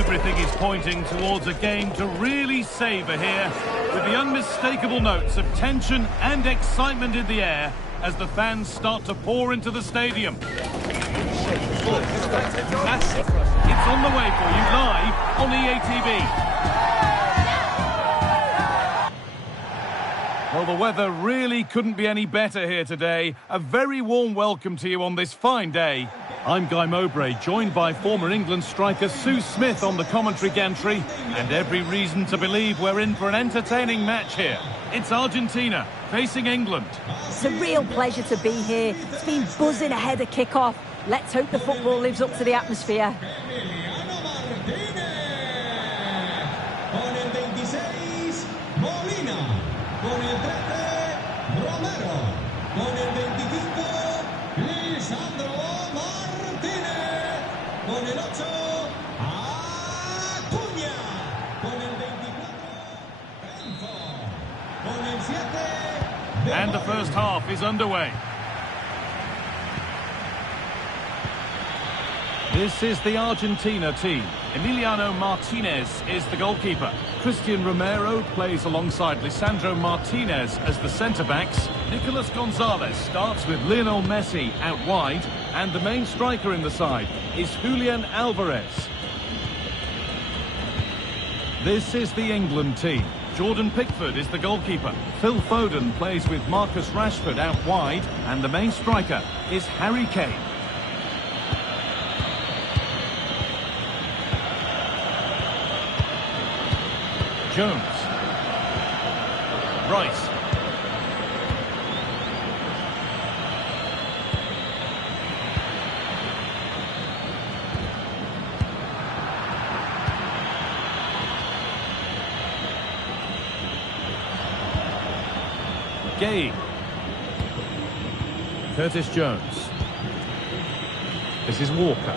Everything is pointing towards a game to really savour here, with the unmistakable notes of tension and excitement in the air as the fans start to pour into the stadium. It's on the way for you live on EA TV. Well, the weather really couldn't be any better here today. A very warm welcome to you on this fine day. I'm Guy Mowbray, joined by former England striker Sue Smith on the commentary gantry, and every reason to believe we're in for an entertaining match here. It's Argentina facing England. It's a real pleasure to be here. It's been buzzing ahead of kick-off. Let's hope the football lives up to the atmosphere. And the first half is underway. This is the Argentina team. Emiliano Martinez is the goalkeeper. Christian Romero plays alongside Lisandro Martinez as the centre-backs. Nicolas Gonzalez starts with Lionel Messi out wide. And the main striker in the side is Julian Alvarez. This is the England team. Jordan Pickford is the goalkeeper. Phil Foden plays with Marcus Rashford out wide. And the main striker is Harry Kane. Jones. Rice. Gay. Curtis Jones. This is Walker.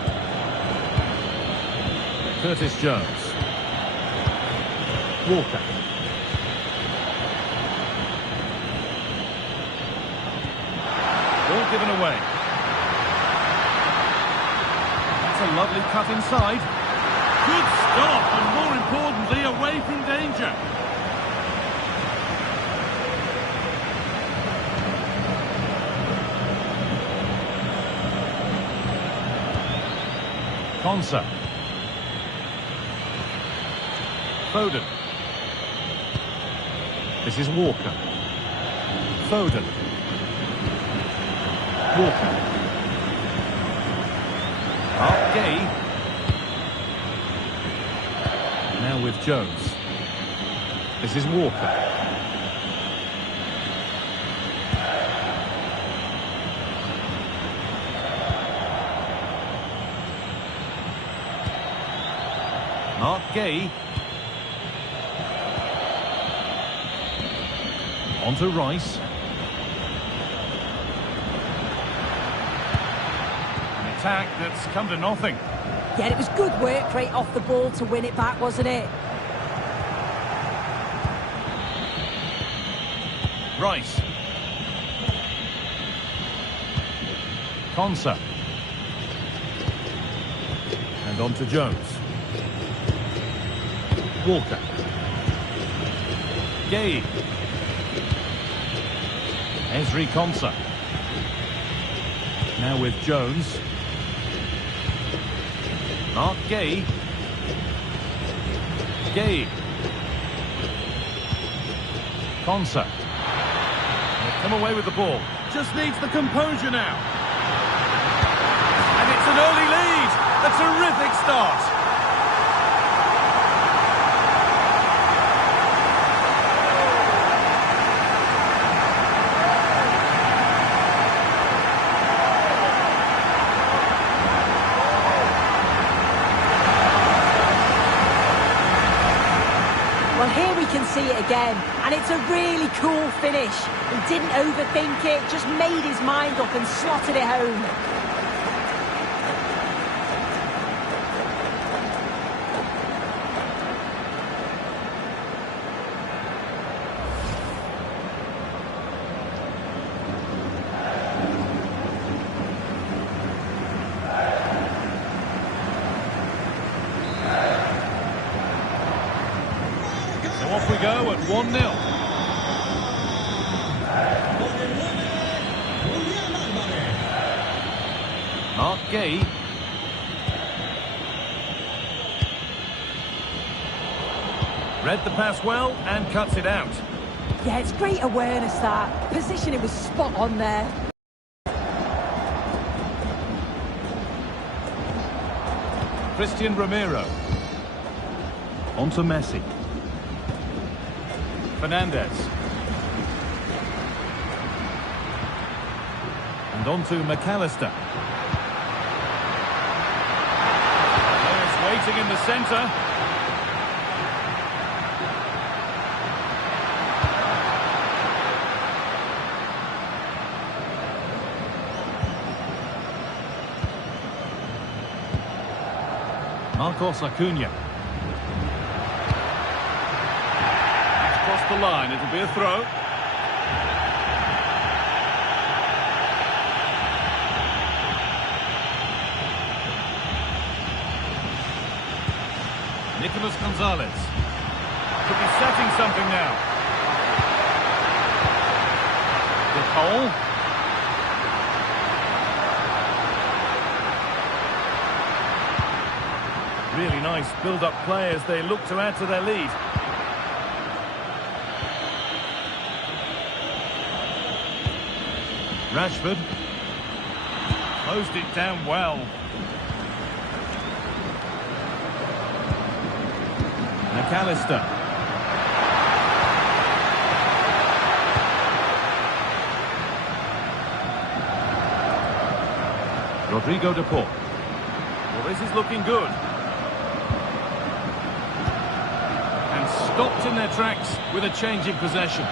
Curtis Jones. Walker. Ball given away. That's a lovely cut inside. Good stop, and more importantly, away from danger. Konsa. Foden. This is Walker. Foden. Walker. Gay. Now with Jones. This is Walker. Gay. On to Rice. An attack that's come to nothing. Yeah, it was good work right off the ball to win it back, wasn't it? Rice. Konsa. And on to Jones. Walker. Gay. Ezri Konsa. Now with Jones. Mark Gay. Gay. Konsa. They'll come away with the ball. Just needs the composure now. And it's an early lead. A terrific start. Well, here we can see it again, and it's a really cool finish. He didn't overthink it, just made his mind up and slotted it home. Off we go at 1-0. Mark Gay. Read the pass well and cuts it out. Yeah, it's great awareness, that. Positioning was spot on there. Christian Romero. On to Messi. Fernandez. And on to McAllister. Players waiting in the centre. Marcos Acuna. It's crossed the line, it'll be a throw. Nicolas Gonzalez. Could be setting something now. Nicole. Really nice build-up play as they look to add to their lead. Rashford. Closed it down well. McAllister. Rodrigo de Paul. Well, this is looking good. And stopped in their tracks with a change in possession.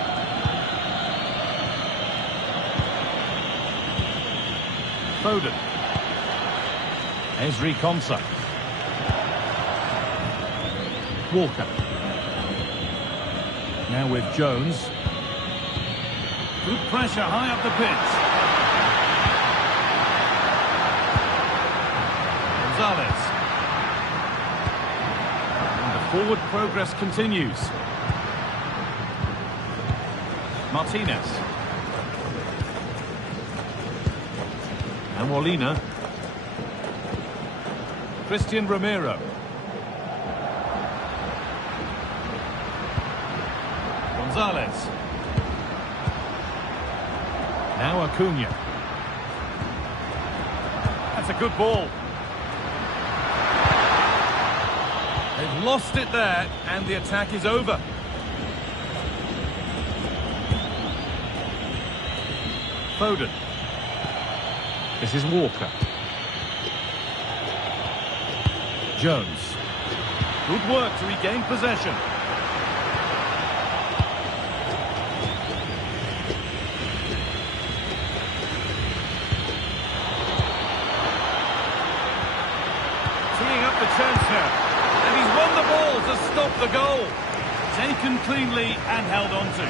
Foden. Ezri Konsa. Walker. Now with Jones. Good pressure high up the pitch. Gonzalez. And the forward progress continues. Martinez. And Molina. Christian Romero. Gonzalez. Now Acuna. That's a good ball. They've lost it there, and the attack is over. Foden. This is Walker. Jones. Good work to regain possession. Teeing up the chance now. And he's won the ball to stop the goal. Taken cleanly and held on to.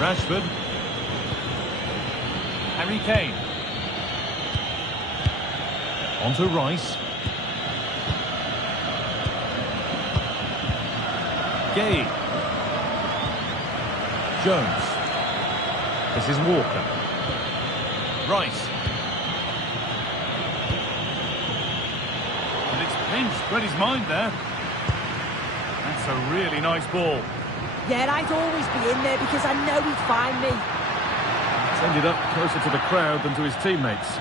Rashford. Harry Kane. On to Rice. Gay. Jones. This is Walker. Rice. And it's pinched, read his mind there. That's a really nice ball. Yeah, I'd always be in there because I know he'd find me. It's ended up closer to the crowd than to his teammates.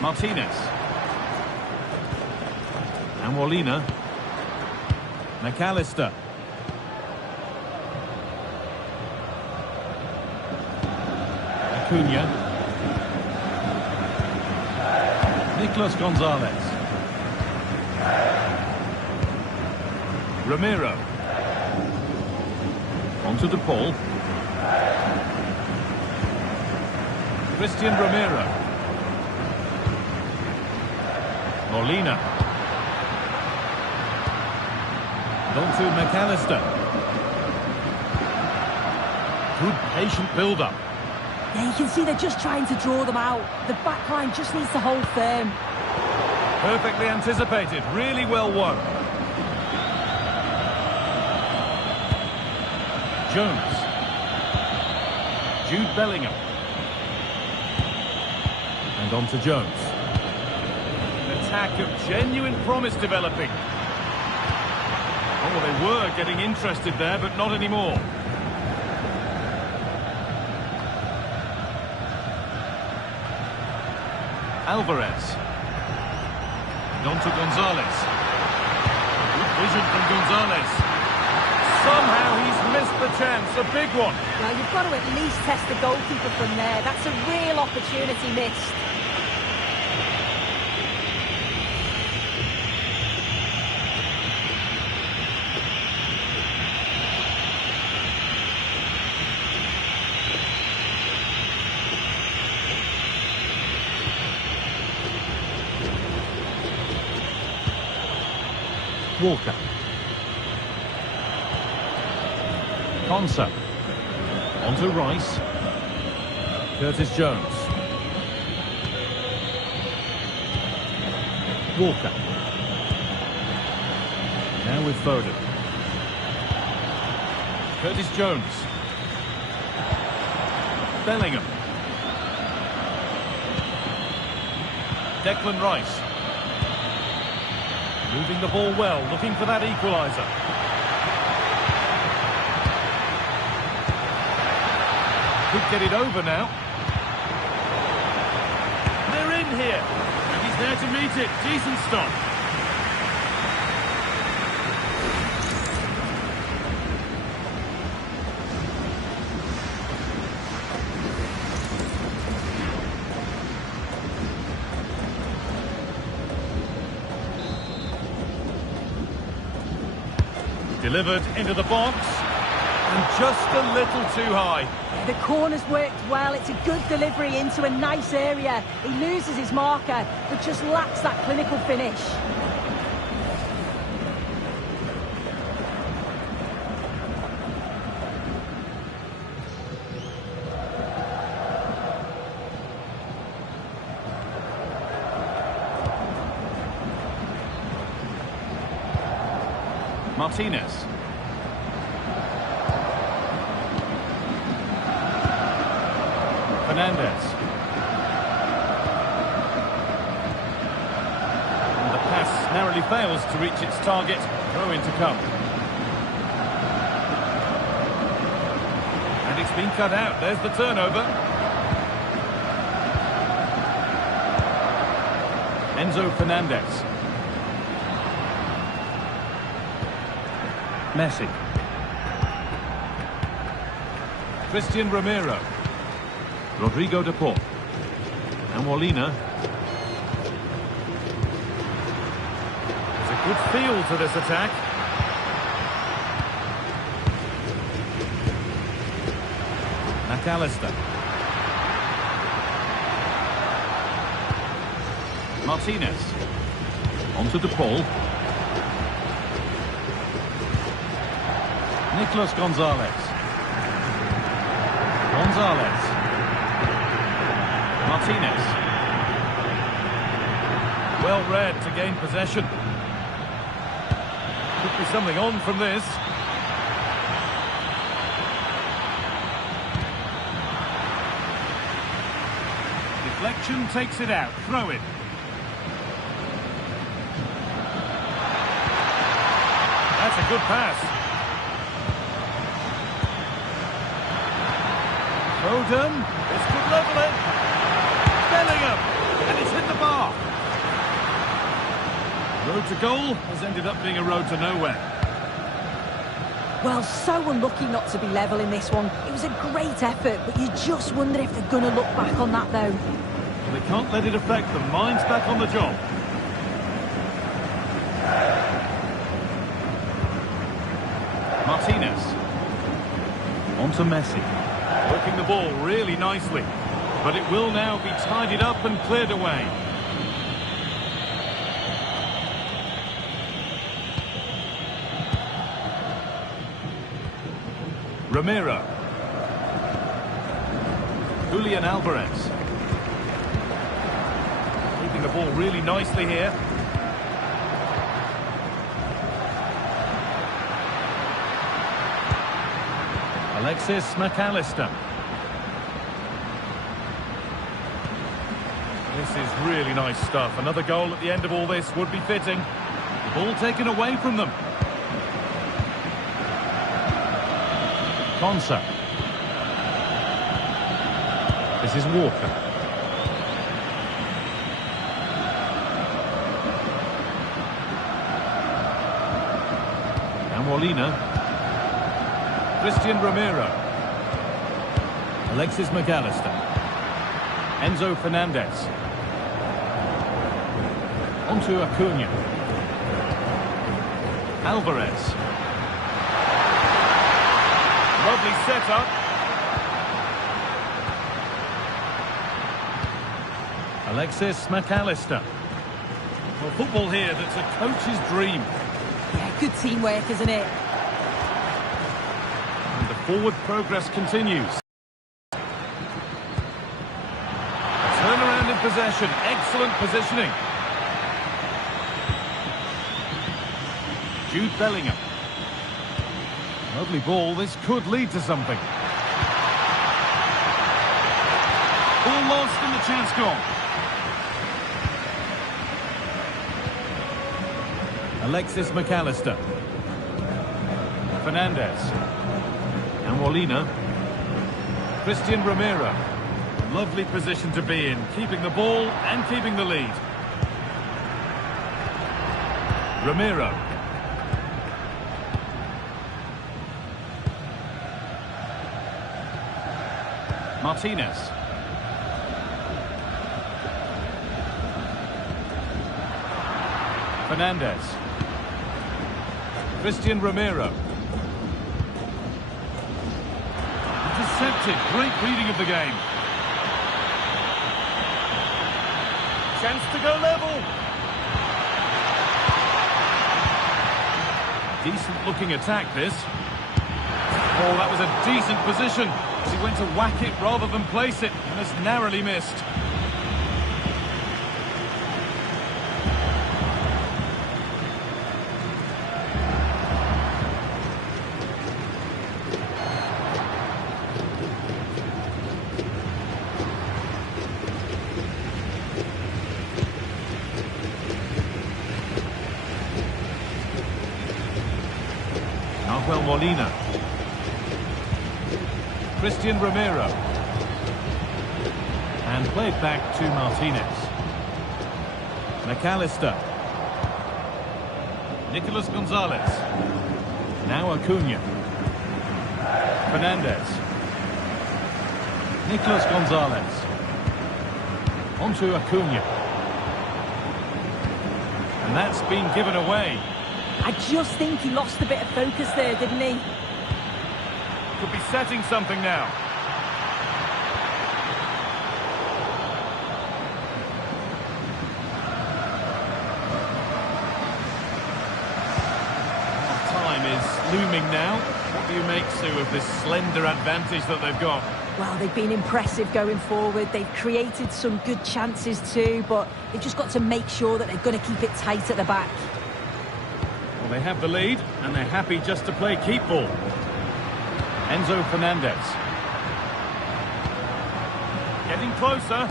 Martinez. And Molina. McAllister. Acuna. Nicolas Gonzalez. Romero. Onto De Paul. Christian Romero. Molina. Onto McAllister. Good patient build-up. Yeah, you can see they're just trying to draw them out. The back line just needs to hold firm. Perfectly anticipated, really well won. Jones. Jude Bellingham. And on to Jones. An attack of genuine promise developing. Oh, they were getting interested there, but not anymore. Alvarez. And on to Gonzalez. Good vision from Gonzalez. Somehow he's missed the chance, a big one. Well, you've got to at least test the goalkeeper from there. That's a real opportunity missed. Walker. Konsa. On to Rice. Curtis Jones. Walker. Now with Foden. Curtis Jones. Bellingham. Declan Rice. Moving the ball well, looking for that equaliser. Could get it over now. They're in here. And he's there to meet it. Decent stop. Delivered into the box. And just a little too high. The corner's worked well. It's a good delivery into a nice area. He loses his marker, but just lacks that clinical finish. Martinez. Fernandez. And the pass narrowly fails to reach its target. Throw in to come. And it's been cut out. There's the turnover. Enzo Fernandez. Messi. Christian Romero. Rodrigo De Paul. And Molina. There's a good feel to this attack. McAllister. Martinez. On to De Paul. Nicolas Gonzalez. Gonzalez. Martinez. Well read to gain possession. Could be something on from this. Deflection takes it out. Throw it. That's a good pass. Foden, this could level it. Bellingham, and it's hit the bar. Road to goal has ended up being a road to nowhere. Well, so unlucky not to be level in this one. It was a great effort, but you just wonder if they're going to look back on that, though. They can't let it affect them. Mind's back on the job. Martinez. to Messi. Working the ball really nicely. But it will now be tidied up and cleared away. Ramiro. Julian Alvarez. Keeping the ball really nicely here. Alexis McAllister. This is really nice stuff. Another goal at the end of all this would be fitting. The ball taken away from them. Konsa. This is Walker. And Molina. Christian Romero. Alexis McAllister. Enzo Fernandez. Onto Acuna. Alvarez. Lovely setup. Alexis McAllister. Well, football here that's a coach's dream. Yeah, good teamwork, isn't it? And the forward progress continues. Turnaround in possession. Excellent positioning. Jude Bellingham. Lovely ball. This could lead to something. Ball lost and the chance gone. Alexis McAllister. Fernandez. And Molina. Christian Romero. Lovely position to be in, keeping the ball and keeping the lead. Romero. Martinez. Fernandez. Christian Romero. Intercepted. Great reading of the game. Chance to go level. Decent looking attack this. Oh, that was a decent position. He went to whack it rather than place it and has narrowly missed. Molina. Christian Romero. And played back to Martinez. McAllister. Nicolas Gonzalez. Now Acuna. Fernandez. Nicolas Gonzalez. Onto Acuna. And that's been given away. I just think he lost a bit of focus there, didn't he? Could be setting something now. Time is looming now. What do you make, Sue, of this slender advantage that they've got? Well, they've been impressive going forward. They've created some good chances too, but they've just got to make sure that they're going to keep it tight at the back. Well, they have the lead, and they're happy just to play keep ball. Enzo Fernandez. Getting closer.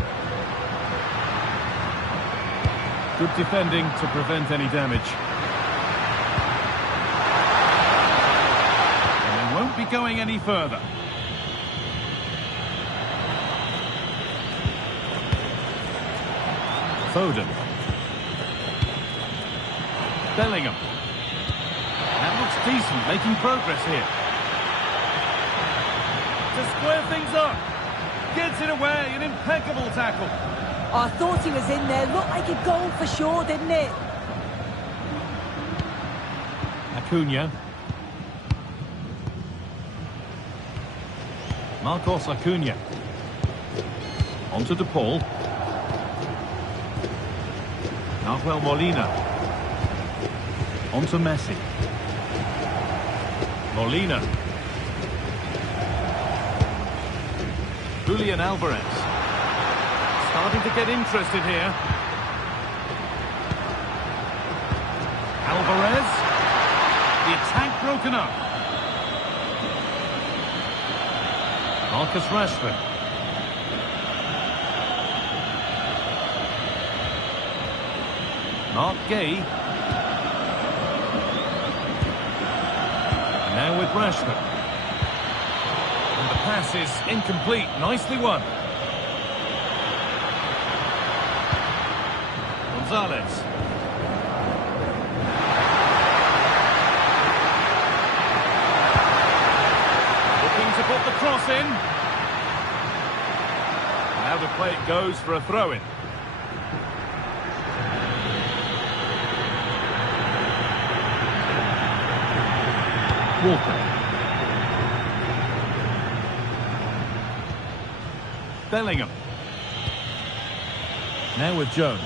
Good defending to prevent any damage. And they won't be going any further. Foden. Bellingham. That looks decent, making progress here. To square things up. Gets it away, an impeccable tackle. Oh, I thought he was in there. Looked like a goal for sure, didn't it? Acuna. Marcos Acuna. On to De Paul. Nahuel Molina. On to Messi. Molina. Julian Alvarez. Starting to get interested here. Alvarez. The attack broken up. Marcus Rashford. Mark Gay. And now with Rashford. And the pass is incomplete. Nicely won. Gonzalez. Looking to put the cross in. Now the play it goes for a throw-in. Walker. Bellingham. Now with Jones.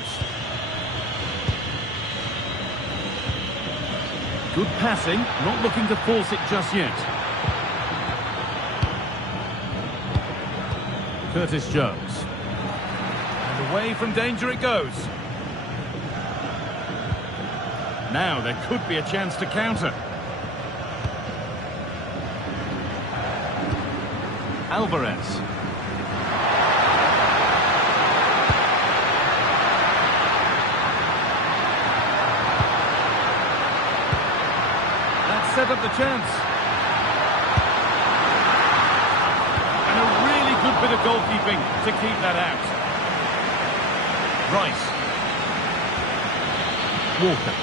Good passing, not looking to force it just yet. Curtis Jones. And away from danger it goes. Now there could be a chance to counter. Alvarez. That set up the chance. And a really good bit of goalkeeping to keep that out. Rice. Walker.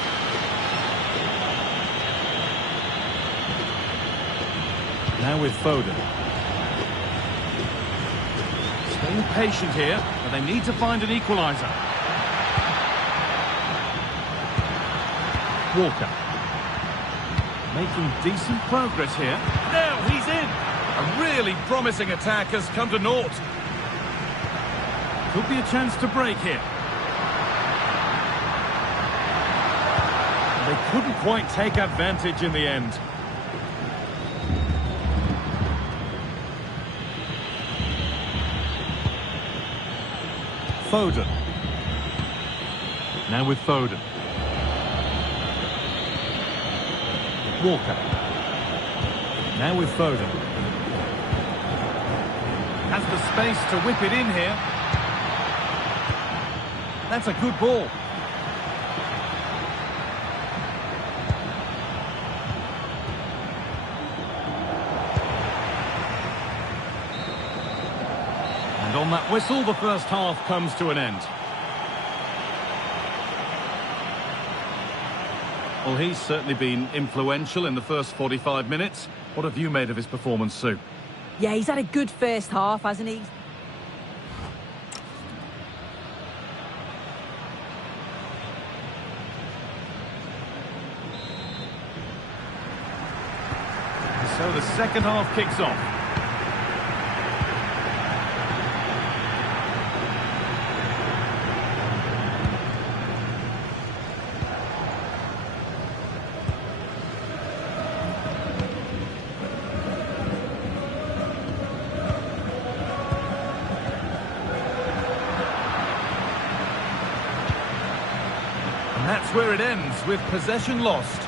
Now with Foden. Staying patient here, but they need to find an equaliser. Walker. Making decent progress here. Now he's in. A really promising attack has come to naught. Could be a chance to break here. They couldn't quite take advantage in the end. Foden. Now with Foden. Walker. Now with Foden. Has the space to whip it in here. That's a good ball. And on that whistle, the first half comes to an end. Well, he's certainly been influential in the first 45 minutes. What have you made of his performance, Sue? Yeah, he's had a good first half, hasn't he? So the second half kicks off. And that's where it ends, with possession lost.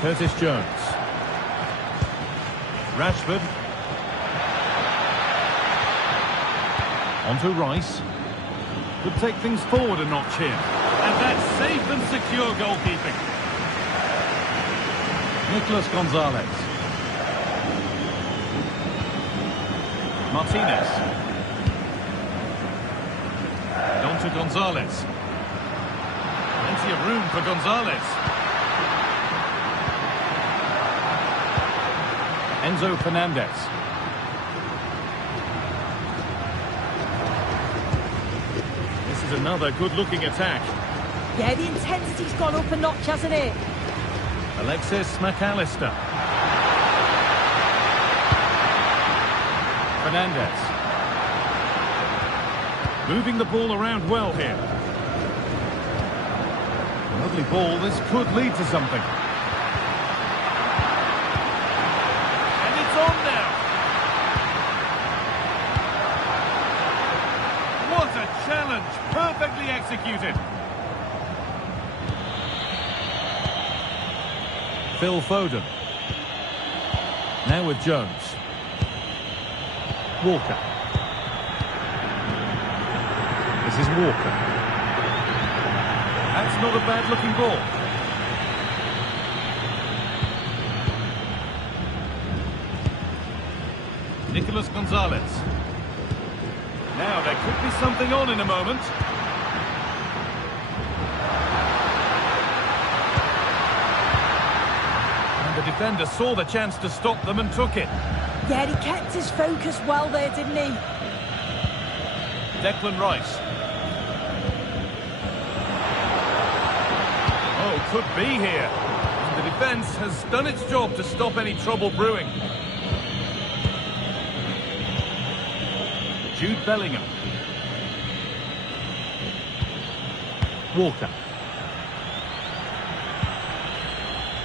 Curtis Jones. Rashford. On to Rice. Could take things forward a notch here. And that's safe and secure goalkeeping. Nicolas Gonzalez. Martinez. On to Gonzalez. Plenty of room for Gonzalez. Enzo Fernandez. is another good-looking attack. Yeah, the intensity's gone up a notch, hasn't it? Alexis McAllister. Fernandez. Moving the ball around well here. Lovely ball, this could lead to something. And it's on now. What a challenge, perfectly executed. Phil Foden. Now with Jones. Walker. This is Walker. That's not a bad-looking ball. Nicolas Gonzalez. Now there could be something on in a moment. And the defender saw the chance to stop them and took it. Yeah, he kept his focus well there, didn't he? Declan Rice. Oh, could be here. And the defence has done its job to stop any trouble brewing. Jude Bellingham. Walker.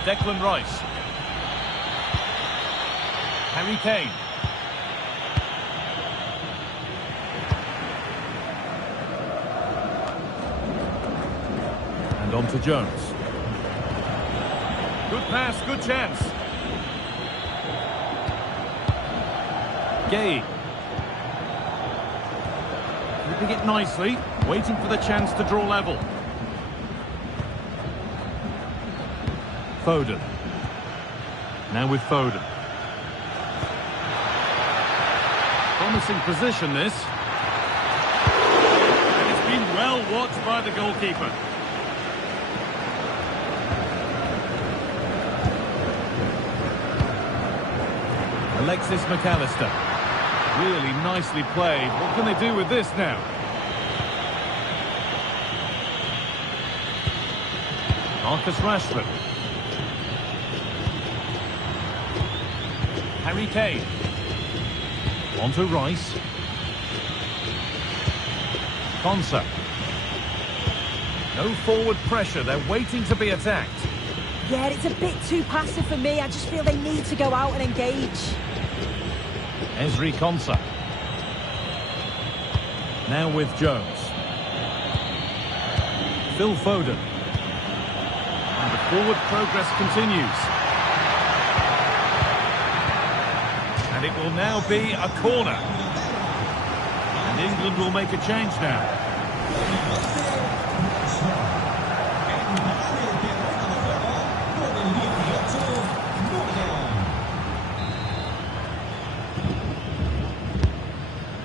Declan Rice. Harry Kane. And on to Jones. Good pass, good chance. Gay. Keeping it nicely, waiting for the chance to draw level. Foden. Now with Foden. Promising position, this. And it's been well watched by the goalkeeper. Alexis McAllister. Really nicely played. What can they do with this now? Marcus Rashford. Harry Kane. On to Rice. Konsa. No forward pressure. They're waiting to be attacked. Yeah, it's a bit too passive for me. I just feel they need to go out and engage. Ezri Konsa. Now with Jones. Phil Foden. And the forward progress continues. And it will now be a corner. And England will make a change now.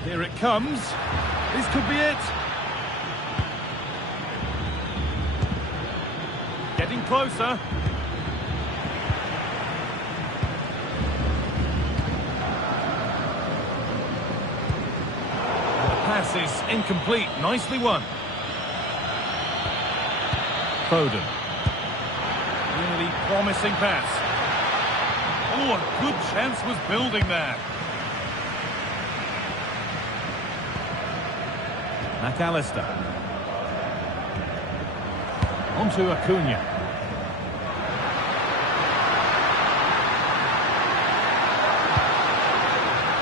Here it comes. This could be it. Getting closer. Pass is incomplete. Nicely won. Foden. Really promising pass. Oh, a good chance was building there. McAllister. On to Acuna.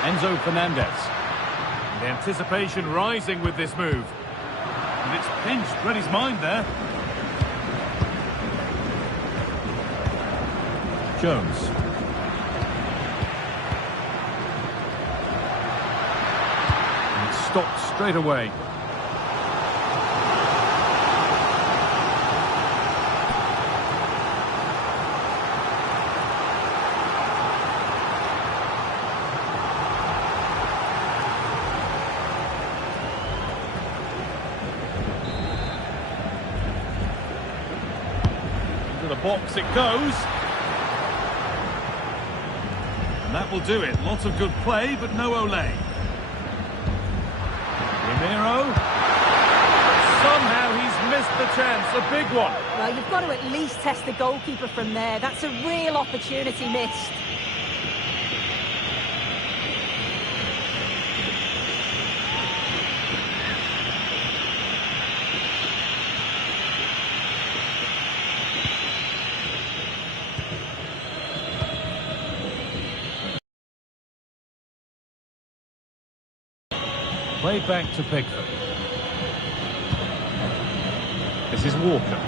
Enzo Fernandez. The anticipation rising with this move. And it's pinched Reddy's mind there. Jones. And it's stopped straight away. The box it goes, and that will do it. Lots of good play, but no Ole. Romero missed the chance, a big one. Well, you've got to at least test the goalkeeper from there. That's a real opportunity missed. Played back to Pickford. This is Walker.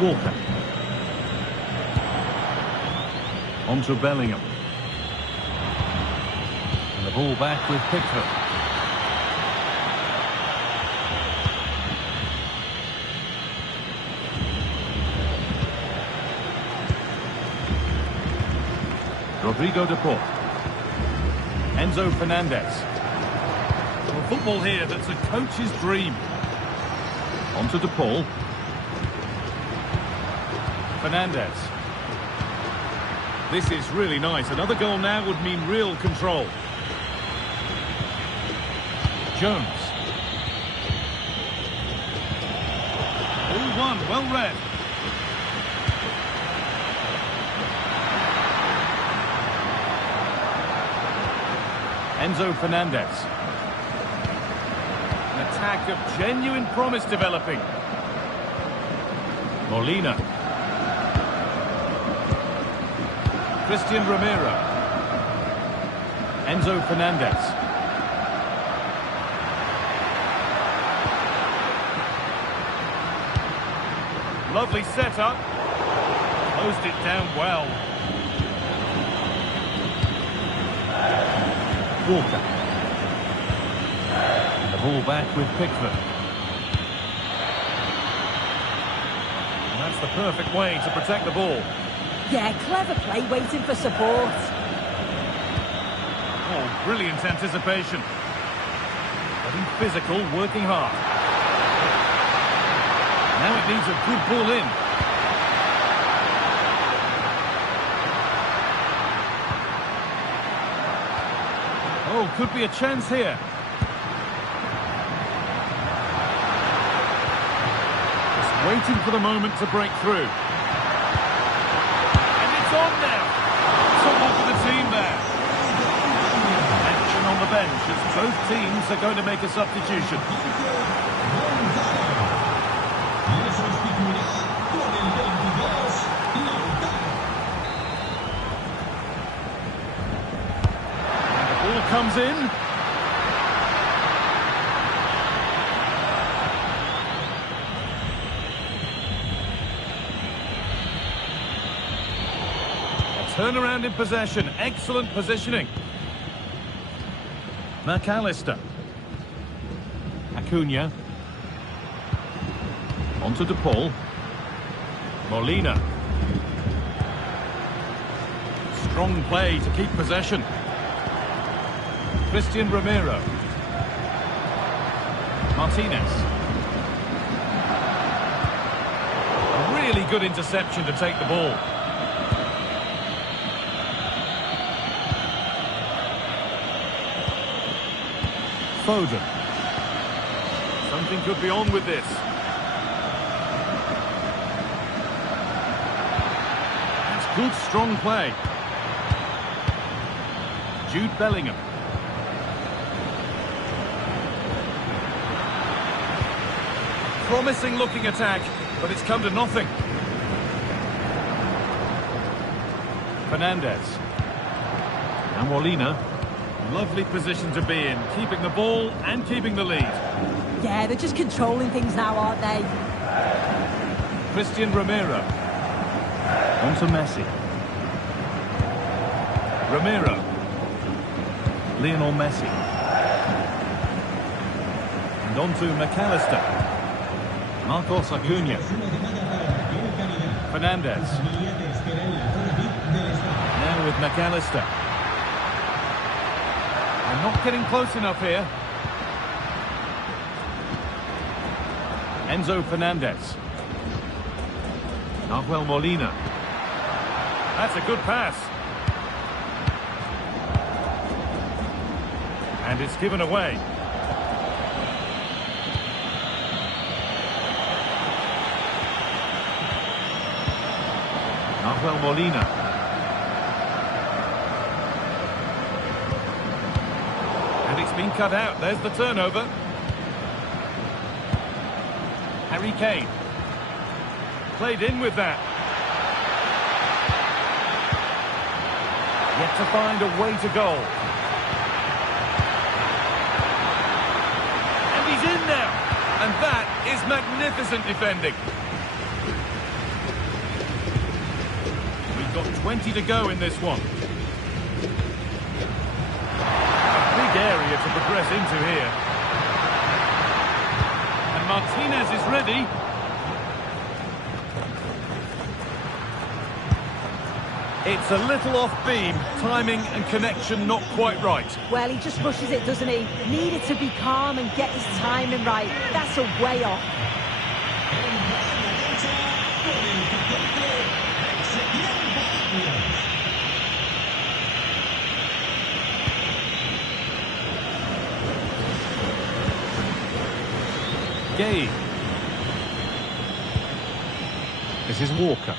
Walker. On to Bellingham. And the ball back with Pickford. Rodrigo de Paul. Enzo Fernandez. Well, football here, that's a coach's dream. On to De Paul. Fernandez. This is really nice. Another goal now would mean real control. Jones. All one, well read. Enzo Fernandez. An attack of genuine promise developing. Molina. Christian Romero. Enzo Fernandez. Lovely setup. Closed it down well. Walker. And the ball back with Pickford. And that's the perfect way to protect the ball. Yeah, clever play, waiting for support. Oh, brilliant anticipation. Getting physical, working hard. Now it needs a good ball in. Oh, could be a chance here. Just waiting for the moment to break through. And it's on now. Trouble for the team there. Action on the bench as both teams are going to make a substitution. Comes in. A turnaround in possession. Excellent positioning. McAllister. Acuna. On to De Paul. Molina. Strong play to keep possession. Christian Romero. Martinez. A really good interception to take the ball. Foden. Something could be on with this. That's good, strong play. Jude Bellingham. Promising looking attack, but it's come to nothing. Fernandez. And Molina. Lovely position to be in, keeping the ball and keeping the lead. Yeah, they're just controlling things now, aren't they? Christian Romero. On to Messi. Romero. Lionel Messi. And on to McAllister. Marcos Acuna. Fernandez. Now with McAllister. They're not getting close enough here. Enzo Fernandez. Nahuel Molina. That's a good pass. And it's given away. Angel Molina. And it's been cut out. There's the turnover. Harry Kane. Played in with that. Yet to find a way to goal. And he's in now. And that is magnificent defending. We've got 20 to go in this one. A big area to progress into here. And Martinez is ready. It's a little off beam, timing and connection not quite right. Well, he just rushes it, doesn't he? Needed to be calm and get his timing right. That's a way off. Kane. This is Walker.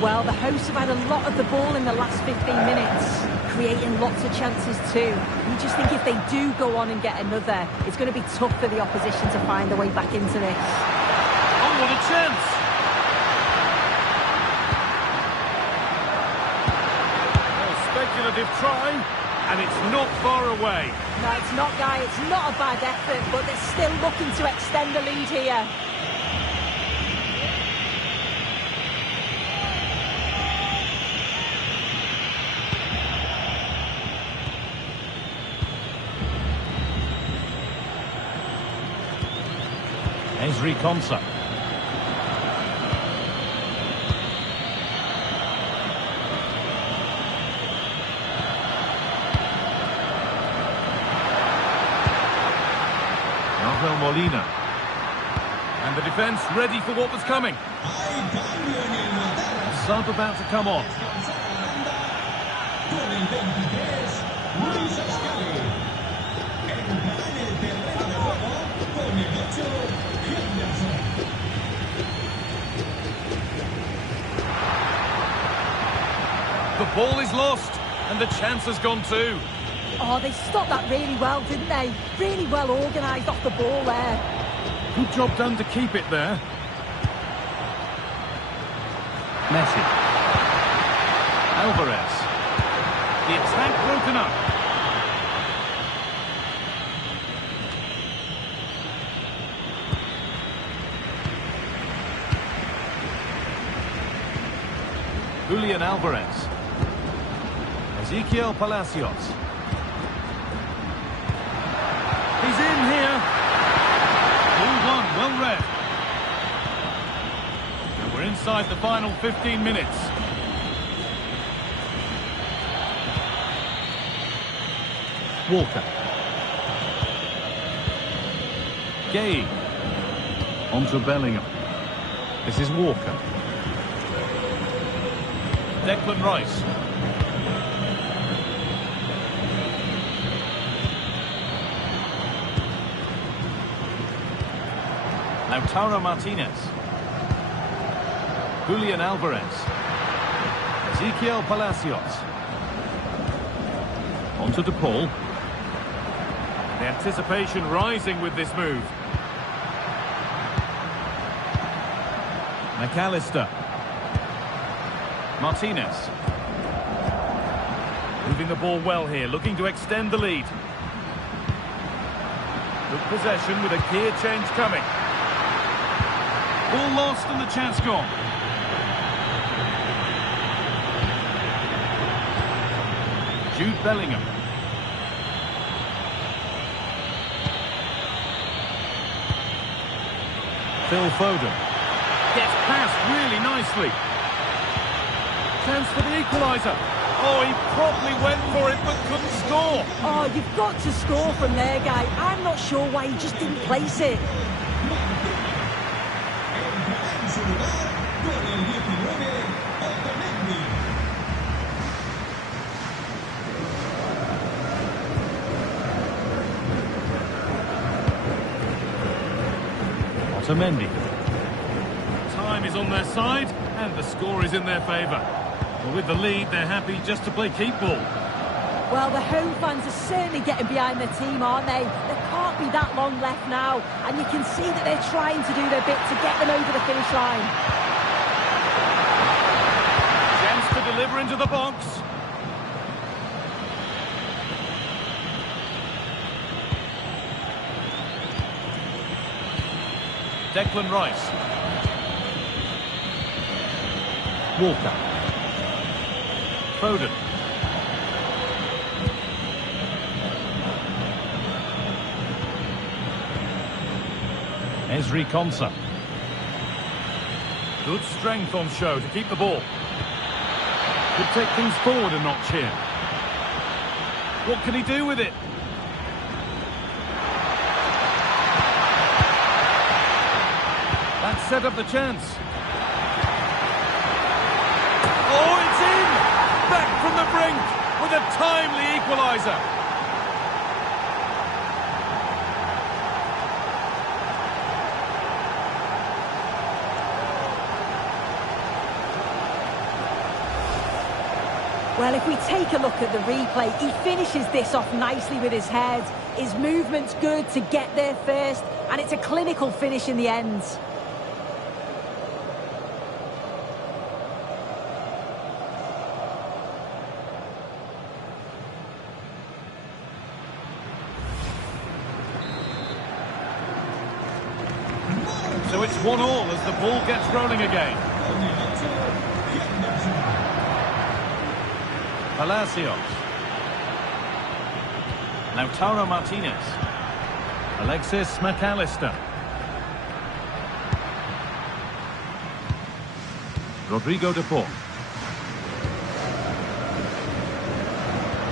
Well, the hosts have had a lot of the ball in the last 15 minutes, creating lots of chances too. You just think if they do go on and get another, it's going to be tough for the opposition to find their way back into this. Oh, what a chance! Well, speculative try, and it's not far away. No, it's not, Guy. It's not a bad effort, but they're still looking to extend the lead here. Ezri Konsa. Angel Molina. And the defence ready for what was coming. A sub about to come on. The ball is lost, and the chance has gone too. Oh, they stopped that really well, didn't they? Really well organised off the ball there. Good job done to keep it there. Messi. Alvarez. The attack broken up. Julian Alvarez. Ezequiel Palacios. He's in here. Ball one, well read. And we're inside the final 15 minutes. Walker. Kane. On to Bellingham. This is Walker. Declan Rice. Lautaro Martinez. Julian Alvarez. Ezequiel Palacios. On to DePaul. The anticipation rising with this move. McAllister. Martinez. Moving the ball well here, looking to extend the lead. Good possession with a gear change coming. Ball lost and the chance gone. Jude Bellingham. Phil Foden. Gets past really nicely. Chance for the equaliser. Oh, he probably went for it but couldn't score. Oh, you've got to score from there, Guy. I'm not sure why he just didn't place it. Otamendi. Time is on their side, and the score is in their favour. Well, with the lead, they're happy just to play keep ball. Well, the home fans are certainly getting behind their team, aren't they? There can't be that long left now, and you can see that they're trying to do their bit to get them over the finish line. Chance to deliver into the box. Declan Rice. Walker. Foden. Ezri Konsa. Good strength on show to keep the ball. Could take things forward a notch here. What can he do with it? That set up the chance. Oh, it's in! Back from the brink with a timely equaliser. Well, if we take a look at the replay, he finishes this off nicely with his head. His movement's good to get there first, and it's a clinical finish in the end. So it's 1-1 as the ball gets rolling again. Palacios. Lautaro Martinez. Alexis McAllister. Rodrigo de Paul.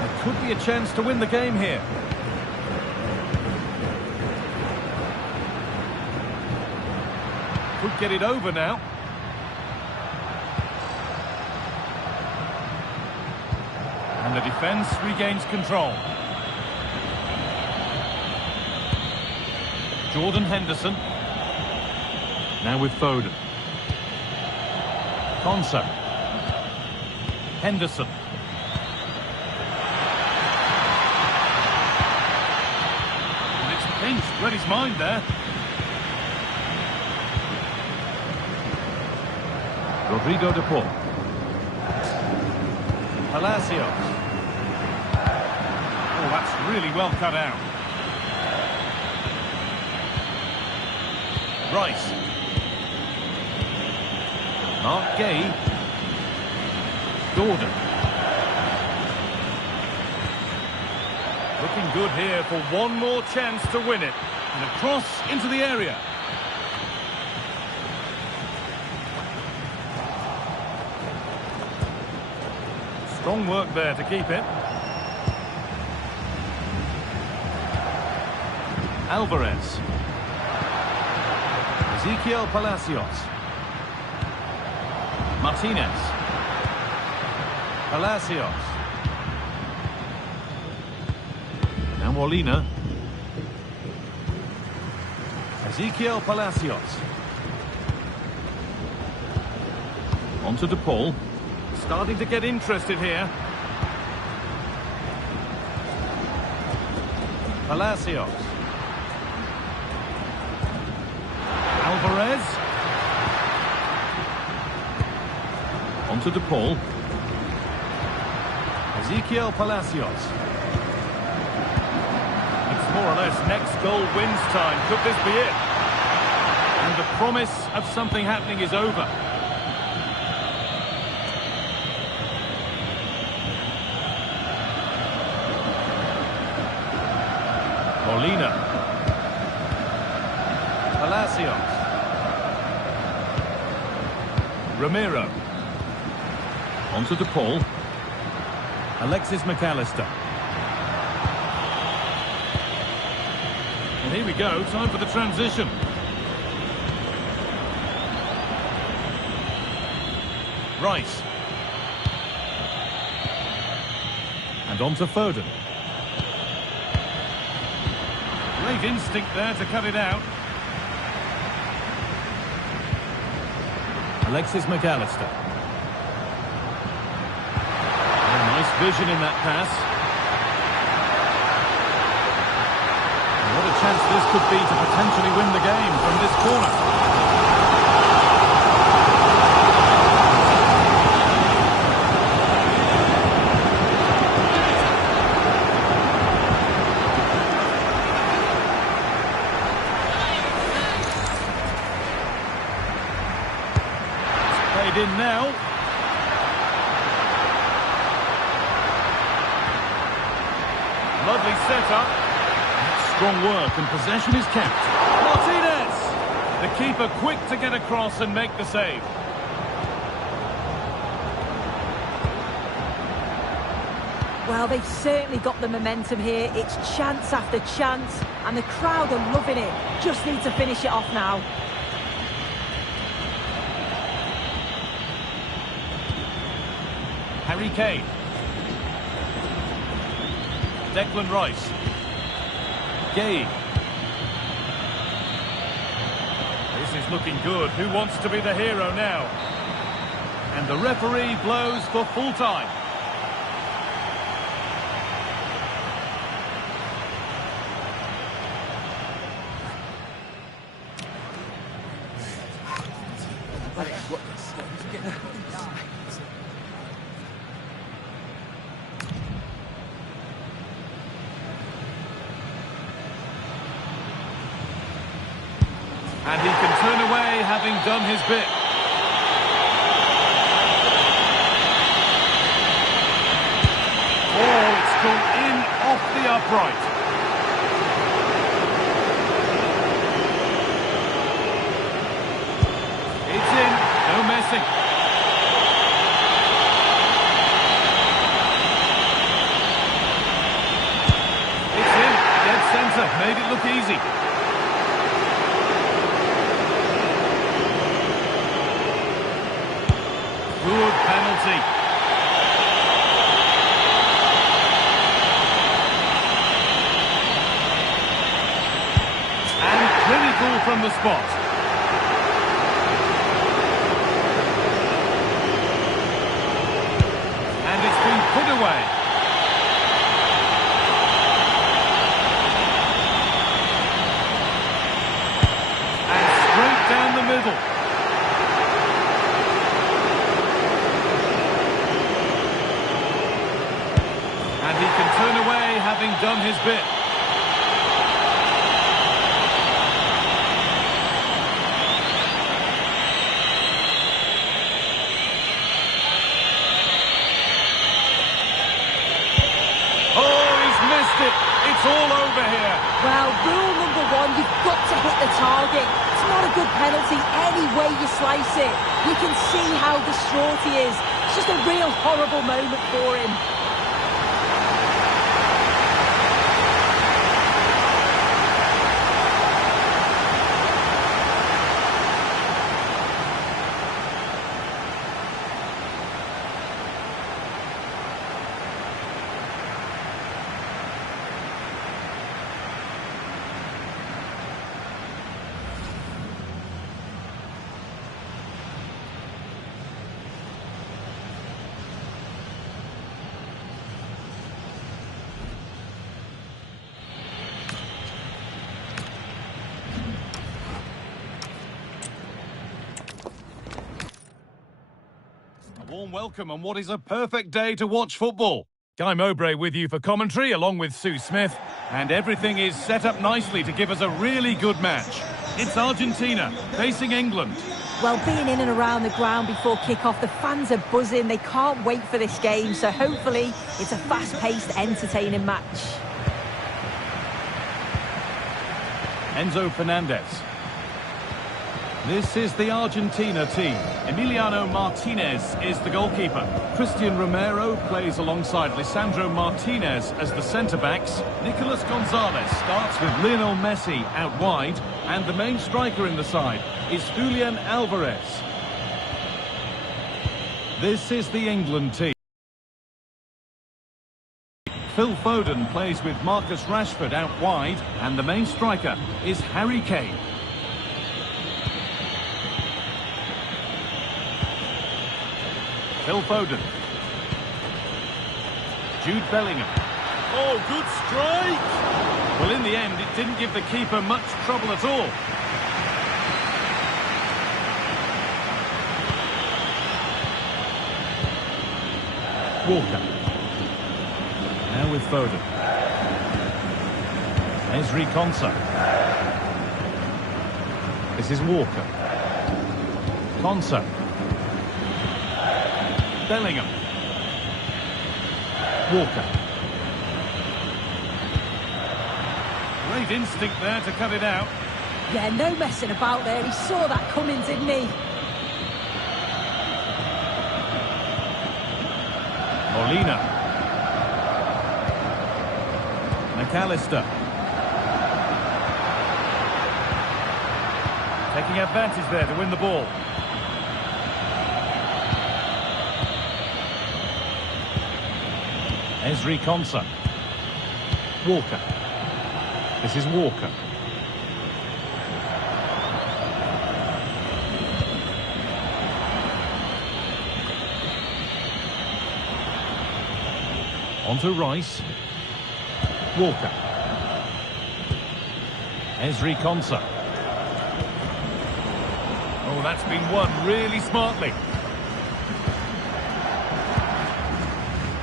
There could be a chance to win the game here. Could get it over now. And the defence regains control. Jordan Henderson. Now with Foden. Konsa. Henderson. And it's pinched. Read his mind there. Rodrigo de Paul. Palacios. Oh, that's really well cut out. Rice. Mark Gay. Gordon. Looking good here for one more chance to win it. And a cross into the area. Strong work there to keep it. Alvarez. Ezequiel Palacios. Martinez. Palacios. Now Molina. Ezequiel Palacios. On to De Paul. Starting to get interested here. Palacios. Alvarez. On to De Paul. Ezequiel Palacios. It's more or less next goal wins time. Could this be it? And the promise of something happening is over. Molina. Palacios. Romero. On to De Paul. Alexis McAllister. And here we go, time for the transition. Rice. And on to Foden. Great instinct there to cut it out. Alexis McAllister. Oh, nice vision in that pass. And what a chance this could be to potentially win the game from this corner. In now. Lovely setup. Strong work and possession is kept. Martinez! The keeper quick to get across and make the save. Well, they've certainly got the momentum here. It's chance after chance, and the crowd are loving it. Just need to finish it off now. Harry Kane. Declan Rice. Kane. This is looking good. Who wants to be the hero now? And the referee blows for full time. And he can turn away, having done his bit. Oh, it's gone in off the upright. It's in, no messing. It's in, dead centre, made it look easy. Good penalty. And clinical from the spot. And it's been put away. And straight down the middle. And he can turn away, having done his bit. Oh, he's missed it. It's all over here. Well, rule number one, you've got to hit the target. It's not a good penalty any way you slice it. You can see how distraught he is. It's just a real horrible moment for him. Warm welcome on what is a perfect day to watch football. Guy Mowbray with you for commentary, along with Sue Smith. And everything is set up nicely to give us a really good match. It's Argentina facing England. Well, being in and around the ground before kick-off, the fans are buzzing. They can't wait for this game, so hopefully it's a fast-paced, entertaining match. Enzo Fernandez. This is the Argentina team. Emiliano Martinez is the goalkeeper. Christian Romero plays alongside Lisandro Martinez as the centre-backs. Nicolas Gonzalez starts with Lionel Messi out wide. And the main striker in the side is Julian Alvarez. This is the England team. Phil Foden plays with Marcus Rashford out wide. And the main striker is Harry Kane. Phil Foden. Jude Bellingham. Oh, good strike! Well, in the end, it didn't give the keeper much trouble at all. Walker. Now with Foden. Ezri Konsa. This is Walker. Konsa. Bellingham. Walker. Great instinct there to cut it out. Yeah, no messing about there. He saw that coming, didn't he? Molina. McAllister. Taking advantage there to win the ball. Ezri Konsa. Walker. This is Walker. On to Rice. Walker. Ezri Konsa. Oh, that's been won really smartly.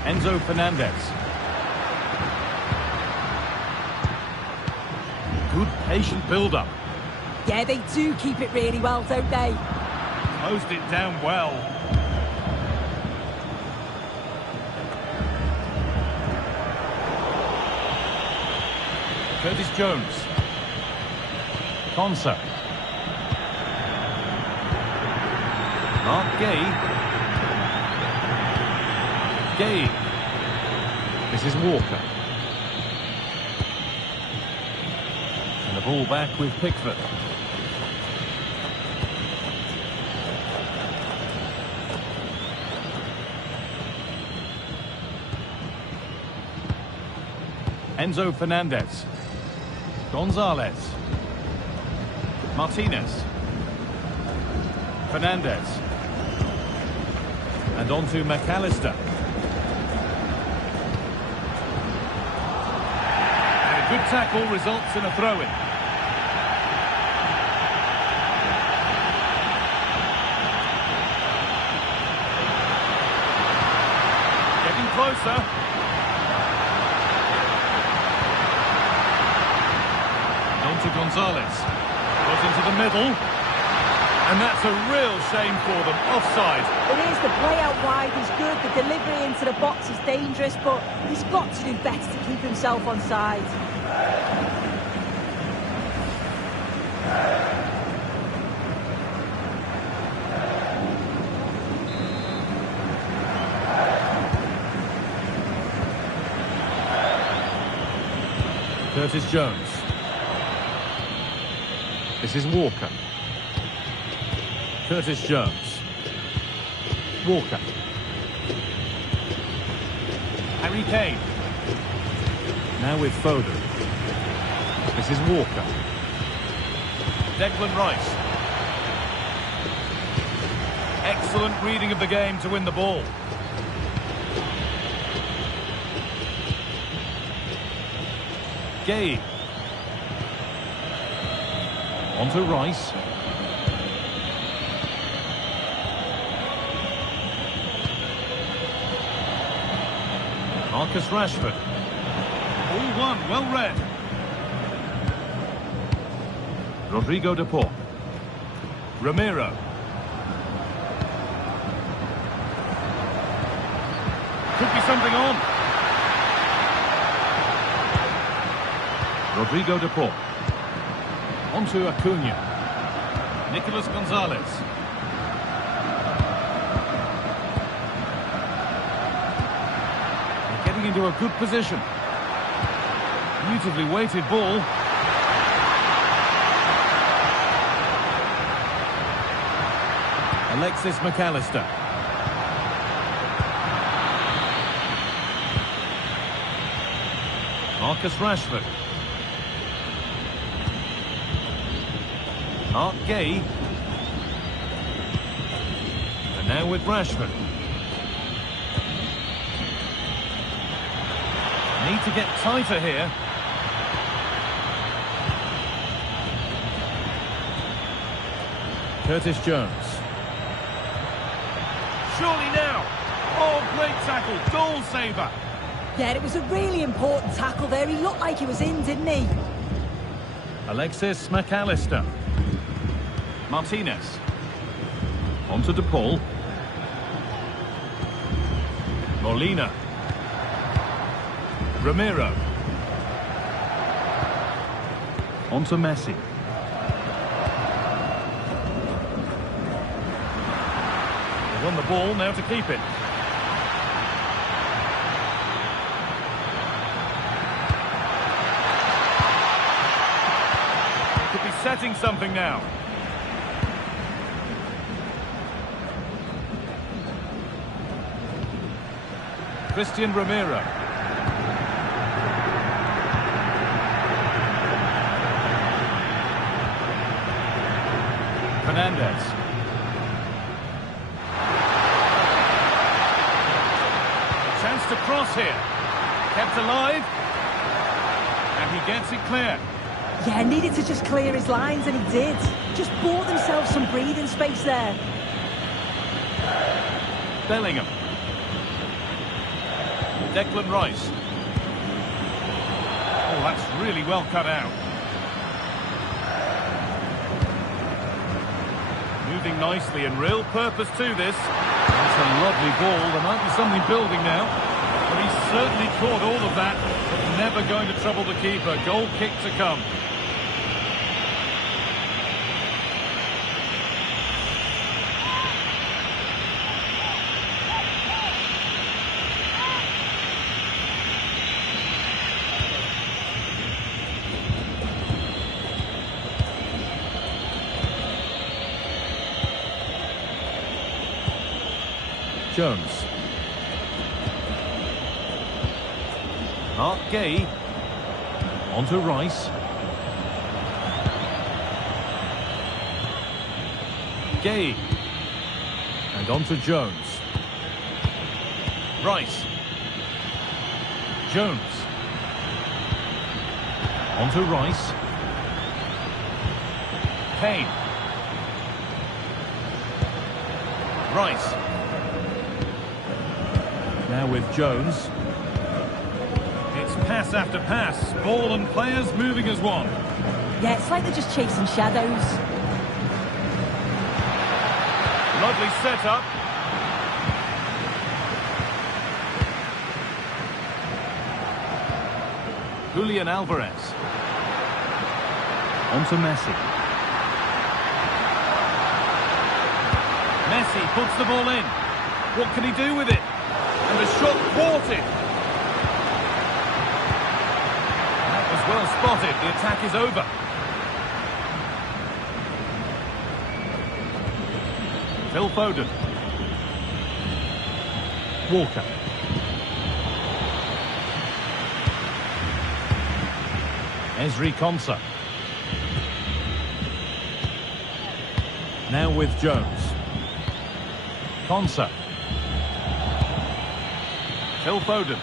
Enzo Fernandez. Good patient build-up. Yeah, they do keep it really well, don't they? Closed it down well. Curtis Jones. Konsa. Mark Gay. Gay. This is Walker. And the ball back with Pickford. Enzo Fernandez. Gonzalez. Martinez. Fernandez. And on to McAllister. And a good tackle results in a throw-in. Getting closer. To Gonzalez. Goes into the middle. And that's a real shame for them. Offside. It is. The play out wide is good. The delivery into the box is dangerous, but he's got to do better to keep himself on side. Curtis Jones. This is Walker. Curtis Jones. Walker. Harry Kane. Now with Foden. This is Walker. Declan Rice. Excellent reading of the game to win the ball. Gay. On to Rice. Marcus Rashford. All one, well read. Rodrigo de Paul. Romero. Could be something on. Rodrigo de Paul. On to Acuna. Nicolas Gonzalez. They're getting into a good position. Beautifully weighted ball. Alexis McAllister. Marcus Rashford. Mark Gay. And now with Rashford. Need to get tighter here. Curtis Jones. Surely now. Oh, great tackle. Goal saver. Yeah, it was a really important tackle there. He looked like he was in, didn't he? Alexis McAllister. Martinez. On to DePaul. Molina. Ramiro. On to Messi. They've won the ball, now to keep it. Could be setting something now. Christian Ramiro. Fernandez. Chance to cross here. Kept alive. And he gets it clear. Yeah, needed to just clear his lines, and he did. Just bought themselves some breathing space there. Bellingham. Declan Rice. Oh, that's really well cut out. Moving nicely and real purpose to this. That's a lovely ball. There might be something building now. But he's certainly caught all of that, but never going to trouble the keeper. Goal kick to come. Jones. Mark Gay. On to Rice. Gay. And on to Jones. Rice. Jones. On to Rice. Kane. Rice. Now with Jones. It's pass after pass. Ball and players moving as one. Yeah, it's like they're just chasing shadows. Lovely setup. Julian Alvarez. On to Messi. Messi puts the ball in. What can he do with it? And the shot thwarted. That was well spotted. The attack is over. Phil Foden. Walker. Ezri Konsa. Now with Jones. Konsa. Phil Foden.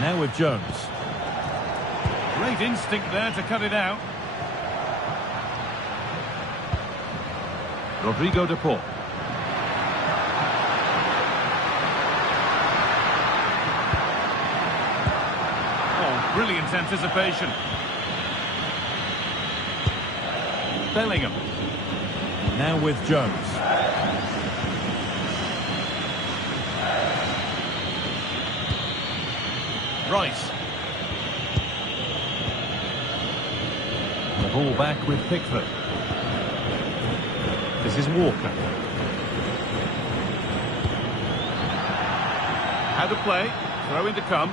Now with Jones. Great instinct there to cut it out. Rodrigo de Paul. Oh, brilliant anticipation. Bellingham. Now with Jones. Rice. The ball back with Pickford. This is Walker. How to play. Throw in to come.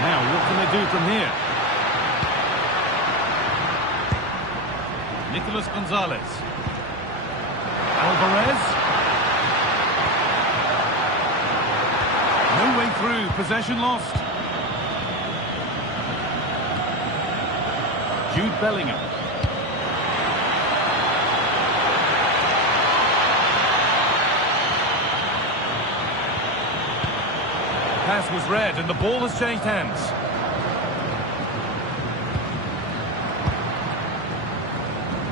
Now, what can they do from here? Nicolas Gonzalez. Alvarez. No way through. Possession lost. Jude Bellingham. The pass was read and the ball has changed hands.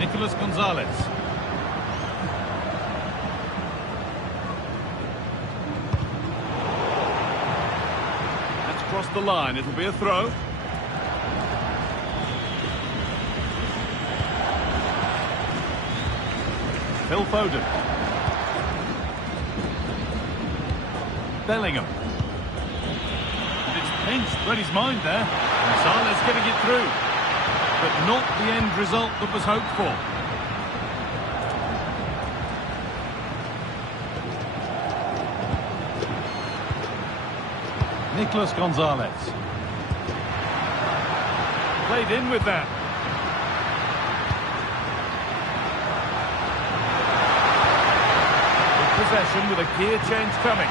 Nicolas Gonzalez. That's crossed the line. It'll be a throw. Phil Foden. Bellingham. And it's pinched, read his mind there. Gonzalez getting it through. But not the end result that was hoped for. Nicolas Gonzalez. Played in with that. Good possession with a gear change coming.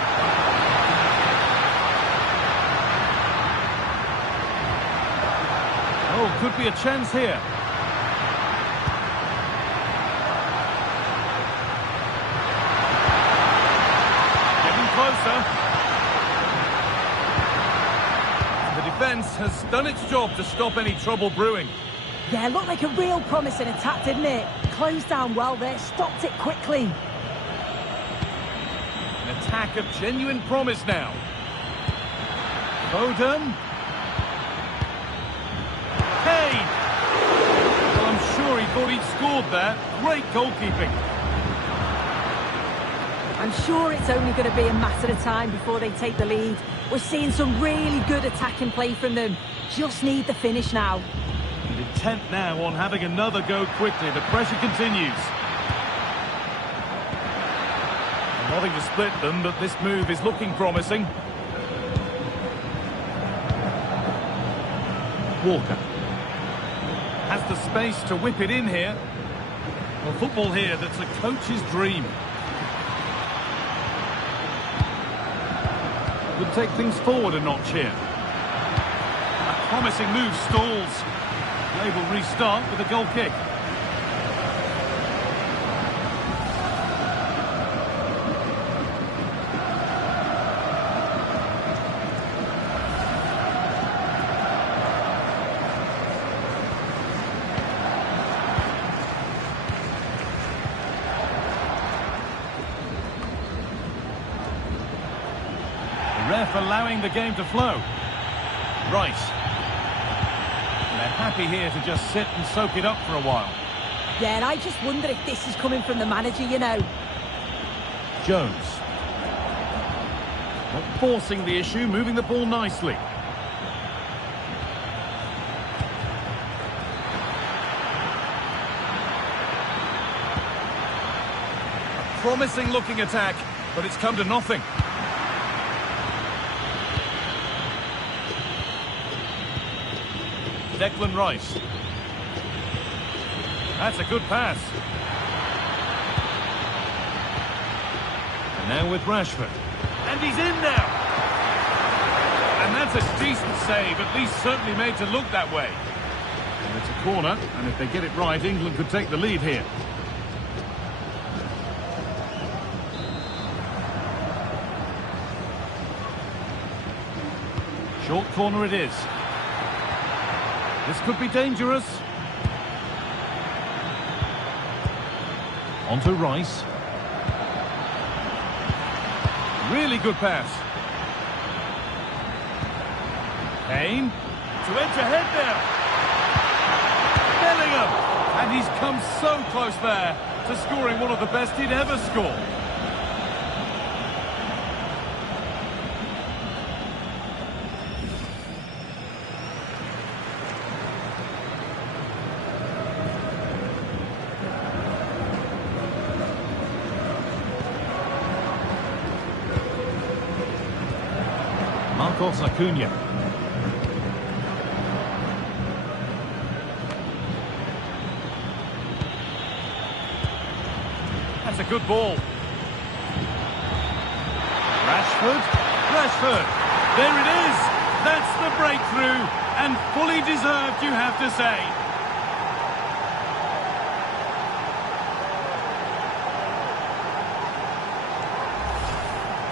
Oh, could be a chance here. Getting closer. The defence has done its job to stop any trouble brewing. Yeah, looked like a real promising attack, didn't it? Closed down well there, stopped it quickly. An attack of genuine promise now. Foden. Kane! Well, I'm sure he thought he'd scored there. Great goalkeeping. I'm sure it's only going to be a matter of time before they take the lead. We're seeing some really good attacking play from them. Just need the finish now. And intent now on having another go quickly. The pressure continues. Nothing to split them, but this move is looking promising. Walker. Has the space to whip it in here. Well, football here, that's a coach's dream. Could take things forward a notch here. A promising move stalls. They will restart with a goal kick. Ref allowing the game to flow. Rice. They're happy here to just sit and soak it up for a while. Yeah, and I just wonder if this is coming from the manager, you know. Jones. Not forcing the issue, moving the ball nicely. A promising looking attack, but it's come to nothing. Declan Rice. That's a good pass. And now with Rashford. And he's in now. And that's a decent save, at least certainly made to look that way. And it's a corner, and if they get it right, England could take the lead here. Short corner it is. This could be dangerous. On to Rice. Really good pass. Kane. To edge ahead now. Bellingham. And he's come so close there to scoring one of the best he'd ever scored. Marcos Acuna. That's a good ball. Rashford. Rashford. There it is. That's the breakthrough. And fully deserved, you have to say.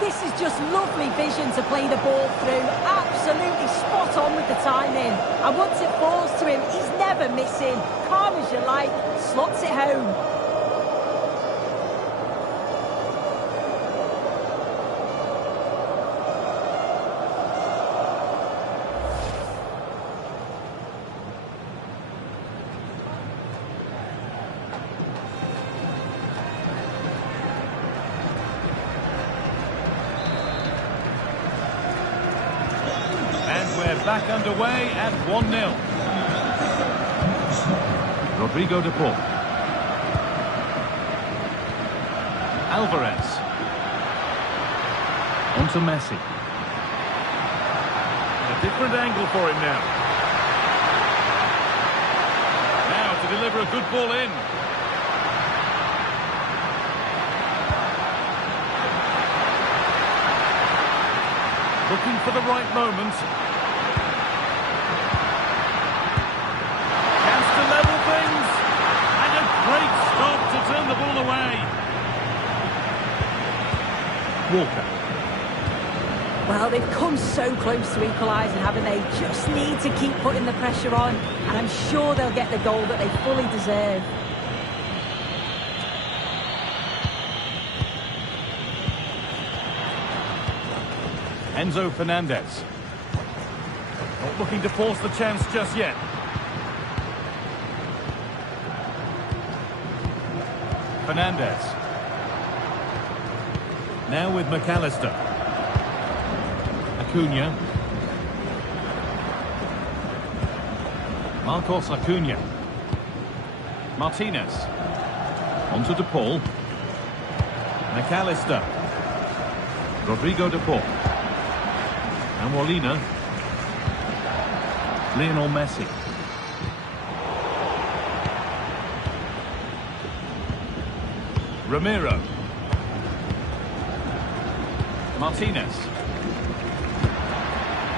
This is just lovely vision to play the ball through. Absolutely spot on with the timing. And once it falls to him, he's never missing. Calm as you like, slots it home. Back underway at 1-0. Rodrigo de Paul. Alvarez. On to Messi. A different angle for him now. Now to deliver a good ball in. Looking for the right moment. Great stop to turn the ball away. Walker. Well, they've come so close to equalising, haven't they? Just need to keep putting the pressure on, and I'm sure they'll get the goal that they fully deserve. Enzo Fernandez. Not looking to force the chance just yet. Fernandez. Now with McAllister. Acuna. Marcos Acuna. Martinez. On to De Paul. McAllister. Rodrigo De Paul. And Molina. Lionel Messi. Ramiro. Martinez.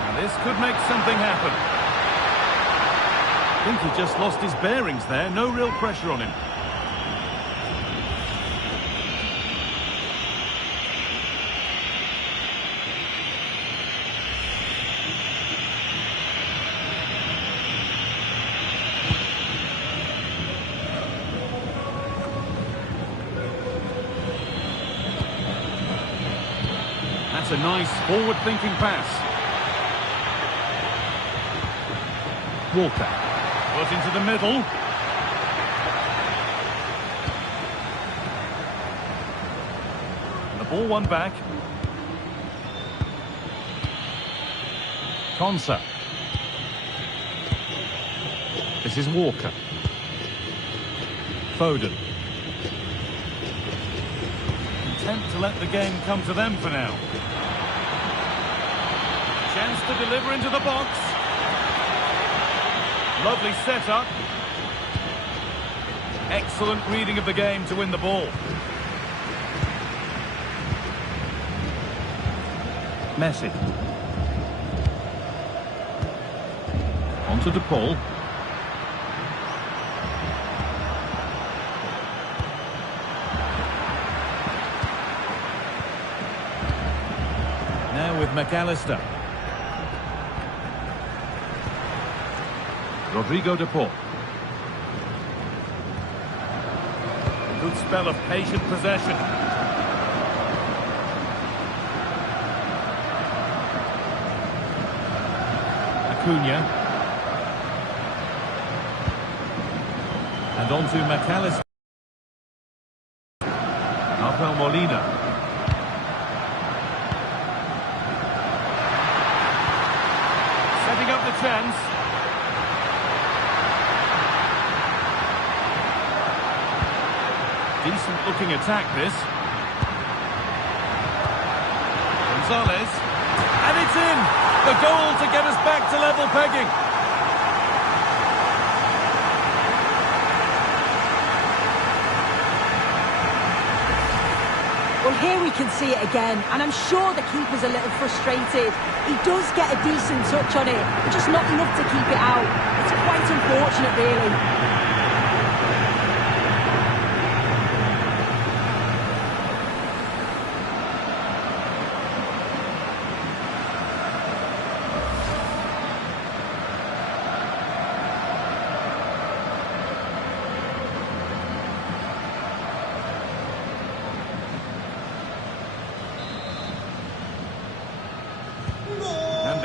Now this could make something happen. I think he just lost his bearings there. No real pressure on him. That's a nice forward-thinking pass. Walker. Put into the middle. The ball won back. Konsa. This is Walker. Foden. Content to let the game come to them for now. Chance to deliver into the box. Lovely setup. Excellent reading of the game to win the ball. Messi. On to De Paul. Now with McAllister. Rodrigo De Paul. A good spell of patient possession. Acuna. And on to McAllister. Rafael Molina. Setting up the chance. Decent looking attack this. Gonzalez. And it's in! The goal to get us back to level pegging. Well, here we can see it again, and I'm sure the keeper's a little frustrated. He does get a decent touch on it, but just not enough to keep it out. It's quite unfortunate, really.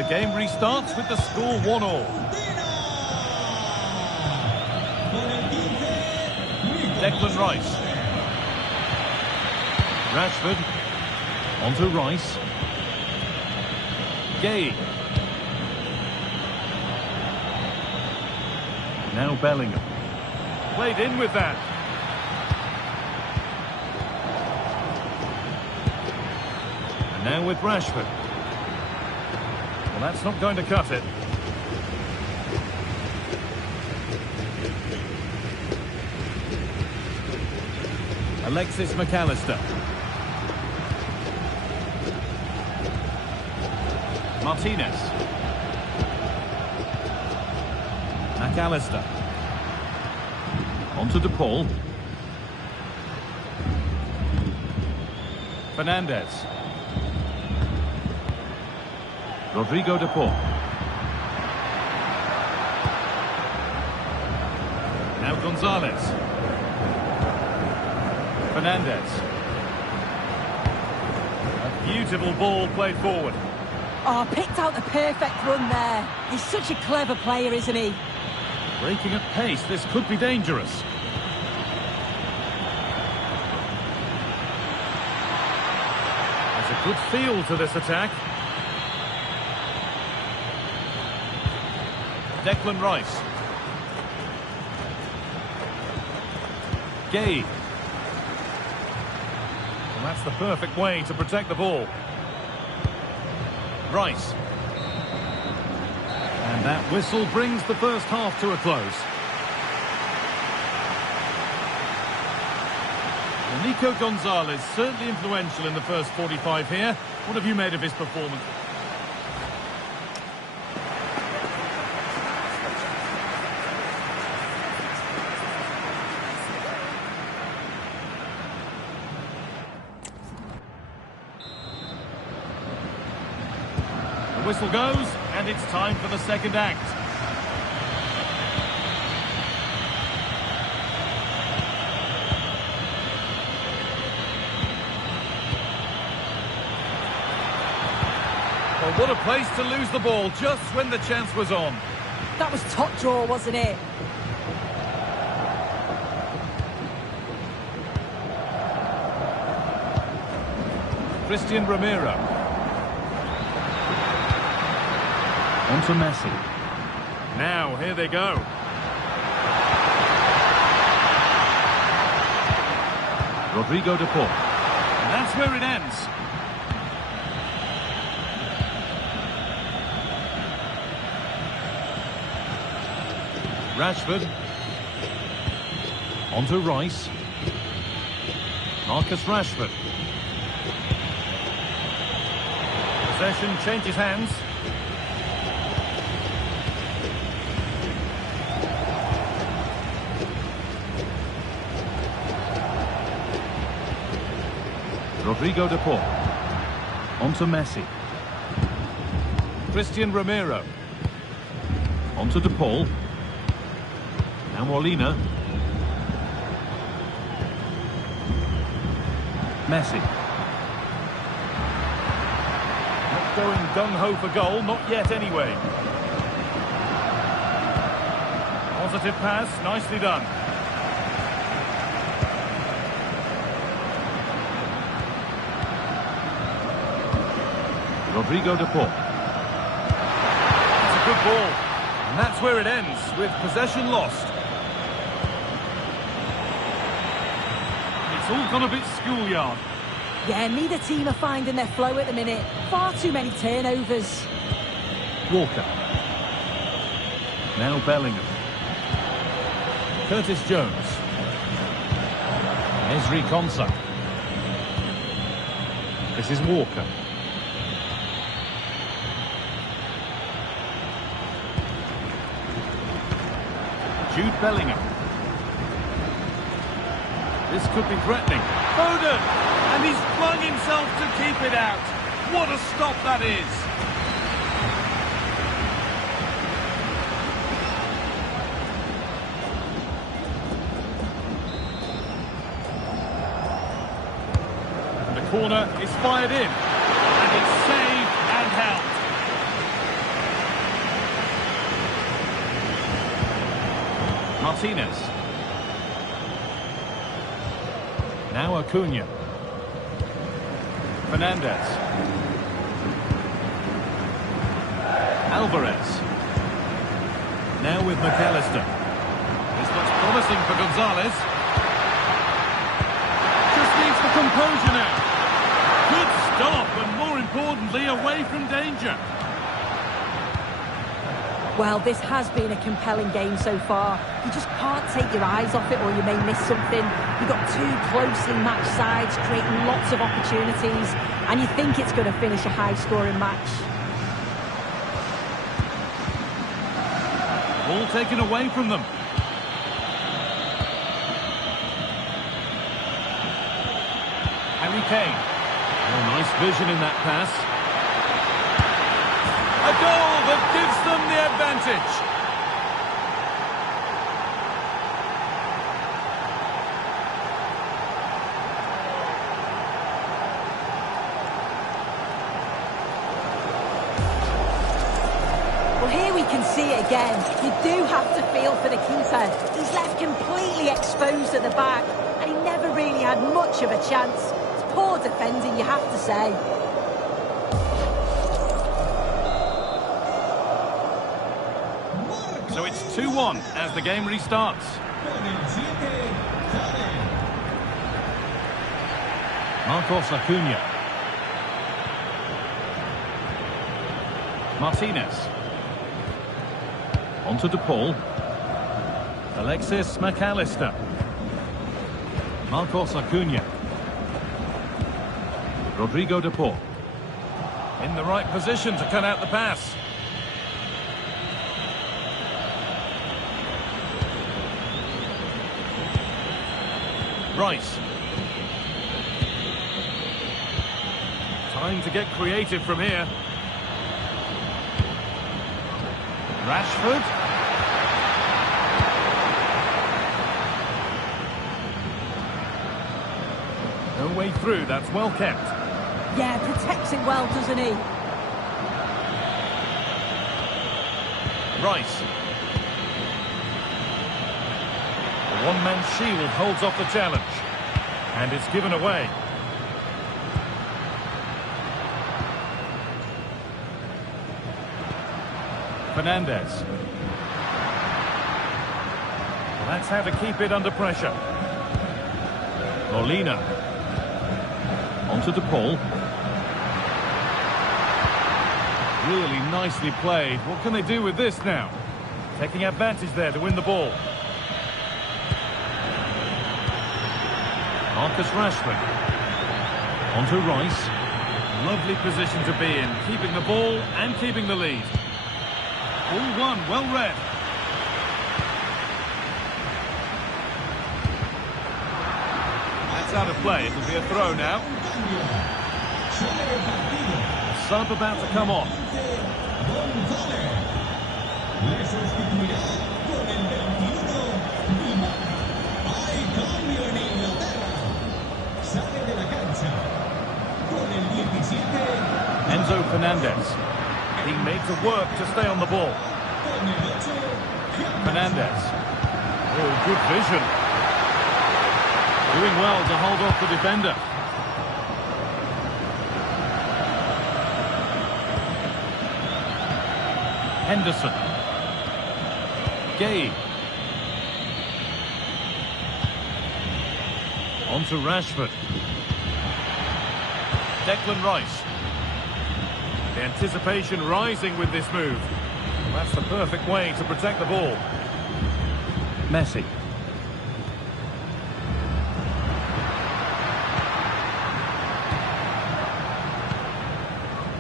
the game restarts with the score 1-1. Declan Rice. Rashford. Onto Rice. Kane. Now Bellingham. Played in with that. And now with Rashford. Well, that's not going to cut it. Alexis McAllister. Martinez. McAllister. On to De Paul. Fernandez. Rodrigo De Paul. Now Gonzalez. Fernandez. A beautiful ball played forward. Oh, picked out the perfect run there. He's such a clever player, isn't he? Breaking at pace, this could be dangerous. There's a good feel to this attack. Declan Rice. Kane. And that's the perfect way to protect the ball. Rice. And that whistle brings the first half to a close. Well, Nico Gonzalez, certainly influential in the first 45 here. What have you made of his performance? The whistle goes, and it's time for the second act. Well, what a place to lose the ball just when the chance was on. That was top draw, wasn't it? Christian Romero. On to Messi. Now, here they go. Rodrigo De Paul. And that's where it ends. Rashford. On to Rice. Marcus Rashford. Possession changes hands. Rodrigo De Paul. On to Messi. Christian Romero. On to De Paul. Now Molina. Messi. Not going gung-ho for goal, not yet anyway. Positive pass, nicely done. Rodrigo De Paul. It's a good ball. And that's where it ends, with possession lost. It's all gone a bit schoolyard. Yeah, neither team are finding their flow at the minute. Far too many turnovers. Walker. Now Bellingham. Curtis Jones. Ezri Konsa. This is Walker. Jude Bellingham. This could be threatening. Foden! And he's flung himself to keep it out. What a stop that is! And the corner is fired in. And it's saved and held. Martinez. Now Acuna. Fernandez. Alvarez. Now with McAllister. This looks promising for Gonzalez. Just needs the composure now. Good stop, and more importantly, away from danger. Well, this has been a compelling game so far. You just can't take your eyes off it or you may miss something. You've got two closely matched sides creating lots of opportunities, and you think it's going to finish a high-scoring match. Ball taken away from them. Harry Kane. Oh, nice vision in that pass. A goal that gives them the advantage. Well, here we can see it again. You do have to feel for the keeper. He's left completely exposed at the back, and he never really had much of a chance. It's poor defending, you have to say. So it's 2-1 as the game restarts. Marcos Acuna. Martinez. Onto De Paul. Alexis McAllister. Marcos Acuna. Rodrigo De Paul. In the right position to cut out the pass. Rice. Time to get creative from here. Rashford. No way through, that's well kept. Yeah, protects it well, doesn't he? Rice. The one-man shield holds off the challenge. And it's given away. Fernandez. Well, that's how to keep it under pressure. Molina. Onto De Paul. Really nicely played. What can they do with this now? Taking advantage there to win the ball. Marcus Rashford. Onto Rice. Lovely position to be in, keeping the ball and keeping the lead. All one, well read. That's out of play, it'll be a throw now. A sub about to come on. Enzo Fernandez. He made to work to stay on the ball. Fernandez. Oh, good vision. Doing well to hold off the defender. Henderson. Gay. Onto Rashford. Declan Rice. The anticipation rising with this move. That's the perfect way to protect the ball. Messi.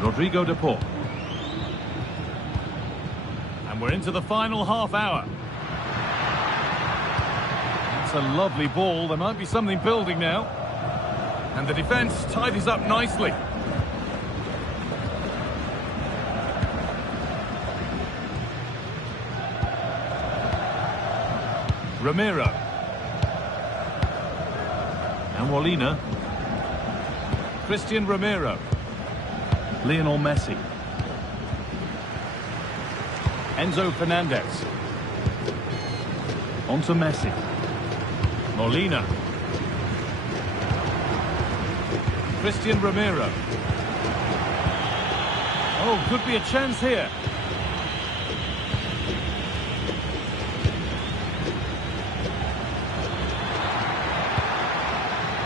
Rodrigo De Paul. And we're into the final half hour. It's a lovely ball. There might be something building now. And the defence tidies up nicely. Romero. And Molina. Christian Romero. Lionel Messi. Enzo Fernandez. On to Messi. Molina. Christian Romero. Oh, could be a chance here.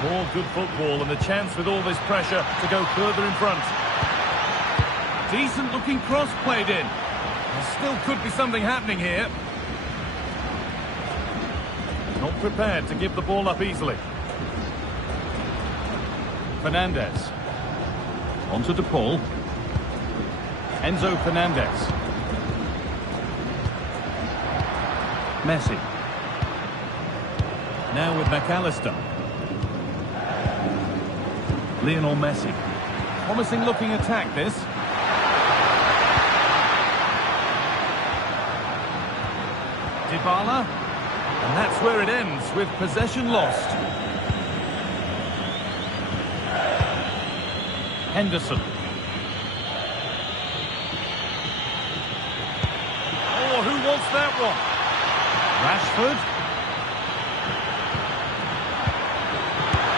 More good football and a chance with all this pressure to go further in front. Decent looking cross played in. There still could be something happening here. Not prepared to give the ball up easily. Fernandez. On to De Paul. Enzo Fernandez. Messi. Now with McAllister. Lionel Messi. Promising looking attack this. Dybala. And that's where it ends, with possession lost. Henderson. Oh, who wants that one? Rashford.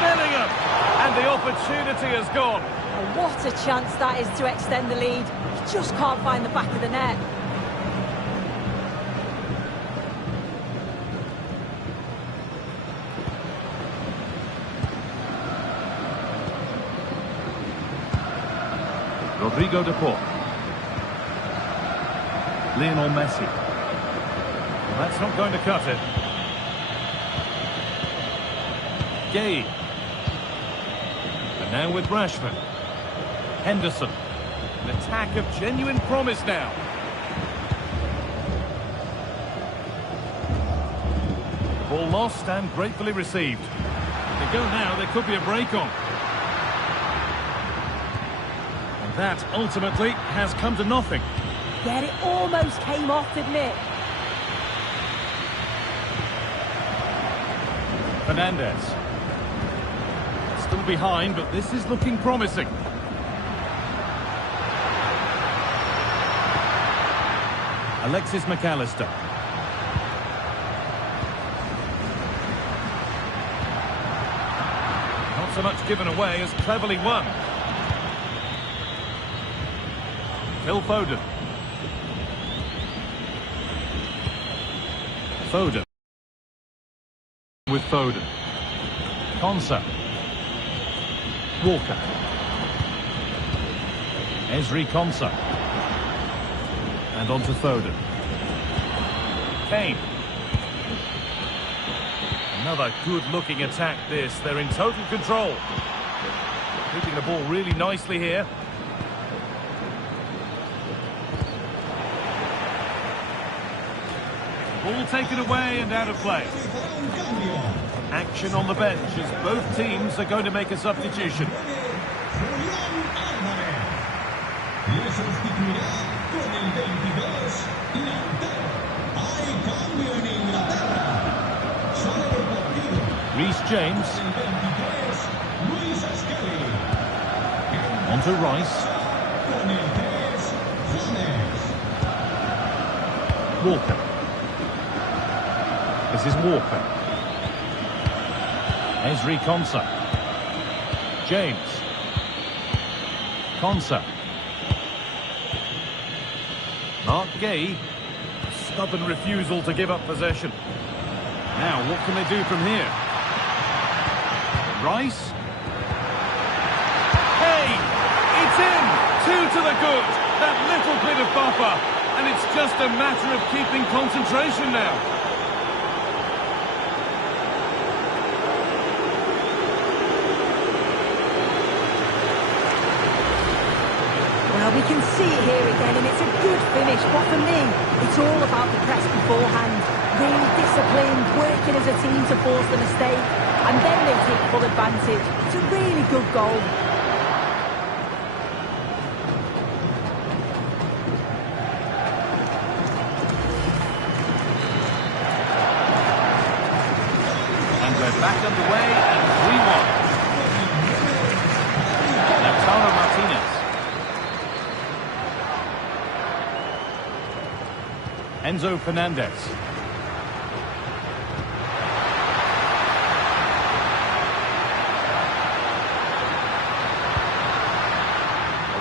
Bellingham. And the opportunity has gone. Oh, what a chance that is to extend the lead. You just can't find the back of the net. Rodrigo De Paul. Lionel Messi. Well, that's not going to cut it. Kane. And now with Rashford. Henderson. An attack of genuine promise now. Ball lost and gratefully received. They go now, there could be a break on. That ultimately has come to nothing. Yeah, it almost came off, didn't it? Fernandez. Still behind, but this is looking promising. Alexis McAllister. Not so much given away as cleverly won. Phil Foden. Foden. With Foden. Konsa. Walker. Ezri Konsa. And on to Foden. Kane. Another good-looking attack this. They're in total control. Keeping the ball really nicely here. Ball taken away and out of play. Action on the bench as both teams are going to make a substitution. Reece James. On to Rice. Walker. This is Walker. Ezri Konsa. James. Konsa. Mark Gay. Stubborn refusal to give up possession. Now, what can they do from here? Rice. Hey! It's in! 2 to the good. That little bit of buffer. And it's just a matter of keeping concentration now. Well, we can see it here again, and it's a good finish. But for me, it's all about the press beforehand. Really disciplined, working as a team to force the mistake, and then they take full advantage. It's a really good goal. And we're back underway and 3-1. Lautaro Martinez. Enzo Fernandez.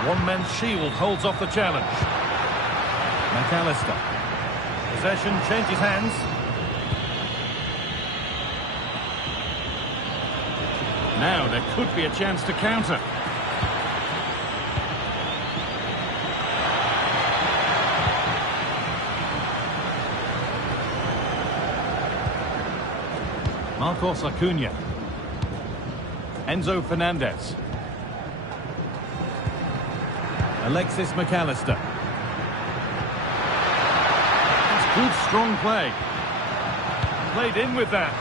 One-man shield holds off the challenge. McAllister. Possession changes hands. Now there could be a chance to counter. Marcos Acuna. Enzo Fernandez. Alexis McAllister. That's good, strong play. Played in with that.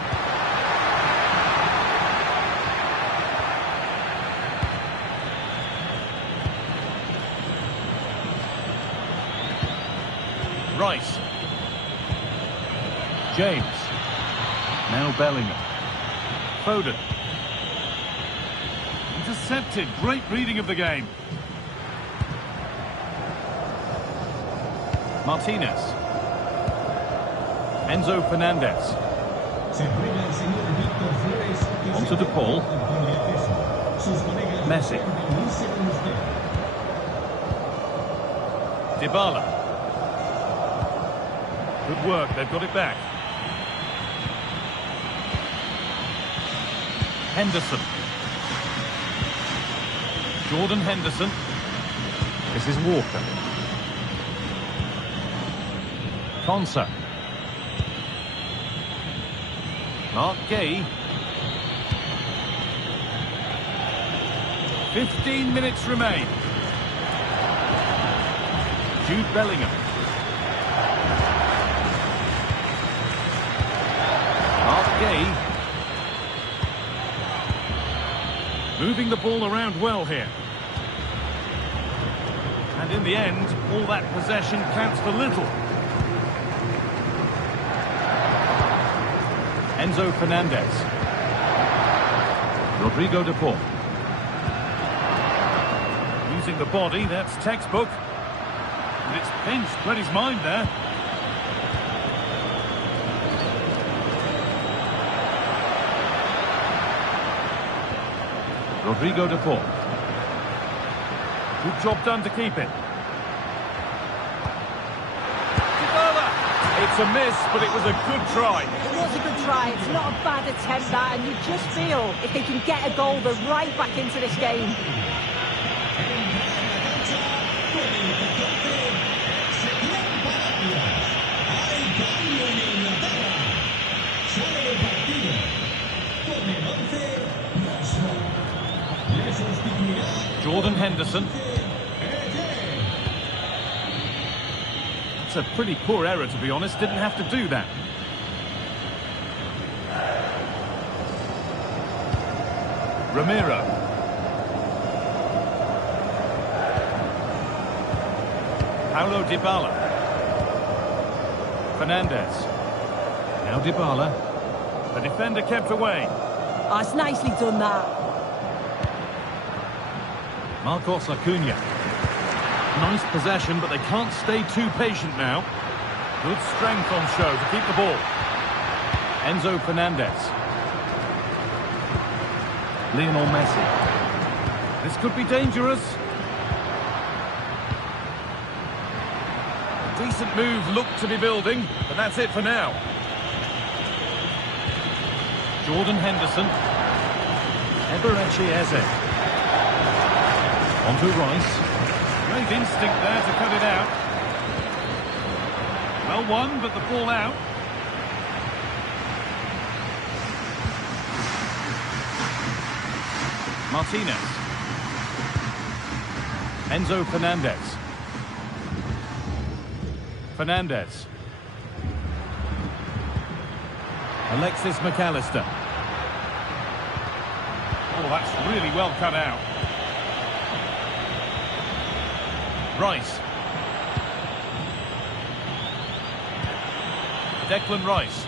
Rice. James. Now Bellingham. Foden. Intercepted. Great reading of the game. Martinez. Enzo Fernandez. On to De Paul. Messi. Dybala. Good work, they've got it back. Henderson. Jordan Henderson. This is Walker. Konsa. Mark Gay. 15 minutes remain. Jude Bellingham. Mark Gay. Moving the ball around well here. And in the end, all that possession counts for little. Enzo Fernandez. Rodrigo De Paul. Using the body, that's textbook. And it's pinched, read his mind there. Rodrigo De Paul. Good job done to keep it. It's a miss, but it was a good try. It was a good try. It's not a bad attempt, that, and you just feel if they can get a goal, they're right back into this game. Jordan Henderson. It's a pretty poor error, to be honest. Didn't have to do that. Ramiro. Paulo Dybala. Fernandez. Now Dybala. The defender kept away. Oh, it's nicely done, that. Marcos Acuna. Nice possession, but they can't stay too patient now. Good strength on show to keep the ball. Enzo Fernandez. Lionel Messi. This could be dangerous. A decent move looked to be building, but that's it for now. Jordan Henderson. Eberechi Eze. On to Rice. Great instinct there to cut it out. Well won, but the ball out. Martinez. Enzo Fernandez. Fernandez. Alexis McAllister. Oh, that's really well cut out. Rice. Declan Rice.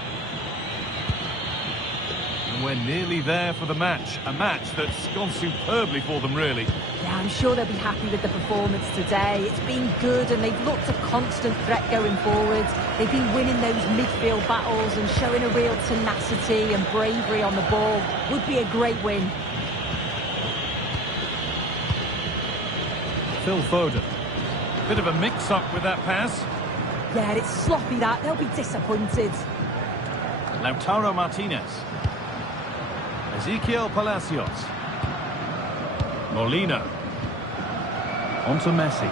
And we're nearly there for the match. A match that's gone superbly for them, really. Yeah, I'm sure they'll be happy with the performance today. It's been good and they've looked a constant threat going forwards. They've been winning those midfield battles and showing a real tenacity and bravery on the ball. Would be a great win. Phil Foden. Bit of a mix-up with that pass. Yeah, it's sloppy that. They'll be disappointed. Lautaro Martinez. Ezequiel Palacios. Molina. On to Messi.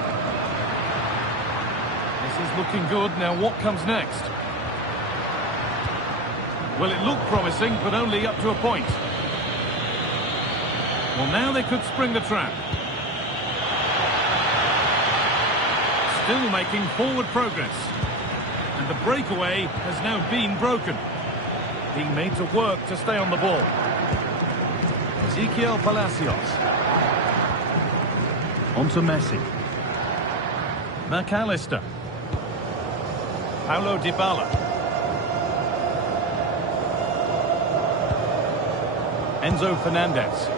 This is looking good. Now what comes next? Well, it looked promising, but only up to a point. Well, now they could spring the trap. Still making forward progress. And the breakaway has now been broken. Being made to work to stay on the ball. Ezequiel Palacios. On to Messi. McAllister. Paulo Dybala. Enzo Fernandez.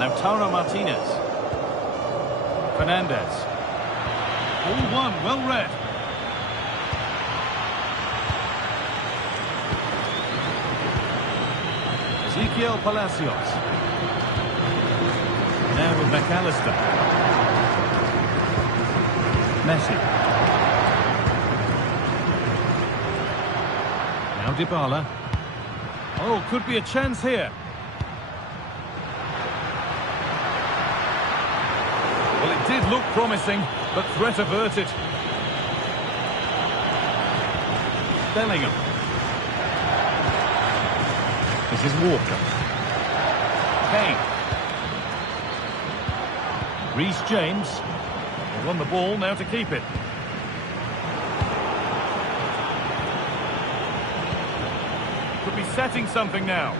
Lautaro Martinez. Fernandez. All one, well read. Ezequiel Palacios. Now with McAllister. Messi. Now Dybala. Oh, could be a chance here. Well, it did look promising, but threat averted. Bellingham. This is Walker. Kane. Reece James. They won the ball, now to keep it. Could be setting something now.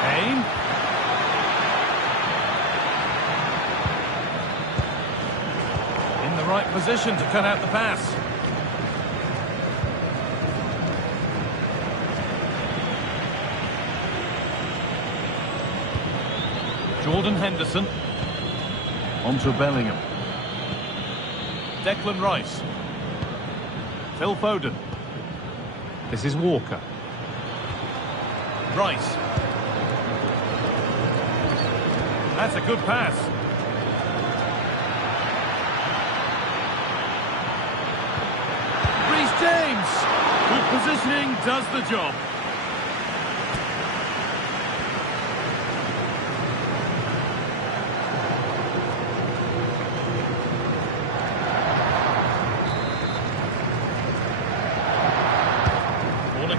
Kane. In the right position to cut out the pass. Jordan Henderson. On to Bellingham. Declan Rice. Phil Foden. This is Walker. Rice. That's a good pass. Reece James. Good positioning, does the job.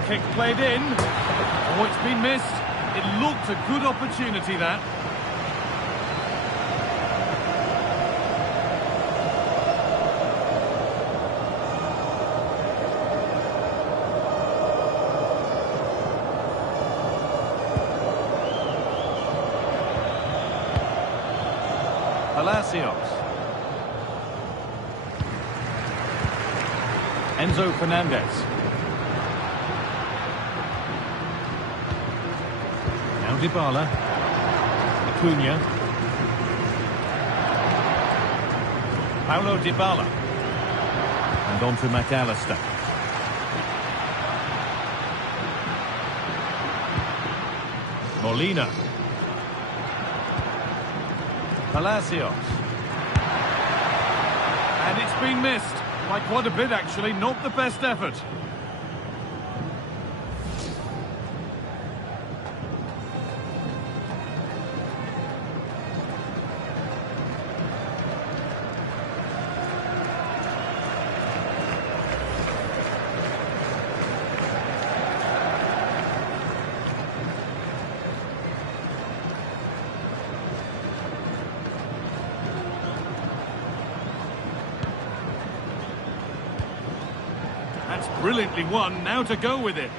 Kick played in. Oh, it's been missed. It looked a good opportunity, that. Palacios. Enzo Fernandez. Dybala, Acuna, Paulo Dybala, and on to McAllister. Molina, Palacios, and it's been missed by quite a bit actually, not the best effort. That's brilliantly won, now to go with it.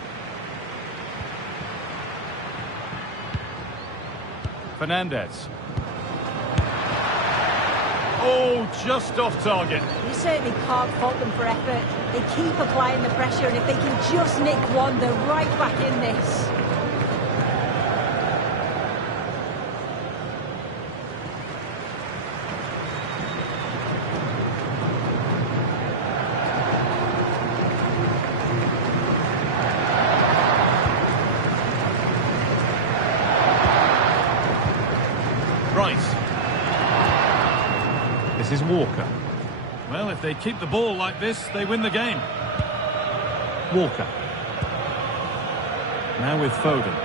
Fernandez. Oh, just off target. You certainly can't fault them for effort. They keep applying the pressure, and if they can just nick one, they're right back in this. Rice. This is Walker. Well, if they keep the ball like this, they win the game. Walker. Now with Foden.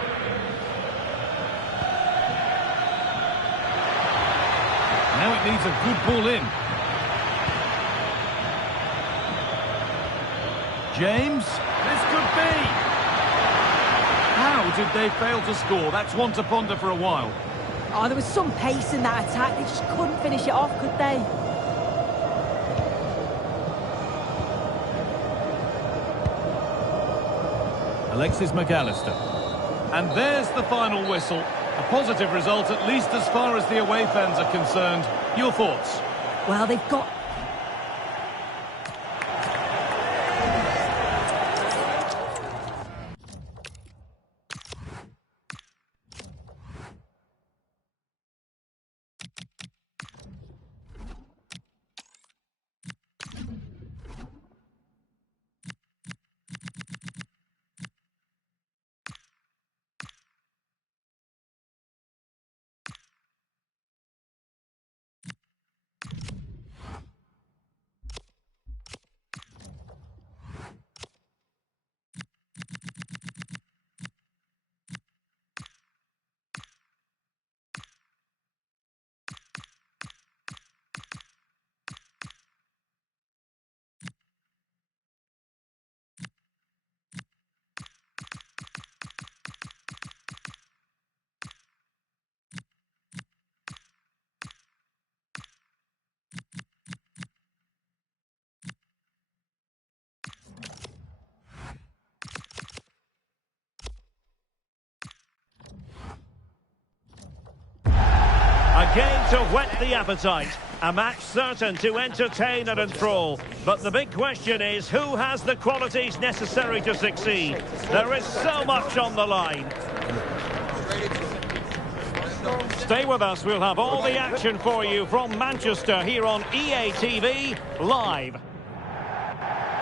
Now it needs a good ball in. James, this could be. How did they fail to score? That's one to ponder for a while. Oh, there was some pace in that attack. They just couldn't finish it off, could they? Alexis McAllister. And there's the final whistle. A positive result, at least as far as the away fans are concerned. Your thoughts? Well, they've got... A game to whet the appetite. A match certain to entertain and enthrall. But the big question is, who has the qualities necessary to succeed? There is so much on the line. Stay with us, we'll have all the action for you from Manchester here on EA TV Live.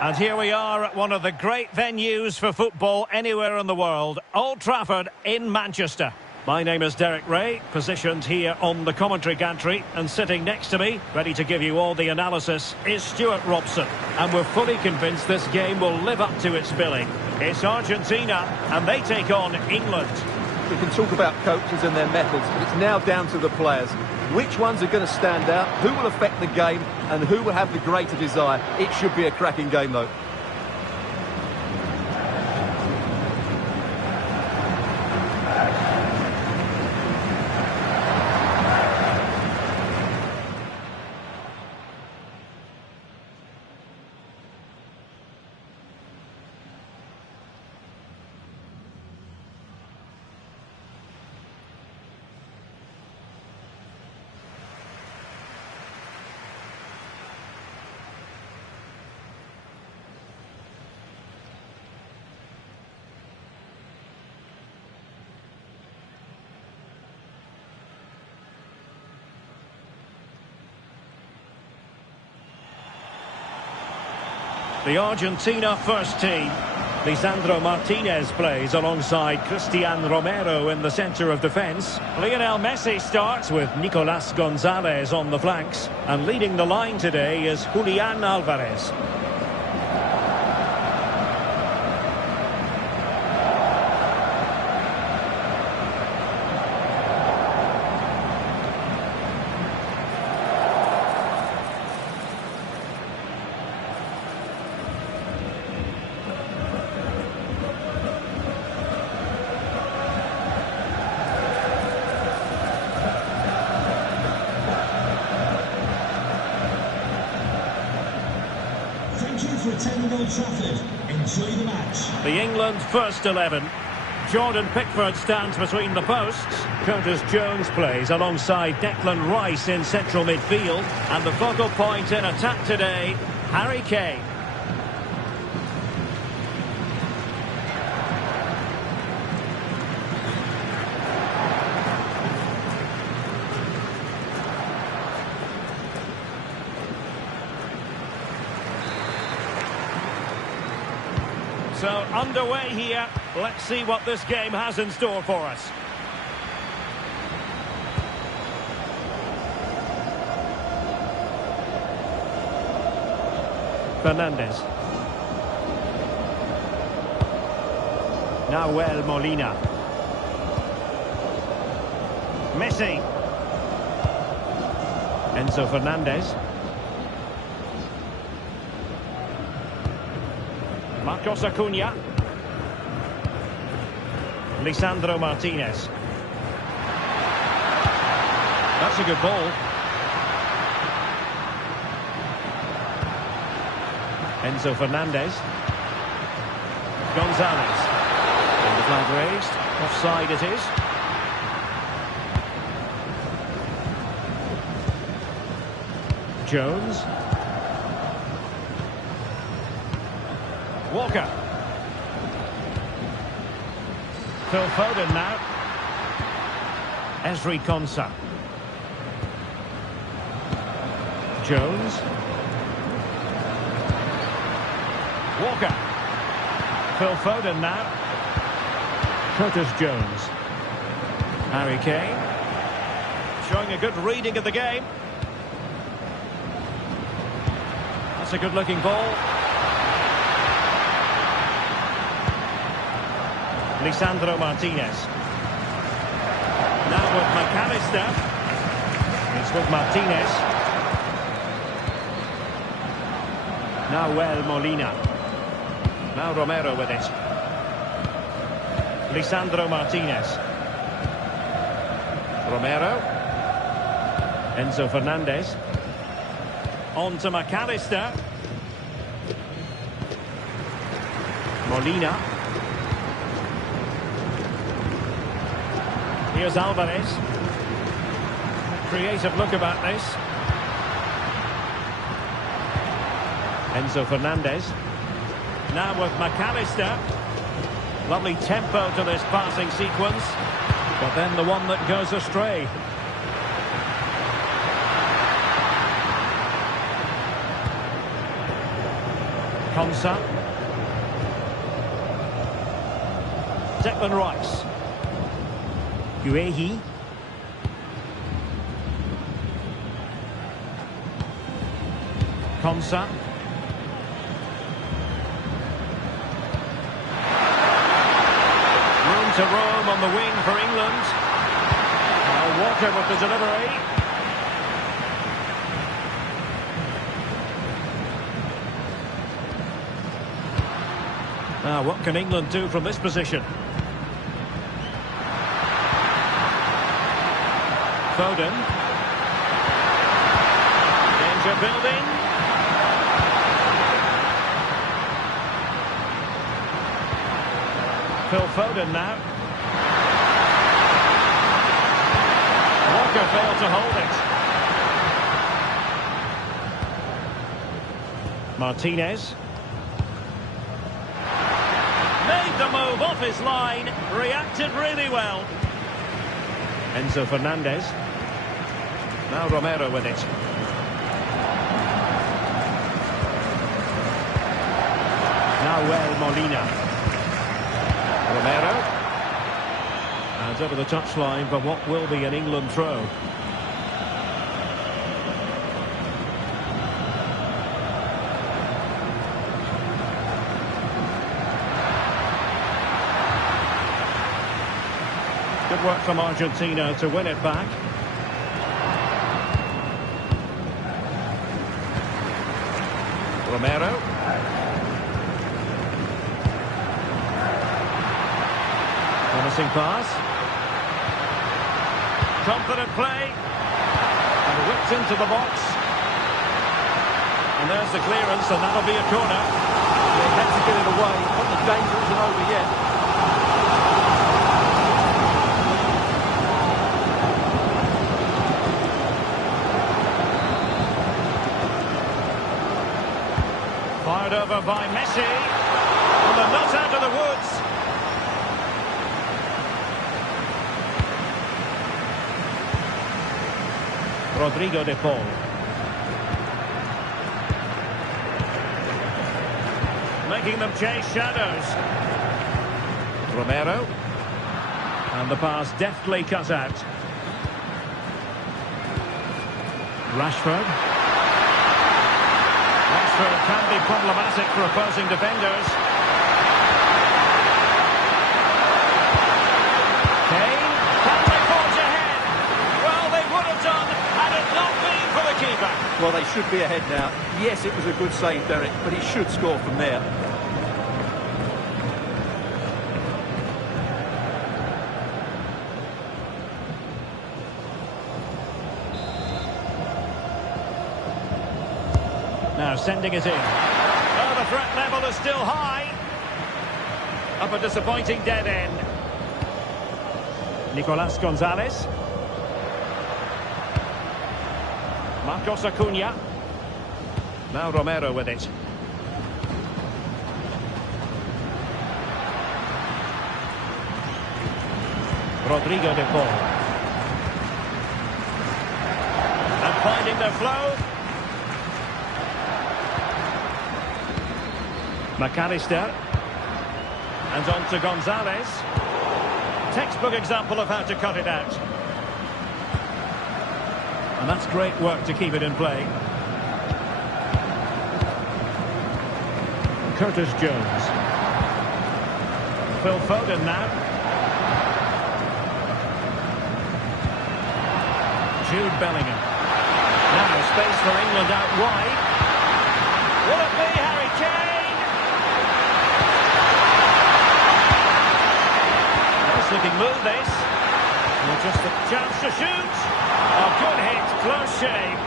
And here we are at one of the great venues for football anywhere in the world, Old Trafford in Manchester. My name is Derek Ray, positioned here on the commentary gantry, and sitting next to me, ready to give you all the analysis, is Stuart Robson. And we're fully convinced this game will live up to its billing. It's Argentina, and they take on England. We can talk about coaches and their methods, but it's now down to the players. Which ones are going to stand out, who will affect the game, and who will have the greater desire? It should be a cracking game, though. The Argentina first team. Lisandro Martinez plays alongside Christian Romero in the centre of defence. Lionel Messi starts with Nicolas Gonzalez on the flanks. And leading the line today is Julian Alvarez. For attending Old Trafford. Enjoy the match. The England first 11. Jordan Pickford stands between the posts. Curtis Jones plays alongside Declan Rice in central midfield. And the focal point in attack today, Harry Kane. So underway here. Let's see what this game has in store for us. Fernandez. Nahuel Molina. Messi. Enzo Fernandez. Marcos Acuna. Lisandro Martinez. That's a good ball. Enzo Fernandez. Gonzalez. And the flag raised. Offside it is. Jones. Walker. Phil Foden now. Ezri Konsa. Jones. Walker. Phil Foden now. Curtis Jones. Harry Kane. Showing a good reading of the game. That's a good-looking ball. Lisandro Martinez. Now with McAllister. It's with Martinez. Nahuel Molina. Now Romero with it. Lisandro Martinez. Romero. Enzo Fernandez. On to McAllister. Molina. Here's Alvarez. Creative look about this. Enzo Fernandez. Now with McAllister. Lovely tempo to this passing sequence. But then the one that goes astray. Konsa. Declan Rice. Guehi. Konsa. Room to roam on the wing for England. Now Walker with the delivery. Now what can England do from this position? Foden. Danger building. Phil Foden now. Walker failed to hold it. Martinez. Made the move off his line. Reacted really well. Enzo Fernandez. Now Romero with it. Nahuel Molina. Romero. And over the touchline for what will be an England throw. Good work from Argentina to win it back. Romero. Promising pass. Confident play. And whipped into the box. And there's the clearance, and that'll be a corner. They had to get it away, but the danger isn't over yet. Fired over by Messi. And they're not out of the woods. Rodrigo de Paul. Making them chase shadows. Romero. And the pass deftly cut out. Rashford. transfer can be problematic for opposing defenders. Kane, can they forge ahead? Well, they would have done had it not been for the keeper. Well, they should be ahead now. Yes, it was a good save, Derek, but he should score from there. Now sending it in. Oh, the threat level is still high. Up a disappointing dead end. Nicolas Gonzalez. Marcos Acuna. Now Romero with it. Rodrigo de Paul. And finding the flow. McAllister. And on to Gonzalez. Textbook example of how to cut it out. And that's great work to keep it in play. Curtis Jones. Phil Foden now. Jude Bellingham. Now space for England out wide. Will it be Harry Kane? Nice looking move this. And just a chance to shoot. A good hit, close shave.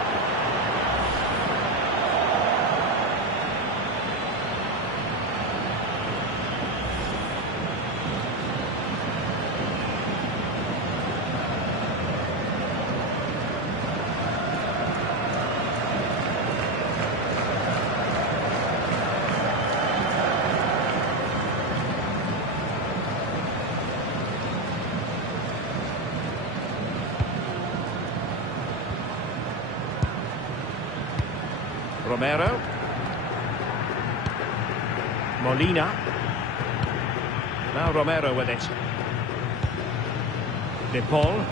Romero. Molina. Now Romero with it. De Paul.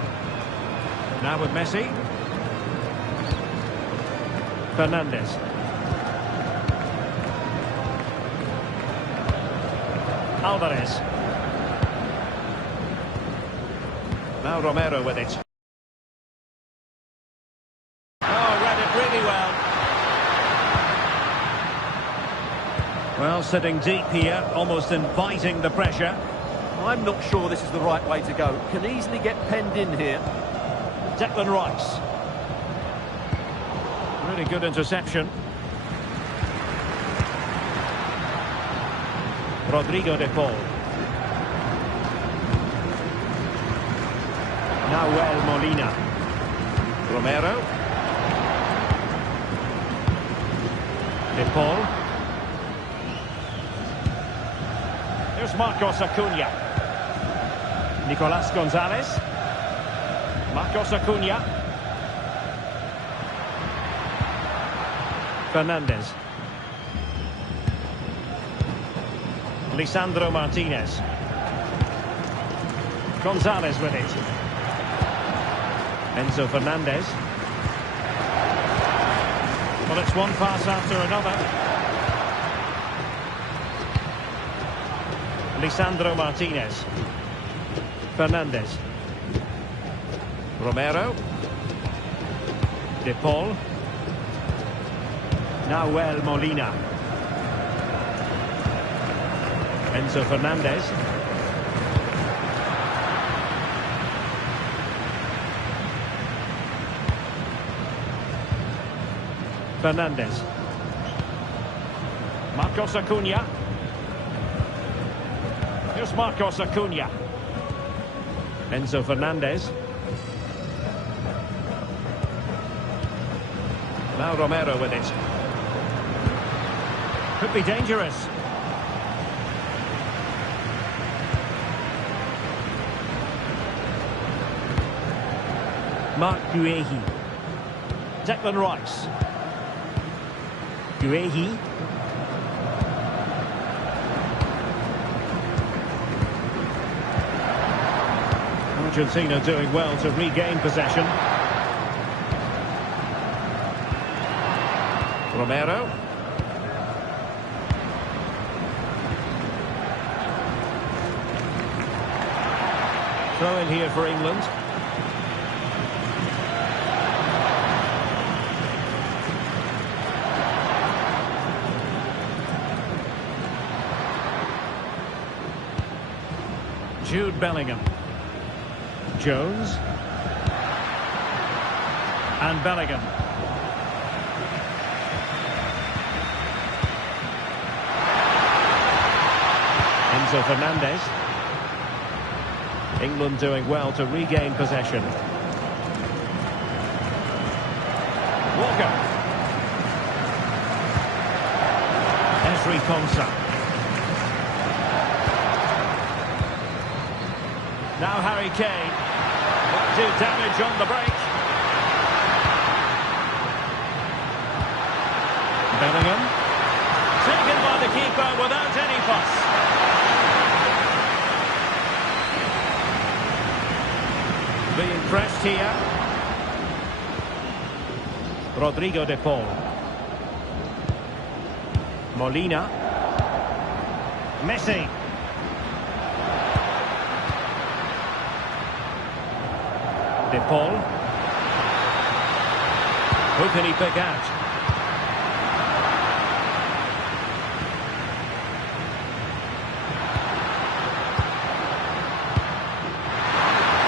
Now with Messi. Fernandes. Alvarez. Now Romero with it. Oh, read it really well. Well, sitting deep here, almost inviting the pressure. I'm not sure this is the right way to go. Can easily get penned in here. Declan Rice. Really good interception. Rodrigo de Paul. Now Molina. Romero. De Paul. Here's Marcos Acuna. Nicolas Gonzalez. Marcos Acuna. Fernandes. Lisandro Martinez. Gonzalez with it. Enzo Fernandez. Well, it's one pass after another. Lisandro Martinez. Fernandes. Romero. De Paul. Now Molina. Enzo Fernandez. Fernandes. Marcos Acuna. Here's Marcos Acuna. Enzo Fernandez. Now Romero with it. Could be dangerous. Marc Guehi. Declan Rice. Guehi. Argentina doing well to regain possession. Romero. Throw in here for England. Jude Bellingham. Jones. And Bellingham. Enzo Fernandez. England doing well to regain possession. Walker. Esri Konsa. Now Harry Kane. Won't do damage on the break. Bellingham. Taken by the keeper without any fuss. Being pressed here. Rodrigo de Paul. Molina. Messi. De Paul. Who can he pick out?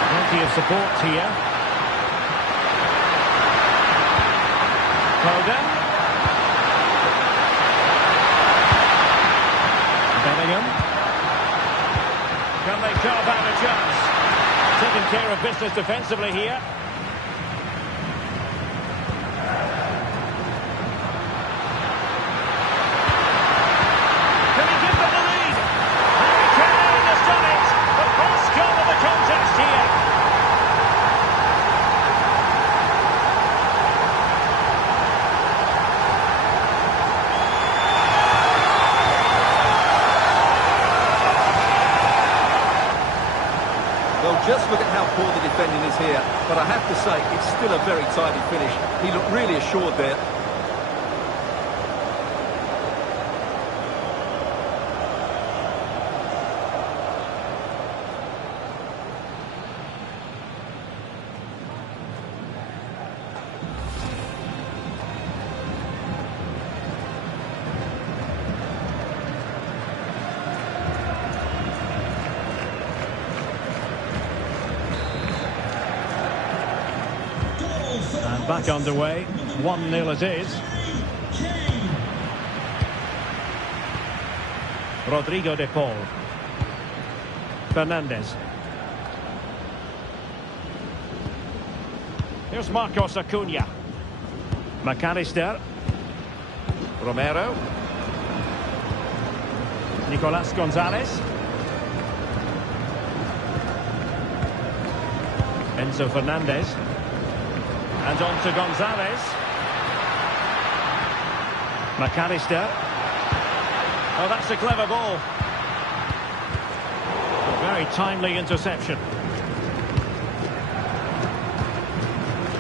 Plenty of support here. Foden. Bellingham. Can they carve out a chance? Taking care of business defensively here. Can he give them the lead? Harry Kane has done it. The first goal of the contest here. Well, just look at how poor the defending is here, but I have to say, it's still a very tidy finish. He looked really assured there. Back underway, 1-0 it is. Kane. Rodrigo de Paul. Fernandez. Here's Marcos Acuna. McAllister. Romero. Nicolas Gonzalez. Enzo Fernandez. And on to Gonzalez. McAllister. Oh, that's a clever ball. A very timely interception.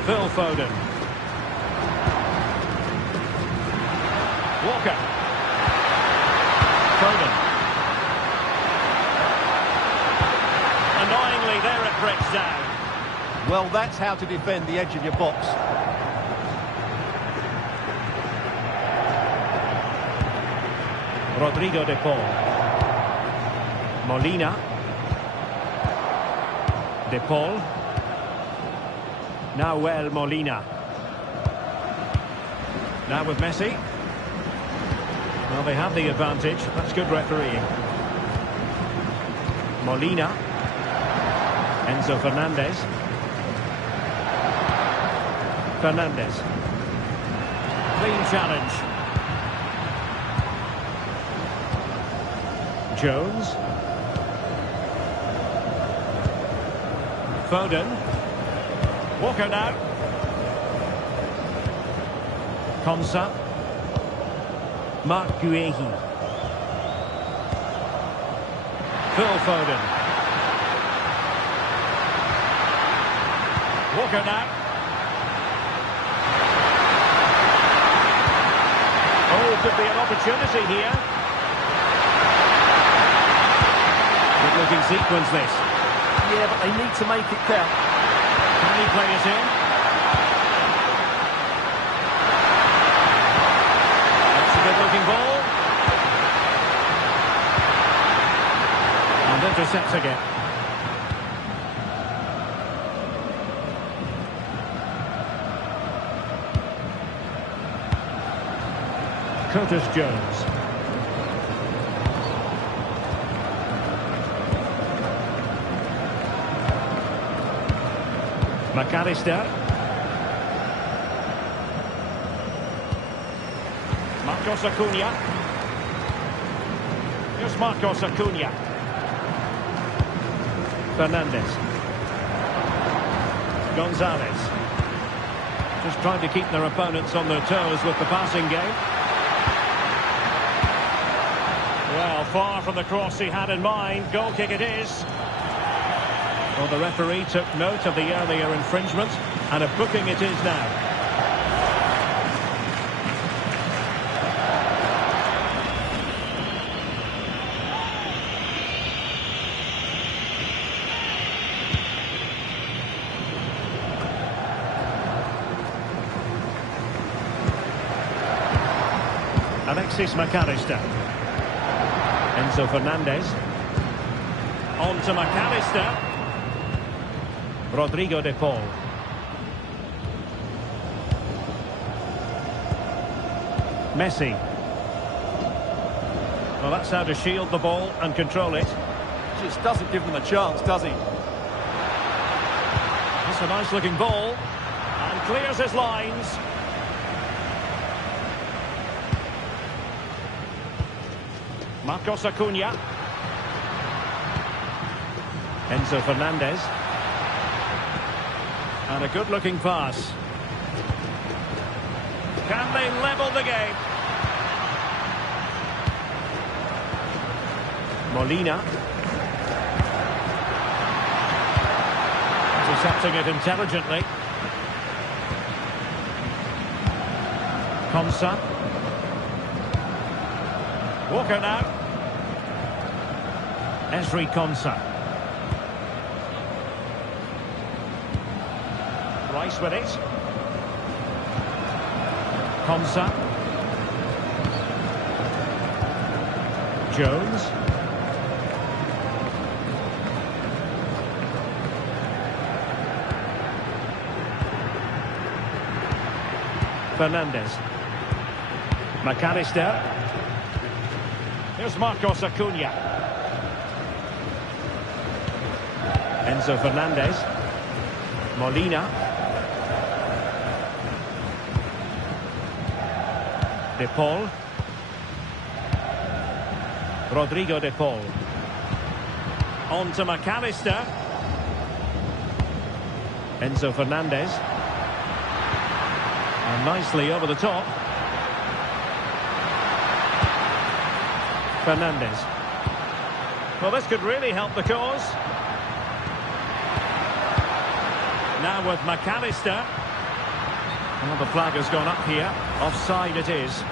Phil Foden. Walker. Foden. Annoyingly, there it breaks down. Well, that's how to defend the edge of your box. Rodrigo de Paul. Molina. De Paul. Now Molina. Now with Messi. Well, they have the advantage. That's good refereeing. Molina. Enzo Fernandez. Fernandez. Clean challenge. Jones. Foden. Walker now. Konsa. Mark Guehi. Phil Foden. Walker now. Oh, could be an opportunity here. Good looking sequence this. Yeah, but they need to make it count. Can he play it in? That's a good-looking ball. And intercepts again. Curtis Jones. McAllister. Marcos Acuna. Here's Marcos Acuna. Fernandez. Gonzalez. Just trying to keep their opponents on their toes with the passing game. Well, far from the cross he had in mind. Goal kick it is. Well, the referee took note of the earlier infringement, and a booking it is now. Alexis McAllister. Enzo Fernandez. On to McAllister. Rodrigo de Paul. Messi. Well, that's how to shield the ball and control it. Just doesn't give them a chance, does he? That's a nice-looking ball. And clears his lines. Marcos Acuna. Enzo Fernandez. And a good-looking pass. Can they level the game? Molina. Intercepting it intelligently. Konsa. Walker now. Esri Konsa. Rice with it. Konsa. Jones. Fernandez. McAllister. Here's Marcos Acuna. Enzo Fernandez. Molina. De Paul. Rodrigo de Paul. On to McAllister. Enzo Fernandez. And nicely over the top. Fernandez. Well, this could really help the cause. Now with McAllister. Well, the flag has gone up here. Offside it is.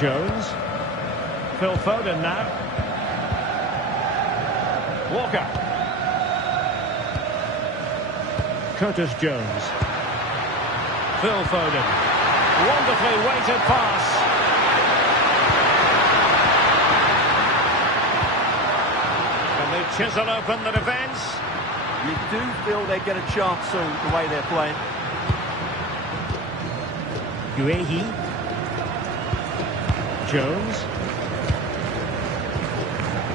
Jones. Phil Foden now. Walker. Curtis Jones. Phil Foden. Wonderfully weighted pass. Can they chisel open the defence? You do feel they get a chance soon, the way they're playing. Guehi. Jones.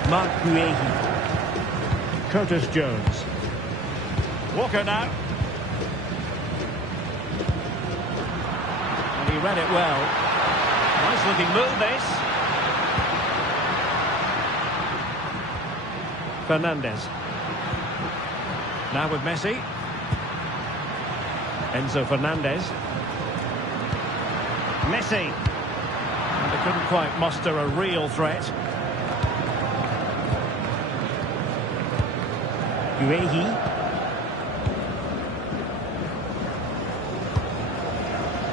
Mark Guehi. Curtis Jones. Walker now. And he read it well. Nice looking move this. Fernandez. Now with Messi. Enzo Fernandez. Messi. And they couldn't quite muster a real threat. Guehi.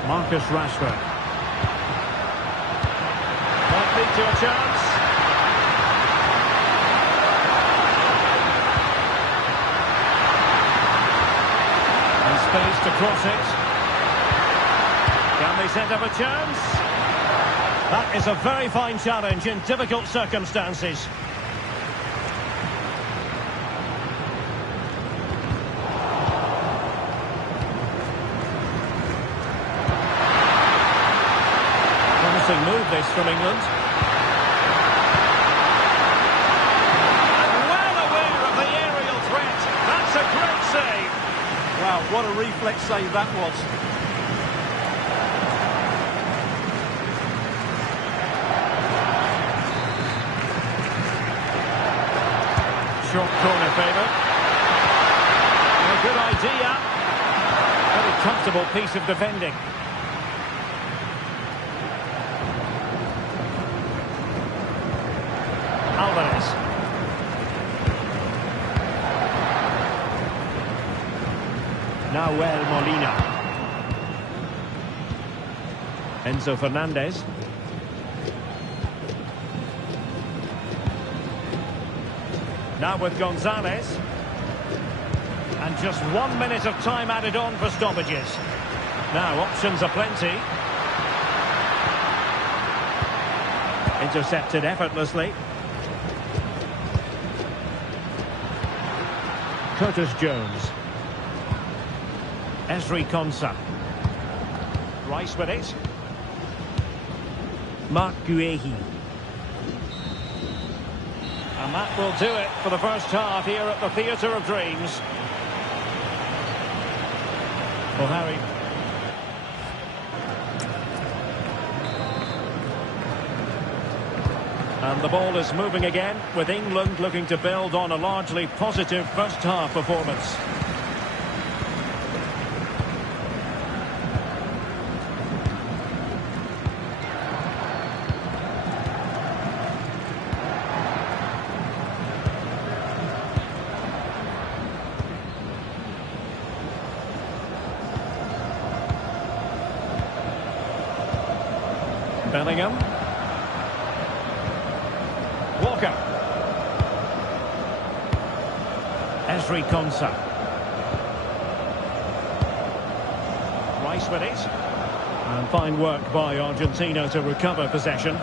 Marcus Rashford. Might lead to a chance. And space to cross it. Can they set up a chance? That is a very fine challenge in difficult circumstances. Promising move this from England. And well aware of the aerial threat. That's a great save. Wow, what a reflex save that was. Short corner favour. A good idea. Very comfortable piece of defending. Alvarez. Nahuel Molina. Enzo Fernandez. Now with Gonzalez. And just 1 minute of time added on for stoppages. Now options are plenty. Intercepted effortlessly. Curtis Jones. Ezri Konsa. Rice with it. Marc Guehi. And that will do it for the first half here at the Theatre of Dreams. Well, Harry. And the ball is moving again, with England looking to build on a largely positive first half performance. Bellingham. Walker. Ezri Konsa. Rice with it. And fine work by Argentina to recover possession.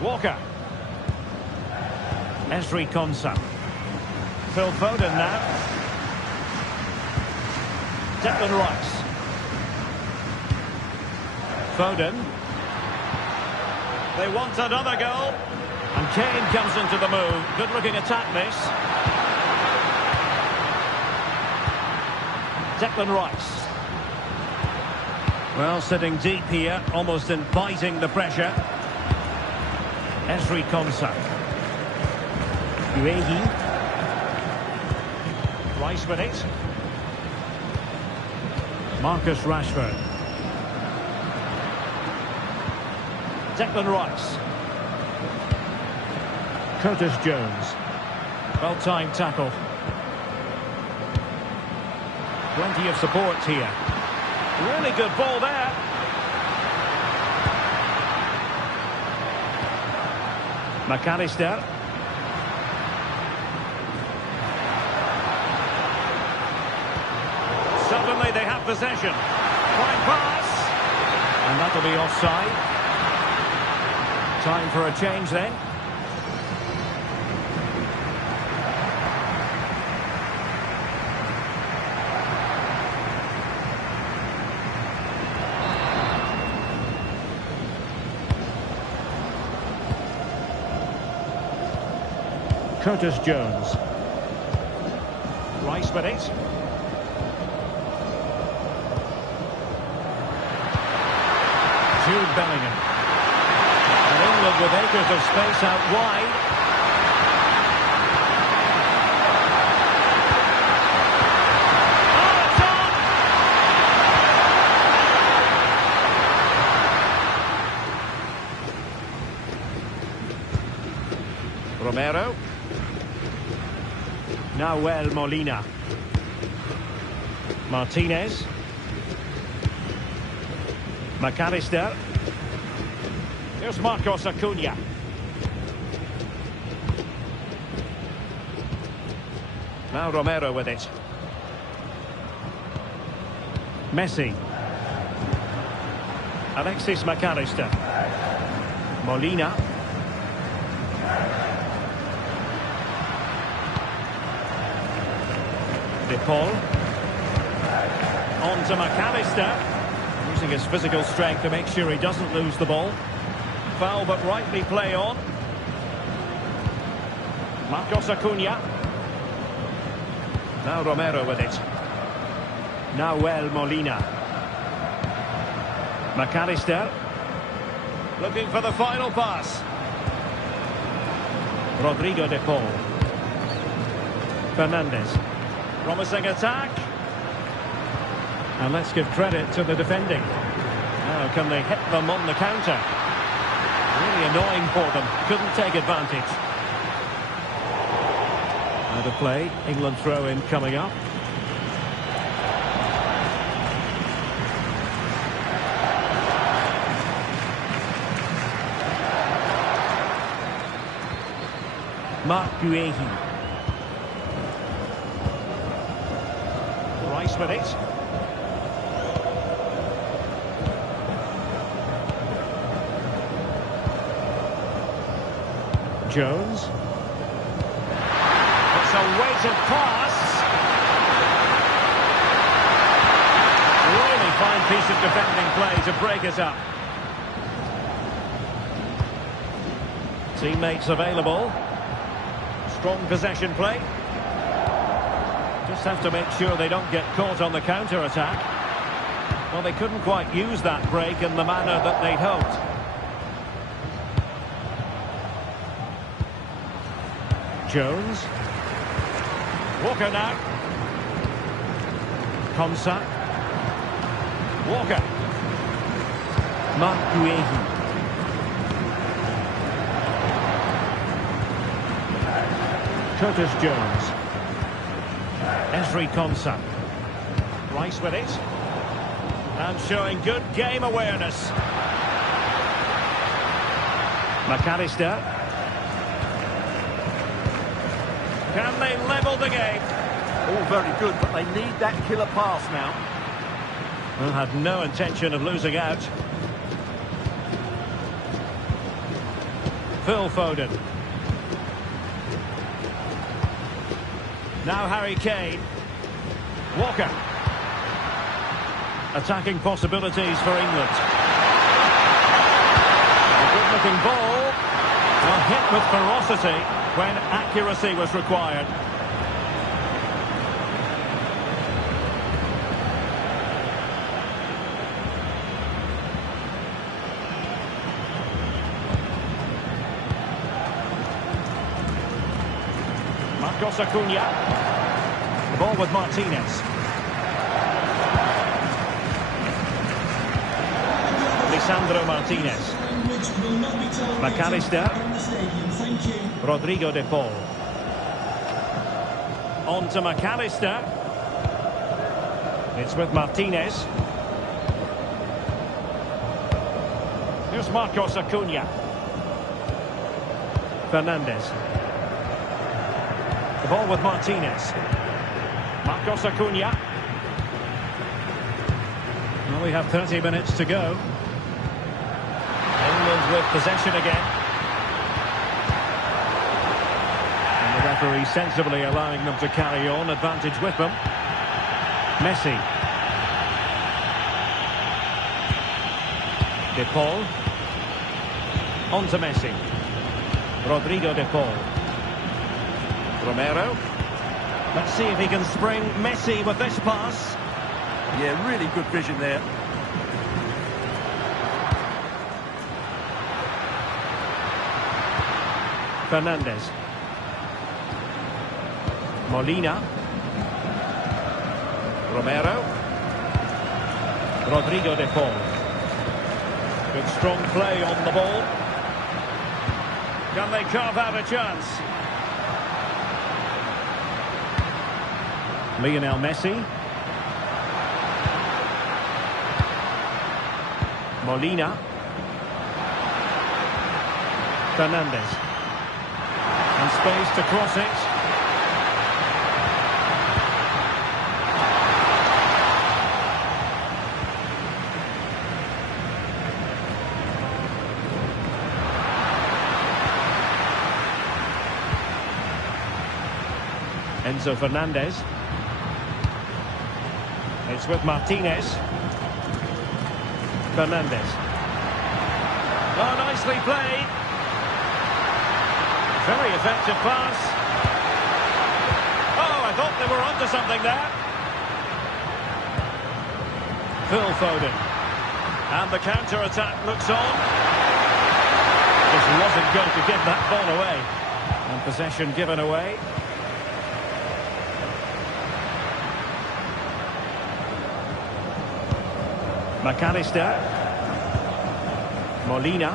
Walker. Ezri Konsa. Phil Foden now. Declan Rice. Foden. They want another goal. And Kane comes into the move. Good looking attack this. Declan Rice. Well, sitting deep here, almost inviting the pressure. Ezri Konsa. Guehi. Rice with it. Marcus Rashford. Declan Rice. Curtis Jones. Well-timed tackle. Plenty of support here. Really good ball there. McAllister. Suddenly they have possession. Fine pass. And that'll be offside. Time for a change then. Curtis Jones. Rice with it. Jude Bellingham. And England with acres of space out wide. Oh, it's on! Romero. Nahuel Molina. Martinez. McAllister. Here's Marcos Acuna. Now Romero with it. Messi. Alexis McAllister. Molina. De Paul. On to McAllister. Using his physical strength to make sure he doesn't lose the ball. Foul but rightly play on. Marcos Acuna. Now Romero with it. Nahuel Molina. McAllister. Looking for the final pass. Rodrigo de Paul. Fernandez. Promising attack. And let's give credit to the defending. Now can they hit them on the counter? Really annoying for them. Couldn't take advantage. Out of play. England throw-in coming up. Marc Guehi. Rice with it. Jones. It's a weighted pass. Really fine piece of defending play to break it up. Teammates available. Strong possession play. Just have to make sure they don't get caught on the counter-attack. Well, they couldn't quite use that break in the manner that they'd hoped. Jones. Walker now. Konsa. Walker. Marc Guehi. Curtis Jones. Esri Konsa. Rice with it. And showing good game awareness. McAllister. Can they level the game? All very good, but they need that killer pass now. Well, had no intention of losing out. Phil Foden. Now Harry Kane. Walker. Attacking possibilities for England. A good-looking ball. Well, hit with ferocity when accuracy was required. Marcos Acuna. The ball with Martinez. Lisandro Martinez. McAllister. Rodrigo de Paul. On to McAllister. It's with Martinez. Here's Marcos Acuna. Fernandez. The ball with Martinez. Marcos Acuna. Well, we have 30 minutes to go. England with possession again. And the referee sensibly allowing them to carry on, advantage with them. Messi. De Paul. On to Messi. Rodrigo de Paul. Romero. Let's see if he can spring Messi with this pass. Yeah, really good vision there. Fernandez. Molina. Romero. Rodrigo de Paul. Good strong play on the ball. Can they carve out a chance? Lionel Messi. Molina. Fernandez. And space to cross it. Enzo Fernandez. It's with Martinez. Fernandez. Oh, nicely played. Very effective pass. Oh, I thought they were onto something there. Phil Foden. And the counter-attack looks on. Just wasn't going to give that ball away. And possession given away. McAllister. Molina.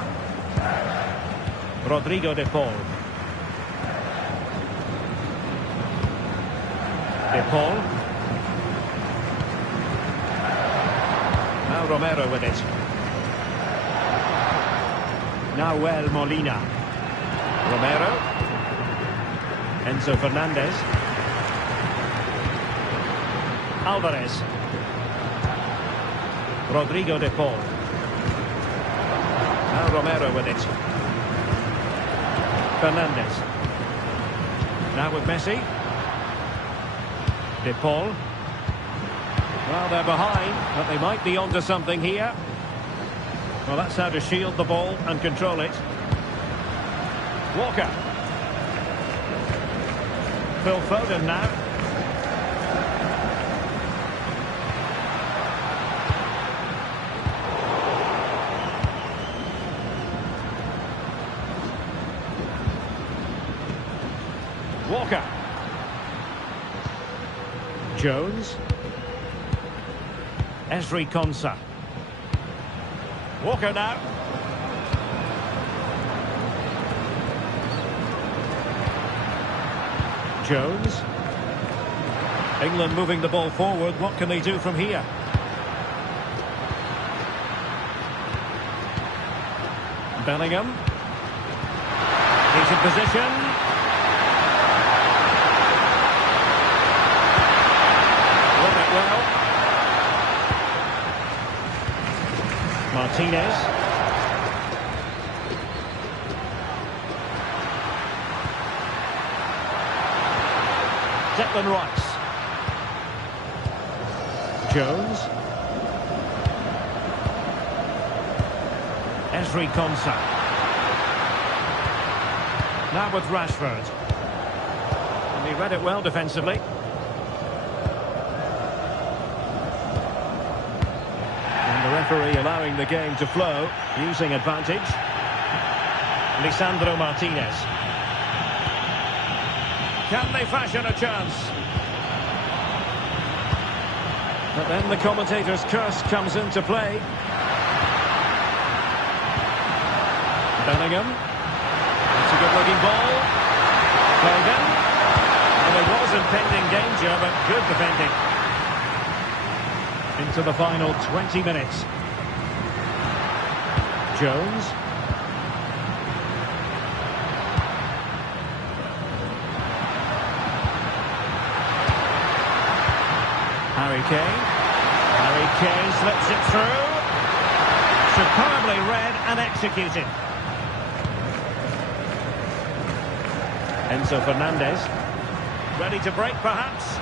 Rodrigo de Paul. De Paul. Now Romero with it. Nahuel Molina. Romero. Enzo Fernandez. Alvarez. Rodrigo de Paul. Now Romero with it. Fernandez. Now with Messi. De Paul. Well, they're behind, but they might be onto something here. Well, that's how to shield the ball and control it. Walker. Phil Foden now. Walker. Jones. Ezri Konsa. Walker now. Jones. England moving the ball forward. What can they do from here? Bellingham. He's in position. Well, Martinez. Declan Rice. Jones. Ezri Konsa. Now with Rashford. And he read it well defensively. Referee allowing the game to flow, using advantage. Lisandro Martinez. Can they fashion a chance? But then the commentator's curse comes into play. Bellingham. It's a good-looking ball. Played in. And there was impending danger, but good defending. Into the final 20 minutes. Jones. Harry Kane. Harry Kane slips it through. Superbly read and executed. Enzo Fernandez. Ready to break perhaps.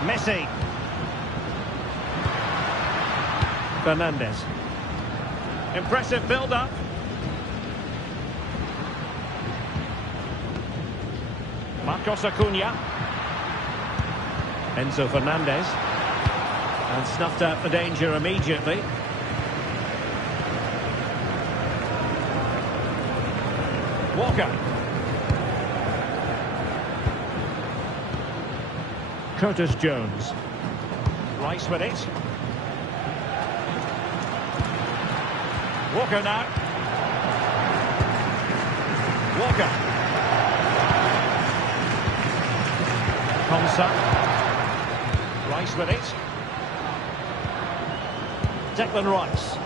Messi. Fernandez. Impressive build-up. Marcos Acuna. Enzo Fernandez. And snuffed out the danger immediately. Walker. Curtis Jones. Rice with it. Walker now. Walker. Konsa. Rice with it. Declan Rice.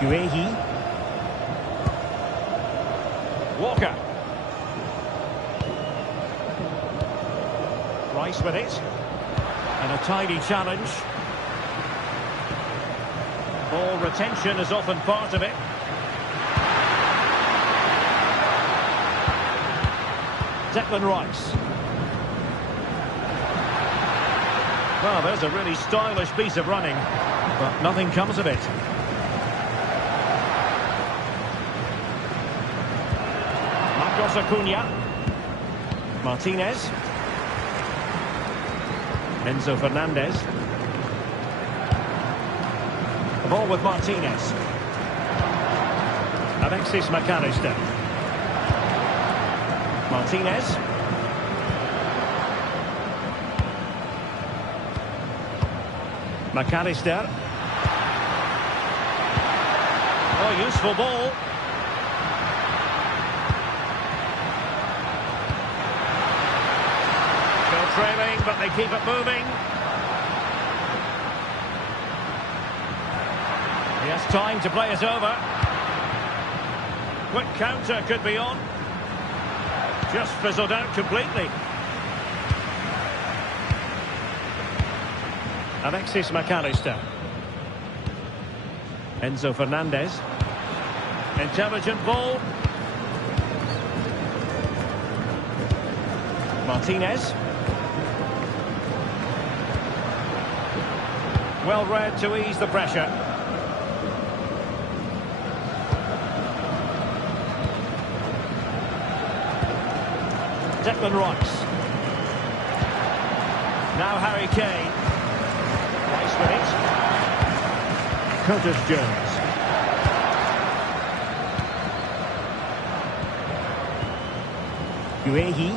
Guehi. Walker. Rice with it. And a tidy challenge. Ball retention is often part of it. Declan Rice. Well, there's a really stylish piece of running, but nothing comes of it. Marcos Acuna. Martinez. Enzo Fernandez. The ball with Martinez. Alexis McAllister. Martinez. McAllister. Oh, useful ball. Still trailing, but they keep it moving. He has time to play it over. Quick counter could be on. Just fizzled out completely. Alexis McAllister. Enzo Fernandez. Intelligent ball. Martinez. Well read to ease the pressure. Declan Rice. Now Harry Kane. Rice with it. Curtis Jones. Guehi.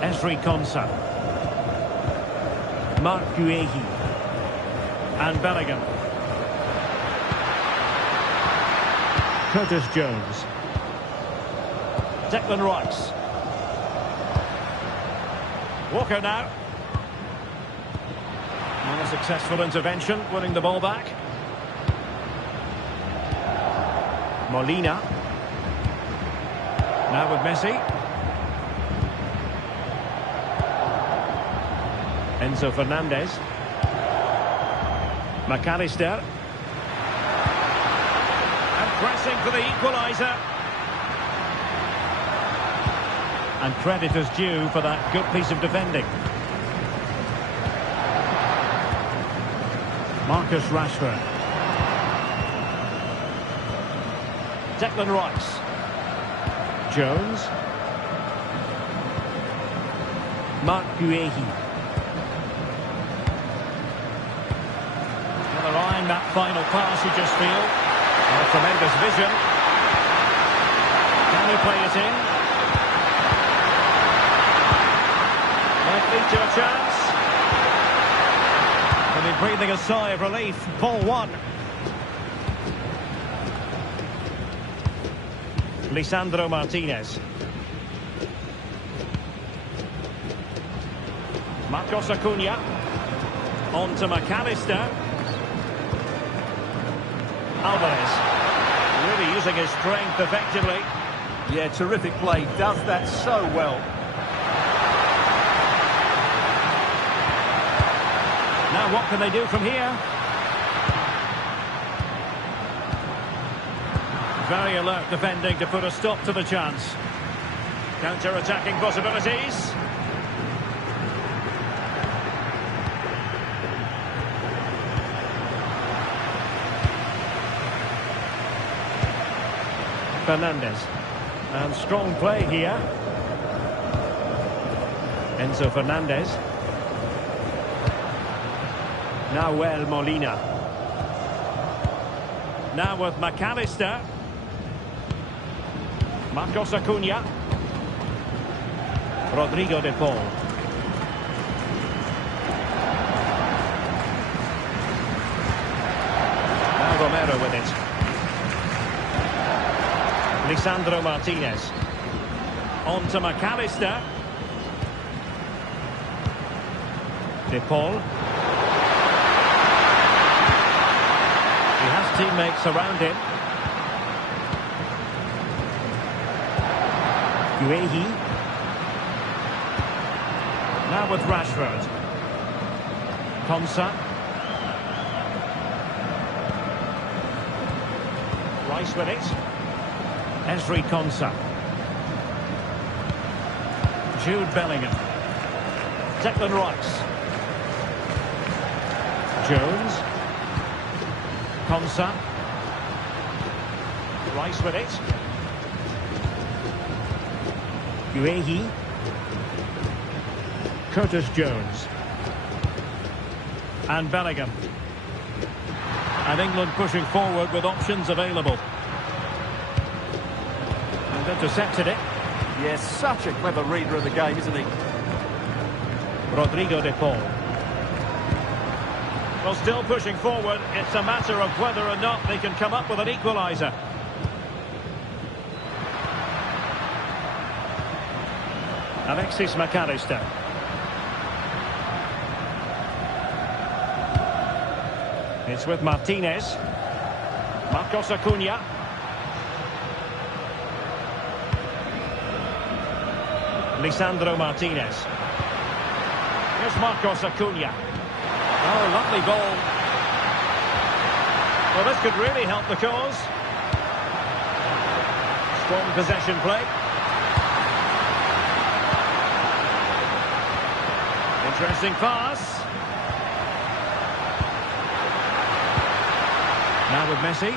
Esri Konsa. Mark Guehi. And Bellingham. Curtis Jones. Declan Rice. Walker now. And a successful intervention, winning the ball back. Molina. Now with Messi. Enzo Fernandez. McAllister. And pressing for the equaliser. And credit is due for that good piece of defending. Marcus Rashford. Declan Rice. Jones. Mark Guehi. Well, eyeing that final pass, you just feel. A tremendous vision. Can he play it in? Likely to a chance. And he's breathing a sigh of relief. Ball one. Lisandro Martinez. Marcos Acuna. On to McAllister. Alvarez. Really using his strength effectively. Yeah, terrific play. Does that so well. Now what can they do from here? Very alert defending to put a stop to the chance. Counter-attacking possibilities. Fernandez. And strong play here. Enzo Fernandez. Nahuel Molina. Now with McAllister. Marcos Acuna. Rodrigo de Paul. Romero with it. Lisandro Martinez. On to McAllister. De Paul. He has teammates around him. Guehi. Now with Rashford. Konsa. Rice with it. Esri Konsa. Jude Bellingham. Declan Rice. Jones. Konsa. Rice with it. Guehi. Curtis Jones. And Bellingham. And England pushing forward with options available. And intercepted it. Yes, such a clever reader of the game, isn't he? Rodrigo de Paul. Well, still pushing forward. It's a matter of whether or not they can come up with an equaliser. Alexis McAllister. It's with Martinez. Marcos Acuna. Lisandro Martinez. Here's Marcos Acuna. Oh, lovely ball. Well, this could really help the cause. Strong possession play. Interesting pass. Now with Messi.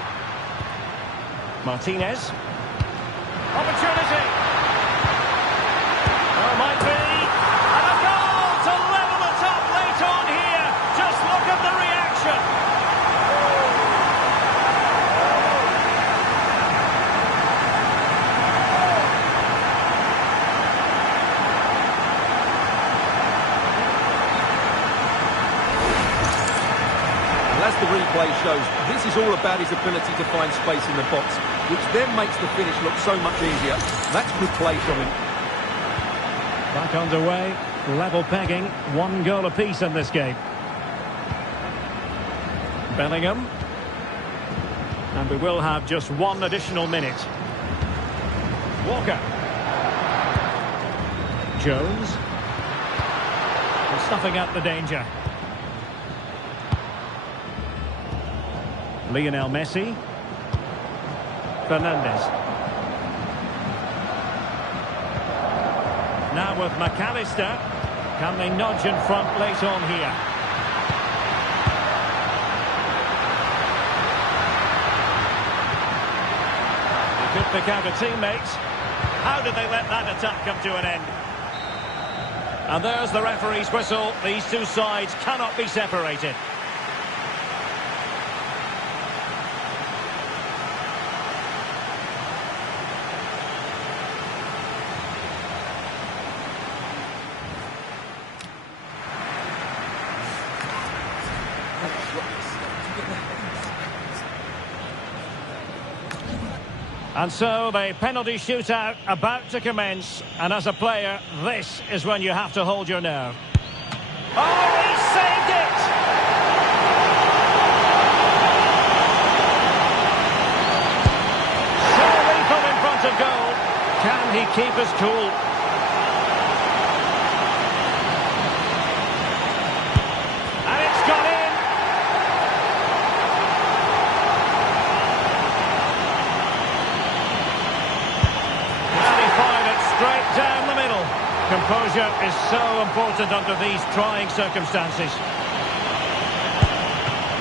Martinez. Opportunity. Oh, might be. And a goal to level it up late on here. Just look at the reaction. As the replay shows, this is all about his ability to find space in the box, which then makes the finish look so much easier. That's good play from him. Back underway, level pegging, 1 goal apiece in this game. Bellingham. And we will have just 1 additional minute. Walker. Jones. And snuffing out the danger. Lionel Messi. Fernandes. Now with McAllister. Can they nudge in front late on here? They could pick out a teammate. How did they let that attack come to an end? And there's the referee's whistle. These two sides cannot be separated. And so the penalty shootout about to commence. And as a player, this is when you have to hold your nerve. Oh, he saved it! Surely from in front of goal. Can he keep his cool? And it's gone in. Straight down the middle. Composure is so important under these trying circumstances.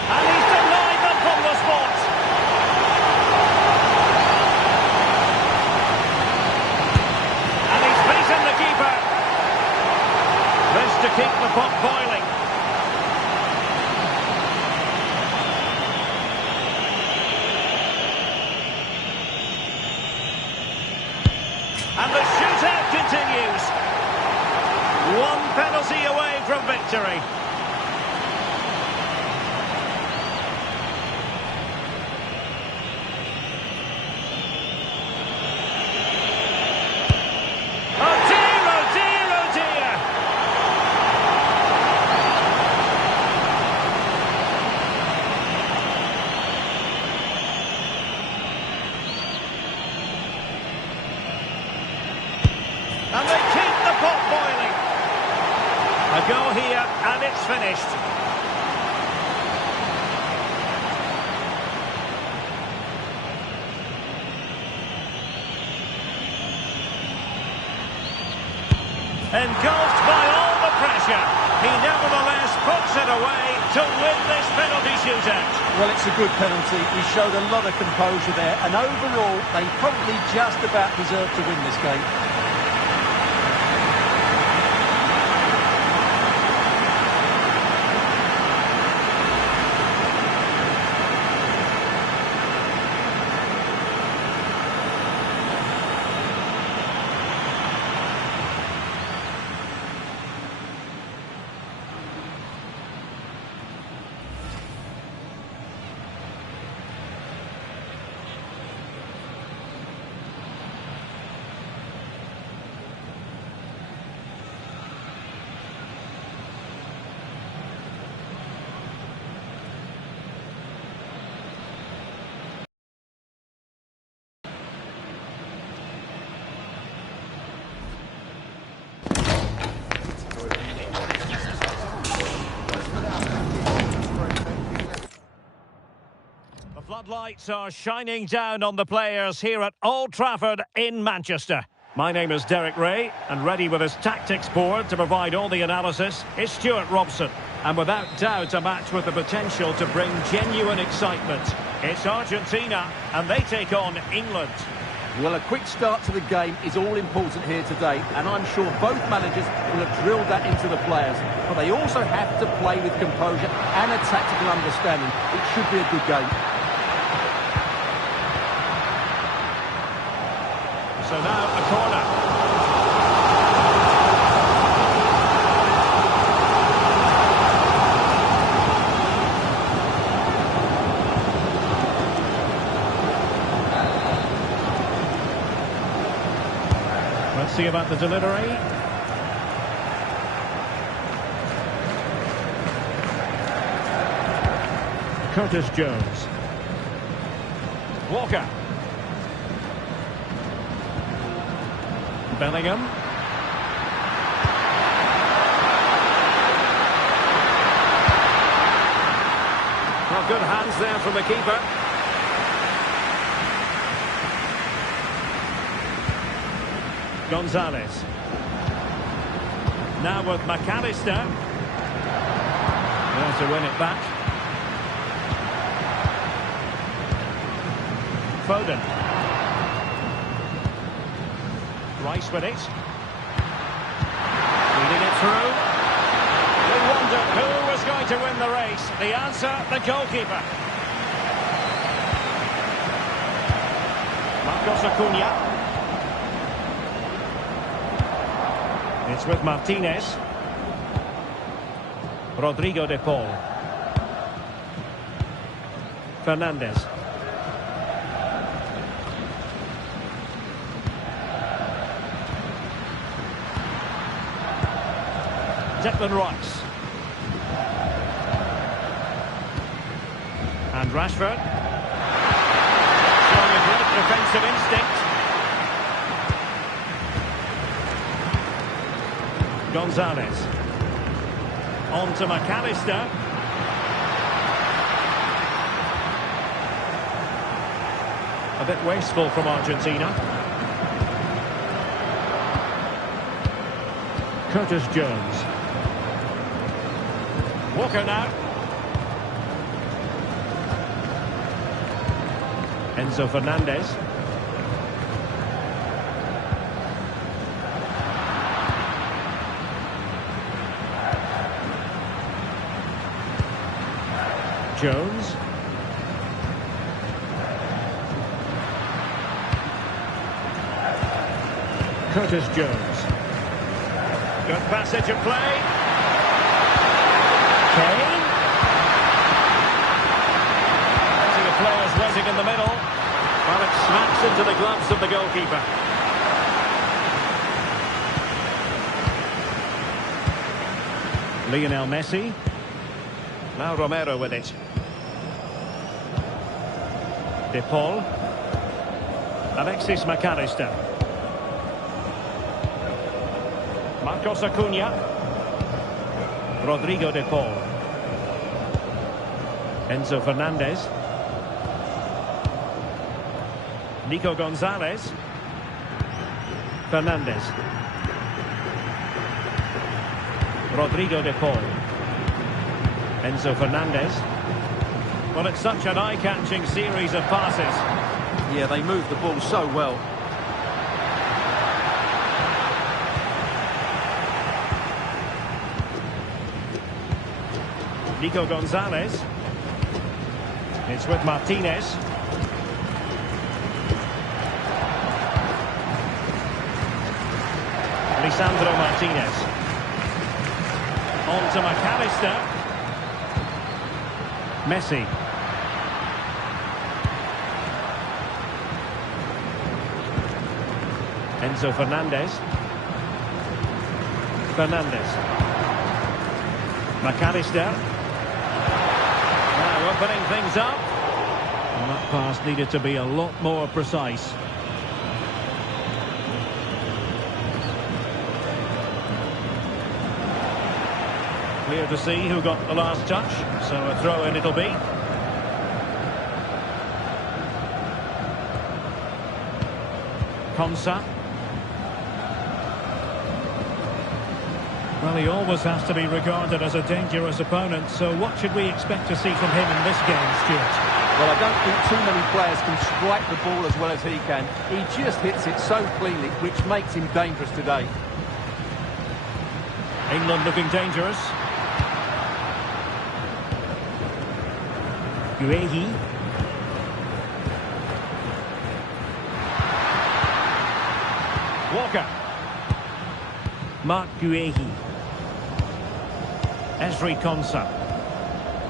And he's denied them from the spot. And he's beaten the keeper. This to keep the pot boiling. And the shootout continues. 1 penalty away from victory. go here, and it's finished. Engulfed by all the pressure, he nevertheless puts it away to win this penalty shootout. Well, it's a good penalty. He showed a lot of composure there, and overall, they probably just about deserve to win this game. Floodlights are shining down on the players here at Old Trafford in Manchester. My name is Derek Ray, and ready with his tactics board to provide all the analysis is Stuart Robson. And without doubt a match with the potential to bring genuine excitement. It's Argentina, and they take on England. Well, a quick start to the game is all important here today, and I'm sure both managers will have drilled that into the players. But they also have to play with composure and a tactical understanding. It should be a good game. So now a corner. Let's see about the delivery. Curtis Jones. Walker. Bellingham. Well, good hands there from the keeper. Gonzalez. Now with McAllister. Well, to win it back. Foden. Rice with it. Feeding it through. We wondered who was going to win the race. The answer, the goalkeeper. Marcos Acuna. It's with Martinez. Rodrigo de Paul. Fernandez. Declan Rice. And Rashford. Showing a great defensive instinct. Gonzalez. On to McAllister. A bit wasteful from Argentina. Curtis Jones. Walker now. Enzo Fernandez. Jones. Curtis Jones. Good passage of play. Kane. Plenty of players waiting in the middle. Well, it smacks into the gloves of the goalkeeper. Lionel Messi. Now Romero with it. De Paul. Alexis McAllister. Marcos Acuna. Rodrigo de Paul. Enzo Fernandez. Nico Gonzalez. Fernandez. Rodrigo de Paul. Enzo Fernandez. Well, it's such an eye-catching series of passes. Yeah, they move the ball so well. Nico Gonzalez. It's with Martinez. Lisandro Martinez. On to McAllister. Messi. Enzo Fernandez. Fernandez. McAllister. Now opening things up. Well, that pass needed to be a lot more precise. Clear to see who got the last touch, so a throw-in it'll be. Konsa. Well, he always has to be regarded as a dangerous opponent, so what should we expect to see from him in this game, Stuart? Well, I don't think too many players can strike the ball as well as he can. He just hits it so cleanly, which makes him dangerous today. England looking dangerous. Guehi. Walker. Mark Guehi. Ezri Konsa.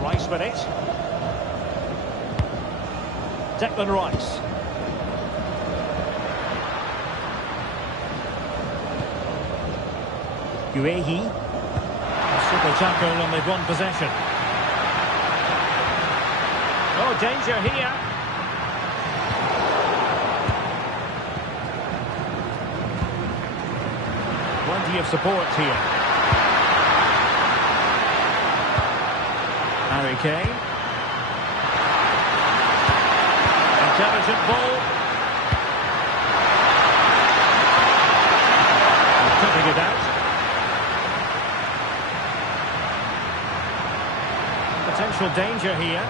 Rice with it. Declan Rice. Guehi. A triple tackle and they've won possession. Oh, danger here. Plenty of support here. Harry Kane. Intelligent ball. Cutting it out. Potential danger here.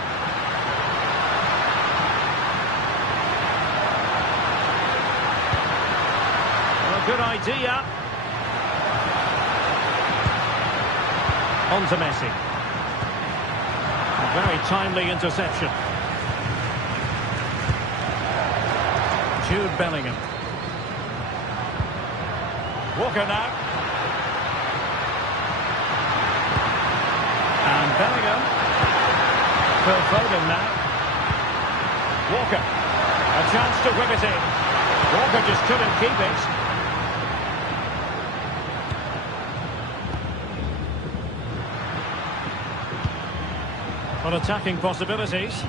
Well, a good idea. On to Messi. A very timely interception. Jude Bellingham. Walker now. And Bellingham. Phil Foden now. Walker. A chance to whip it in. Walker just couldn't keep it. On attacking possibilities.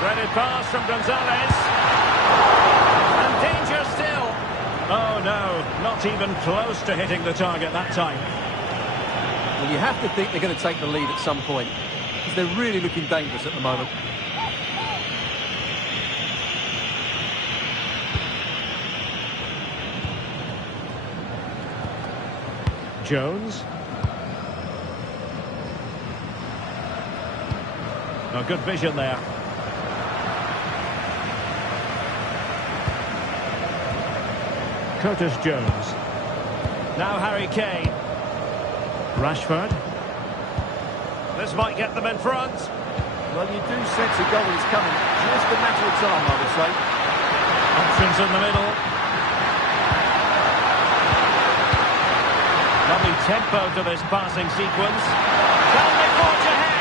Threaded pass from Gonzalez. And danger still. Oh no, not even close to hitting the target that time. Well, you have to think they're going to take the lead at some point, because they're really looking dangerous at the moment. Jones. Oh, good vision there. Curtis Jones. Now Harry Kane. Rashford. This might get them in front. Well, you do sense a goal is coming. Just a matter of time, I would say. Options in the middle. Lovely tempo to this passing sequence. Can they forge ahead?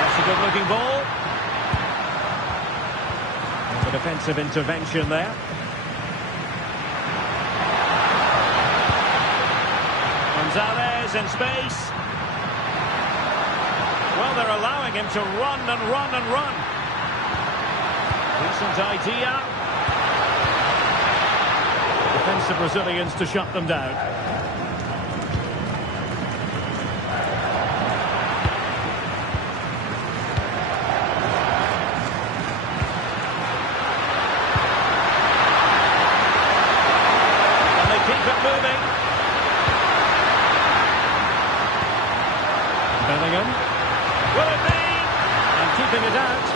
That's a good-looking ball. And the defensive intervention there. Gonzalez in space. Well, they're allowing him to run and run and run. Decent idea. Brazilians to shut them down. And they keep it moving. Bellingham. Will it be? And keeping it out.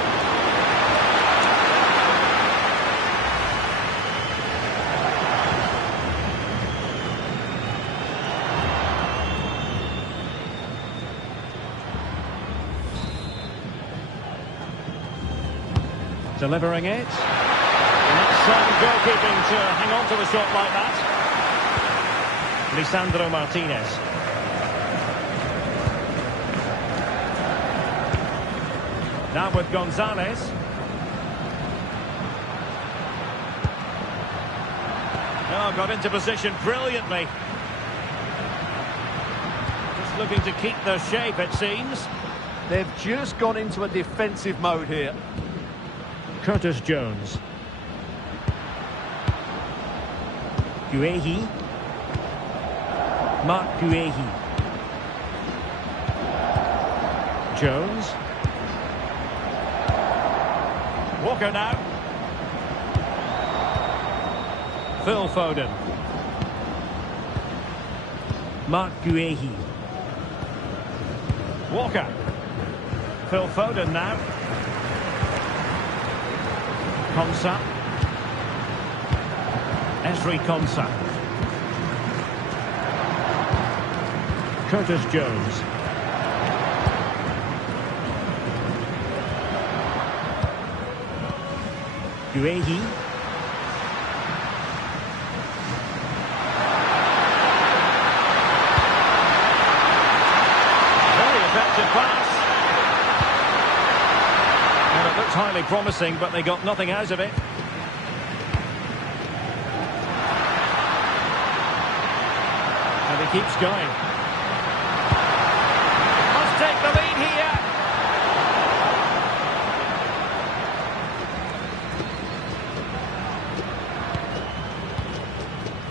Delivering it. And that's some goalkeeping to hang on to a shot like that. Lisandro Martinez. Now with Gonzalez. Oh, got into position brilliantly. Just looking to keep their shape, it seems. They've just gone into a defensive mode here. Curtis Jones. Guehi. Mark Guehi. Jones. Walker now. Phil Foden. Mark Guehi. Walker. Phil Foden now. Konsa. Esri Konsa. Curtis Jones. Guehi. Very effective pass. Well, it looks highly promising, but they got nothing out of it. And he keeps going. Must take the lead here.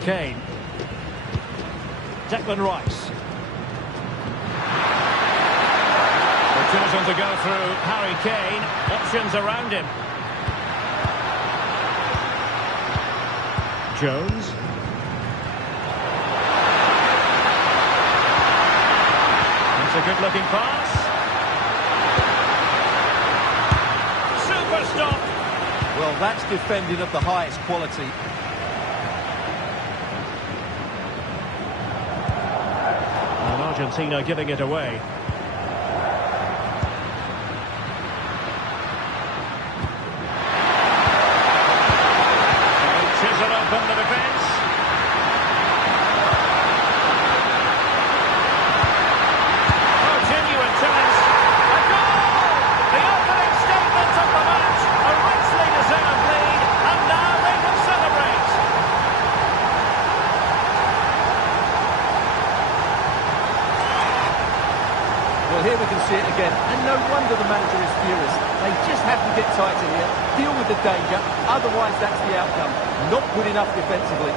Kane. Declan Rice. They've chosen to go through Harry Kane. Options around him. Jones. That's a good-looking pass. Super stop. Well, that's defending of the highest quality. Argentina giving it away. Chisel open the defence. Oh, genuine chance. A goal! The opening statement of the match. A richly deserved lead. And now they can celebrate. Well, here we can see it again, and no wonder the manager is furious. They just have to get tighter here, deal with the danger, otherwise that's the outcome. Not good enough defensively.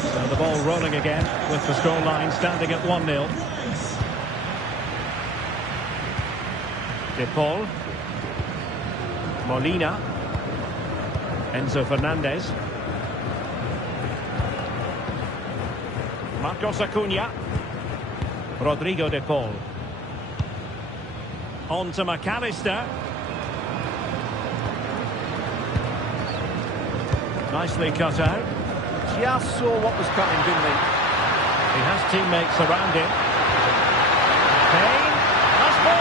So the ball rolling again with the scoreline standing at 1-0. De Paul. Molina. Enzo Fernandez. Marcos Acuna. Rodrigo De Paul. On to McAllister. Nicely cut out. Just saw what was coming, didn't he? He has teammates around him. Kane. Must be.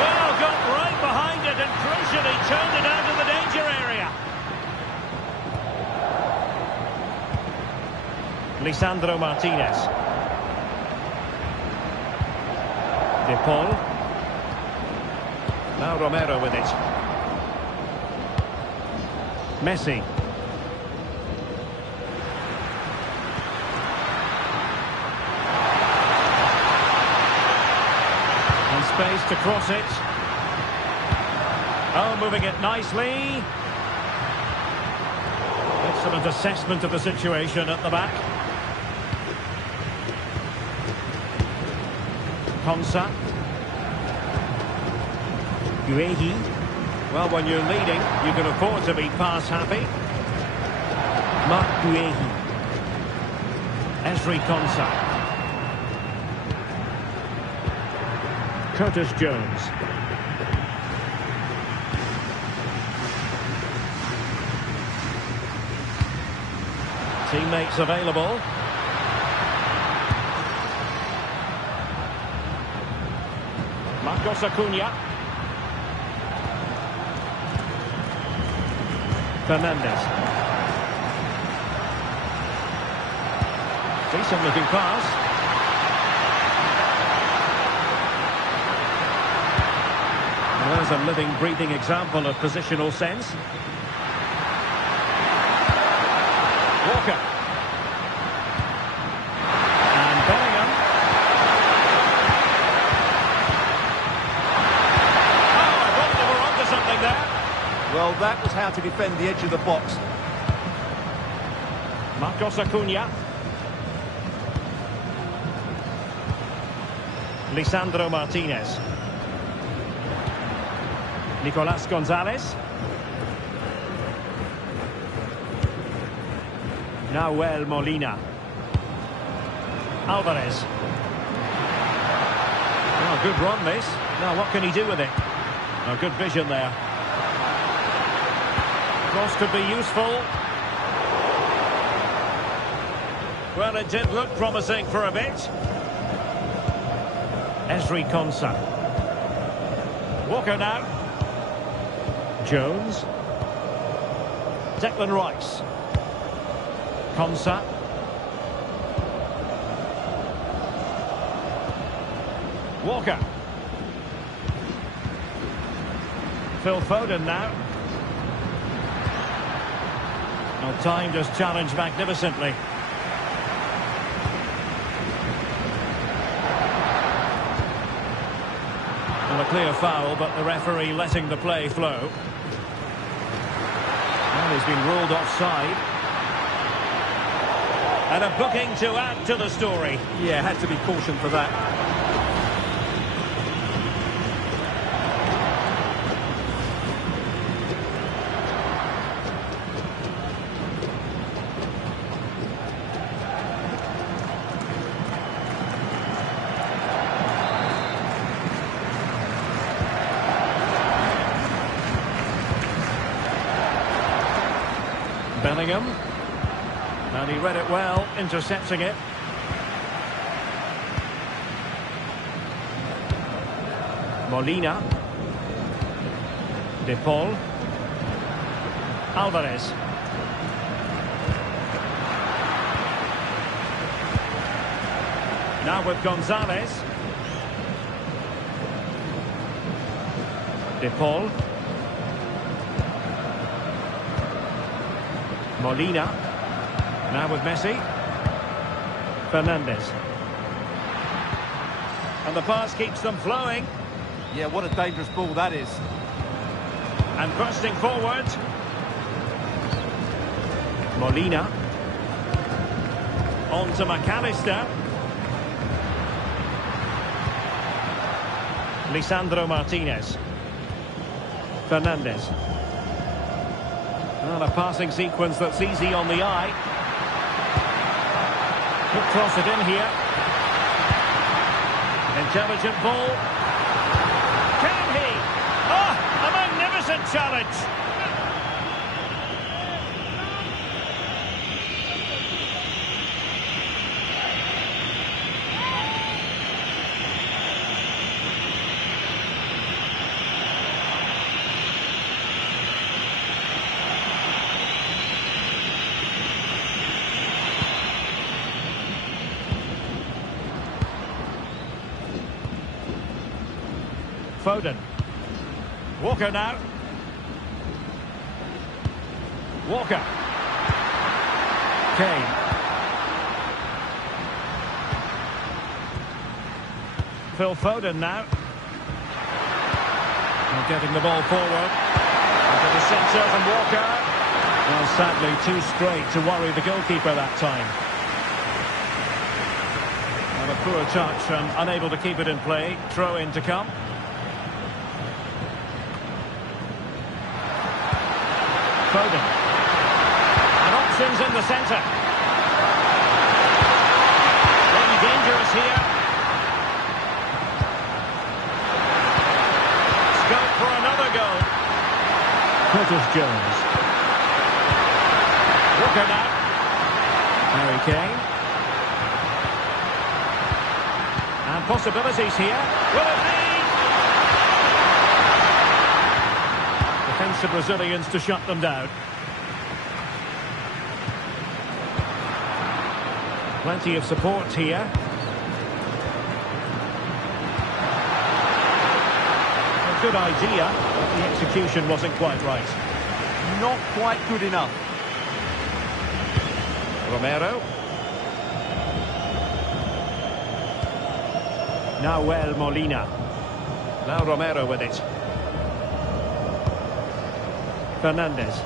Well, got right behind it and crucially turned it out of the danger area. Lisandro Martinez. De Paul. Now Romero with it. Messi. And space to cross it. Oh, moving it nicely. Excellent assessment of the situation at the back. Konsa. Guehi. Well, when you're leading, you can afford to be pass happy. Marc Guehi. Ezri Konsa. Curtis Jones. Teammates available. Marcos Acuna. Fernandez. Decent looking pass. Well, there's a living, breathing example of positional sense. Walker. And Bellingham. Oh, I thought they were onto something there. Well, that was how to defend the edge of the box. Marcos Acuna. Lisandro Martinez. Nicolas Gonzalez. Nahuel Molina. Alvarez. Oh, good run this. Now what can he do with it? Oh, good vision there. Cross could be useful. Well, it did look promising for a bit. Ezri Konsa. Walker now. Jones. Declan Rice. Konsa. Walker. Phil Foden now. Well, timed his challenge magnificently. Well, a clear foul, but the referee letting the play flow. Well, he's been ruled offside. And a booking to add to the story. Yeah, had to be cautioned for that. Bellingham. And he read it well, intercepting it. Molina. De Paul. Alvarez. Now with Gonzalez. De Paul. Molina. Now with Messi. Fernandez. And the pass keeps them flowing. Yeah, what a dangerous ball that is. And bursting forward. Molina. On to McAllister. Lisandro Martinez. Fernandez. Well, a passing sequence that's easy on the eye. Could cross it in here. Intelligent ball. Can he? Oh, a magnificent challenge. Foden. Walker now. Walker. Kane. Phil Foden now. And getting the ball forward. Into the centre from Walker. Well, sadly, too straight to worry the goalkeeper that time. And a poor touch and unable to keep it in play. Throw in to come. Foden. And options in the centre. Really dangerous here. Scope for another goal. Curtis Jones. Walker now. Harry Kane. And possibilities here. Will it be? Defensive Brazilians to shut them down. Plenty of support here. A good idea, but the execution wasn't quite right. Not quite good enough. Romero. Nahuel Molina. Now Romero with it. Fernandez.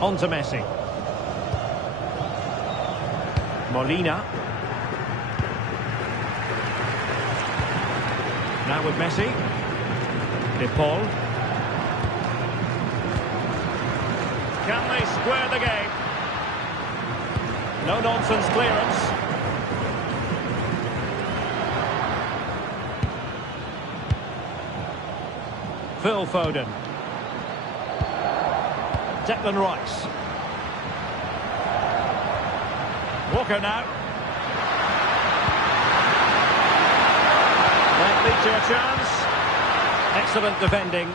On to Messi. Molina. Now with Messi. De Paul. Can they square the game? No nonsense clearance. Phil Foden. Declan Rice. Walker now. Might lead to a chance. Excellent defending.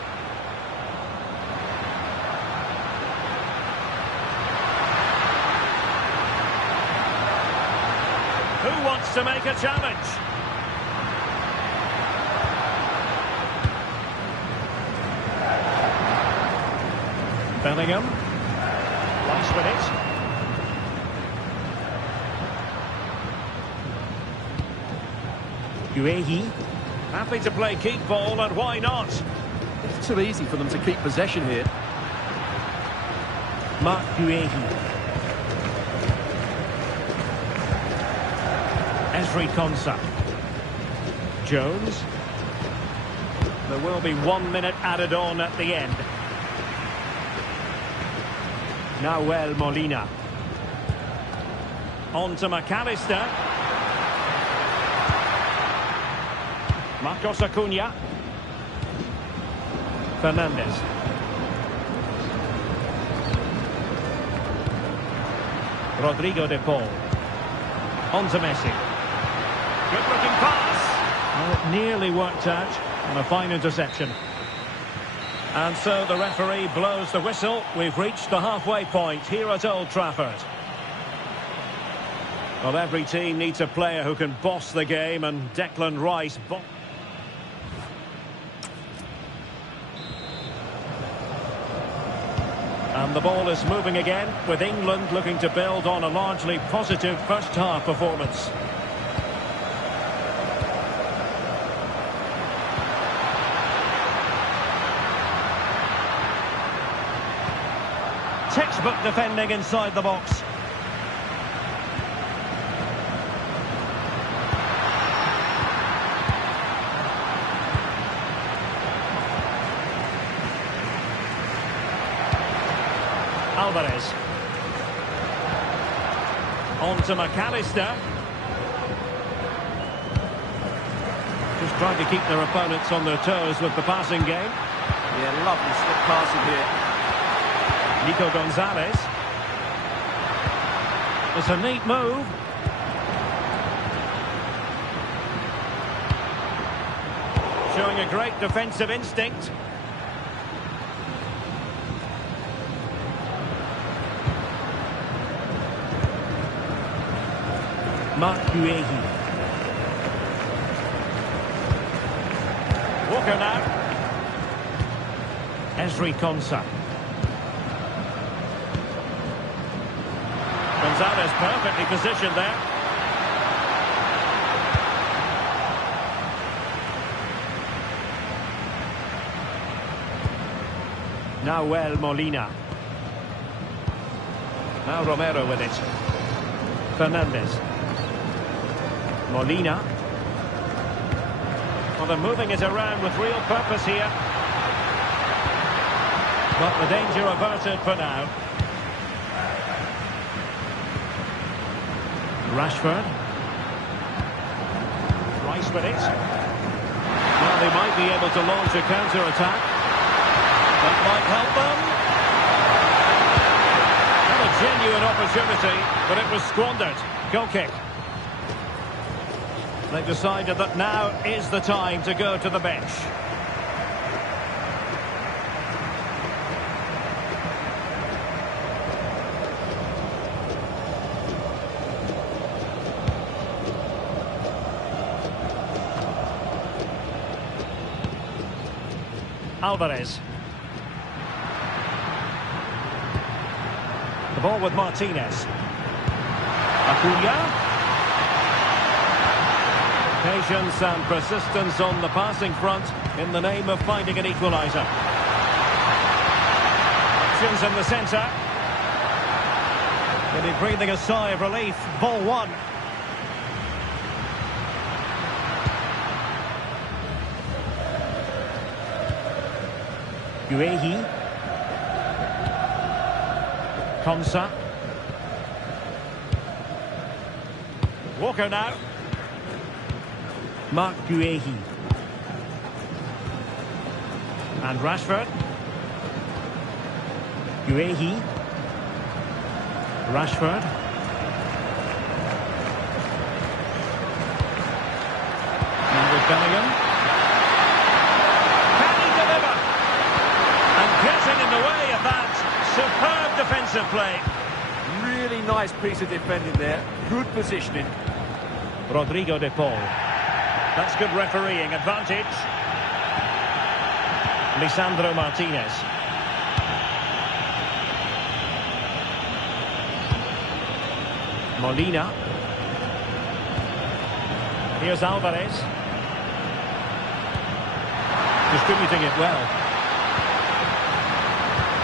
Who wants to make a challenge? Bellingham. Rice with it. Guehi. Happy to play keep ball, and why not? It's too easy for them to keep possession here. Mark Guehi. Ezri Konsa. Jones. There will be 1 minute added on at the end. Nahuel Molina. On to McAllister. Marcos Acuna. Fernandez. Rodrigo de Paul. On to Messi. Good looking pass. Well, it nearly worked out. And a fine interception. And so the referee blows the whistle. We've reached the halfway point here at Old Trafford. Well, every team needs a player who can boss the game, and Declan Rice... And the ball is moving again, with England looking to build on a largely positive first-half performance. Textbook defending inside the box. Alvarez. On to McAllister. Just trying to keep their opponents on their toes with the passing game. Yeah, lovely slip passing here. Nico Gonzalez. It's a neat move. Showing a great defensive instinct. Mark Guehi. Walker now. Esri Konsa. Gonzalez perfectly positioned there. Nahuel Molina. Now Romero with it. Fernandez. Molina. Well, they're moving it around with real purpose here. But the danger averted for now. Rashford. Rice with it. Well, they might be able to launch a counter-attack. That might help them. Not a genuine opportunity, but it was squandered. Goal kick. They've decided that now is the time to go to the bench. Alvarez. The ball with Martinez. Acuna. Patience and persistence on the passing front in the name of finding an equaliser. Options in the centre. They'll be breathing a sigh of relief. Ball one. Guehi. Konsa. Walker now. Mark Guehi. And Rashford. Guehi. Rashford. And with Bellingham. Can he deliver? And getting in the way of that superb defensive play. Really nice piece of defending there. Good positioning. Rodrigo de Paul. That's good refereeing. Advantage. Lisandro Martinez. Molina. Here's Alvarez. Distributing it well.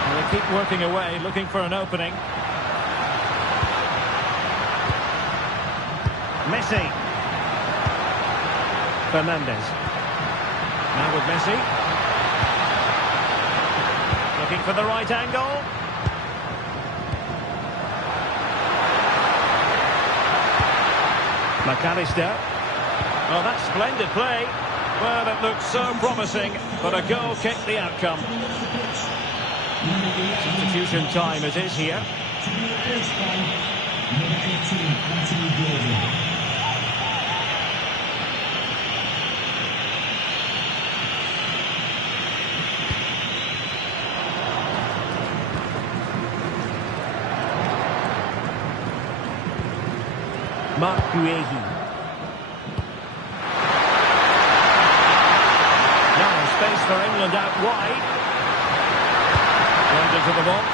And they keep working away, looking for an opening. Messi. Fernandez. Now with Messi. Looking for the right angle. McAllister. Oh, that's splendid play. Well, it looks so promising, but a goal kicked the outcome. Substitution time it is here. Mark Guehi. Now space for England out wide. Round into the box.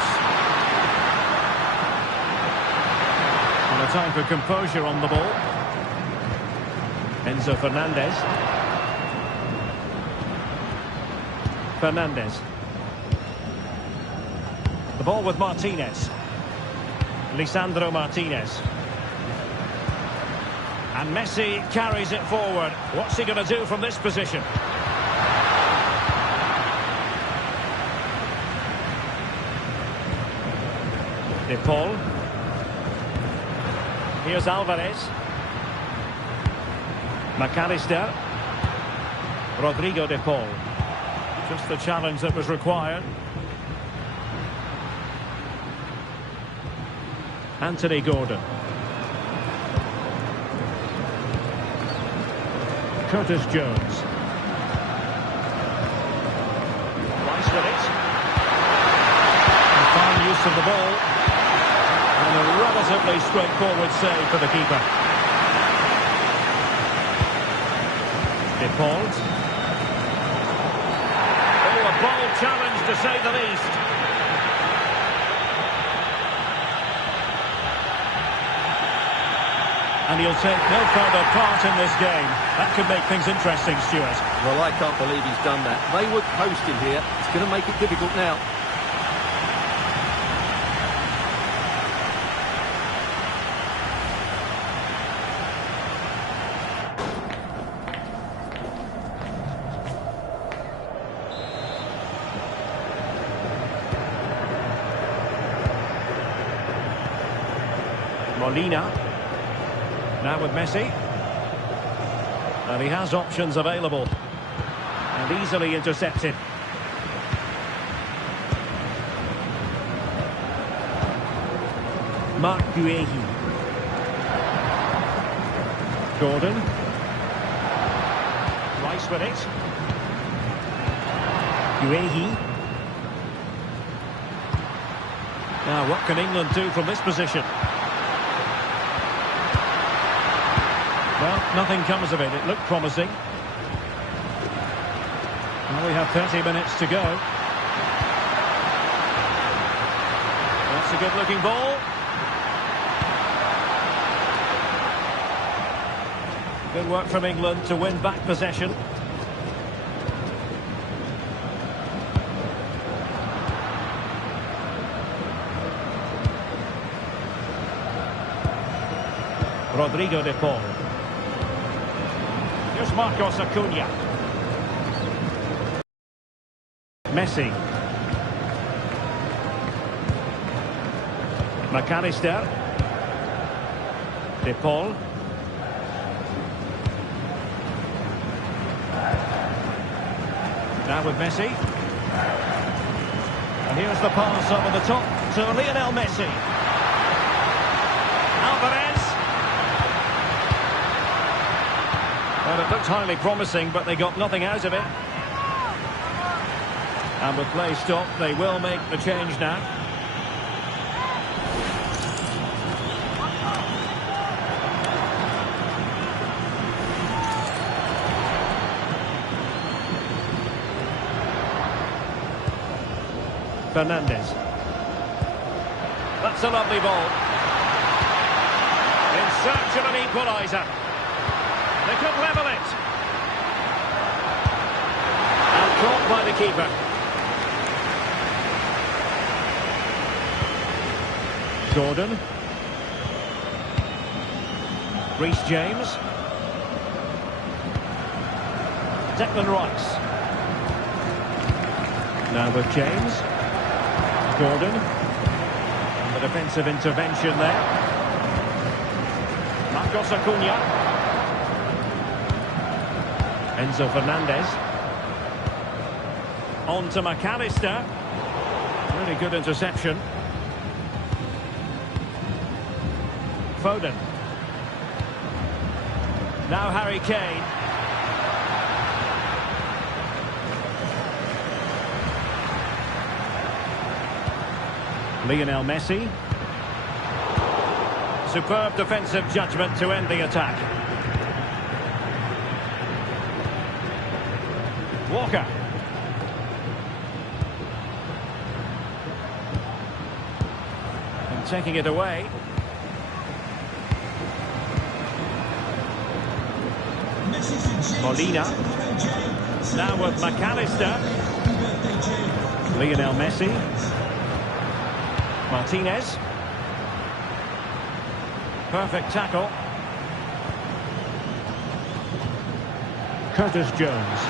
And a time for composure on the ball. Enzo Fernandez. Fernandez. The ball with Martinez. Lisandro Martinez. And Messi carries it forward. What's he going to do from this position? De Paul. Here's Alvarez. McAllister. Rodrigo de Paul. Just the challenge that was required. Anthony Gordon. Curtis Jones. Rice with it. And fine use of the ball. And a relatively straightforward save for the keeper. De Paul. bold challenge to say the least. And he'll take no further part in this game. That could make things interesting, Stuart. Well, I can't believe he's done that. They were coasting here. It's going to make it difficult now. Molina. Now with Messi. And he has options available. And easily intercepted. Mark Guehi. Gordon. Rice with it. Guehi. Now what can England do from this position? Well, nothing comes of it. It looked promising. Well, we have 30 minutes to go. That's a good-looking ball. Good work from England to win back possession. Rodrigo de Paul. Here's Marcos Acuna. Messi. McAllister. De Paul. Now with Messi. And here's the pass over the top to Lionel Messi. Alvarez. Well, it looked highly promising, but they got nothing out of it. And with play stopped, they will make the change now. Fernandez. That's a lovely ball. In search of an equaliser. They could level it. And caught by the keeper. Gordon. Reece James. Declan Rice. Now with James. Gordon. And the defensive intervention there. Marcos Acuna. Enzo Fernandez. On to McAllister. Really good interception. Foden. Now Harry Kane. Lionel Messi. Superb defensive judgment to end the attack. Walker. And taking it away. Molina. Now with McAllister. Lionel Messi. Martinez. Perfect tackle. Curtis Jones.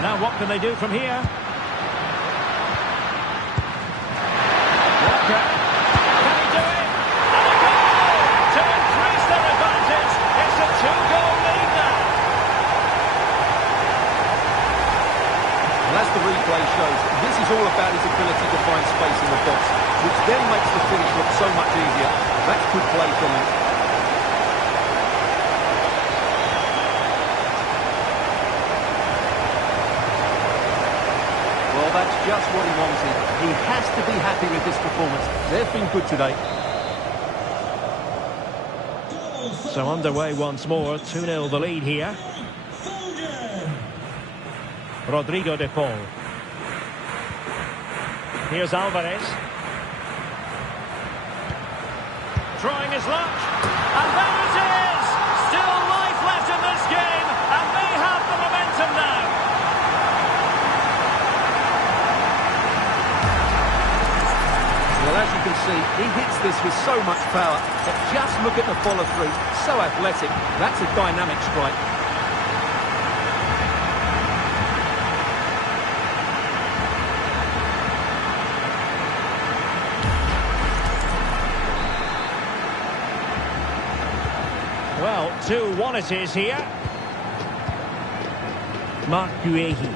Now what can they do from here? Walker. Can he do it? And a goal to increase their advantage. It's a 2-goal lead now. Well, as the replay shows, this is all about his ability to find space in the box, which then makes the finish look so much easier. That's good play from him. Well, that's just what he wanted. He has to be happy with this performance. They've been good today. So underway once more, 2-0 the lead here. Rodrigo de Paul. Here's Alvarez. Trying his luck. And there it is! Still life left in this game, and they have the momentum now. Well, as you can see, he hits this with so much power, but just look at the follow-through. So athletic. That's a dynamic strike. Well, 2-1 it is here. Marc Guehi.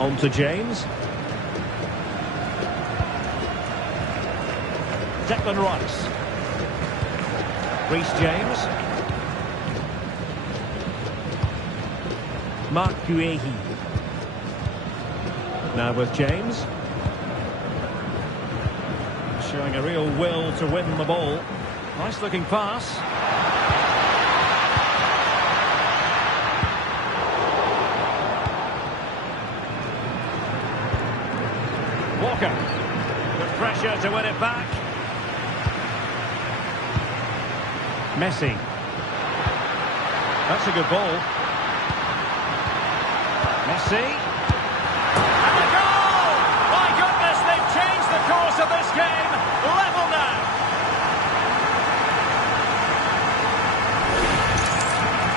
On to James. Declan Rice. Reece James. Marc Guehi. Now with James. Showing a real will to win the ball. Nice looking pass. Walker. With pressure to win it back. Messi. That's a good ball. Messi. And the goal! My goodness, they've changed the course of this game. Level now.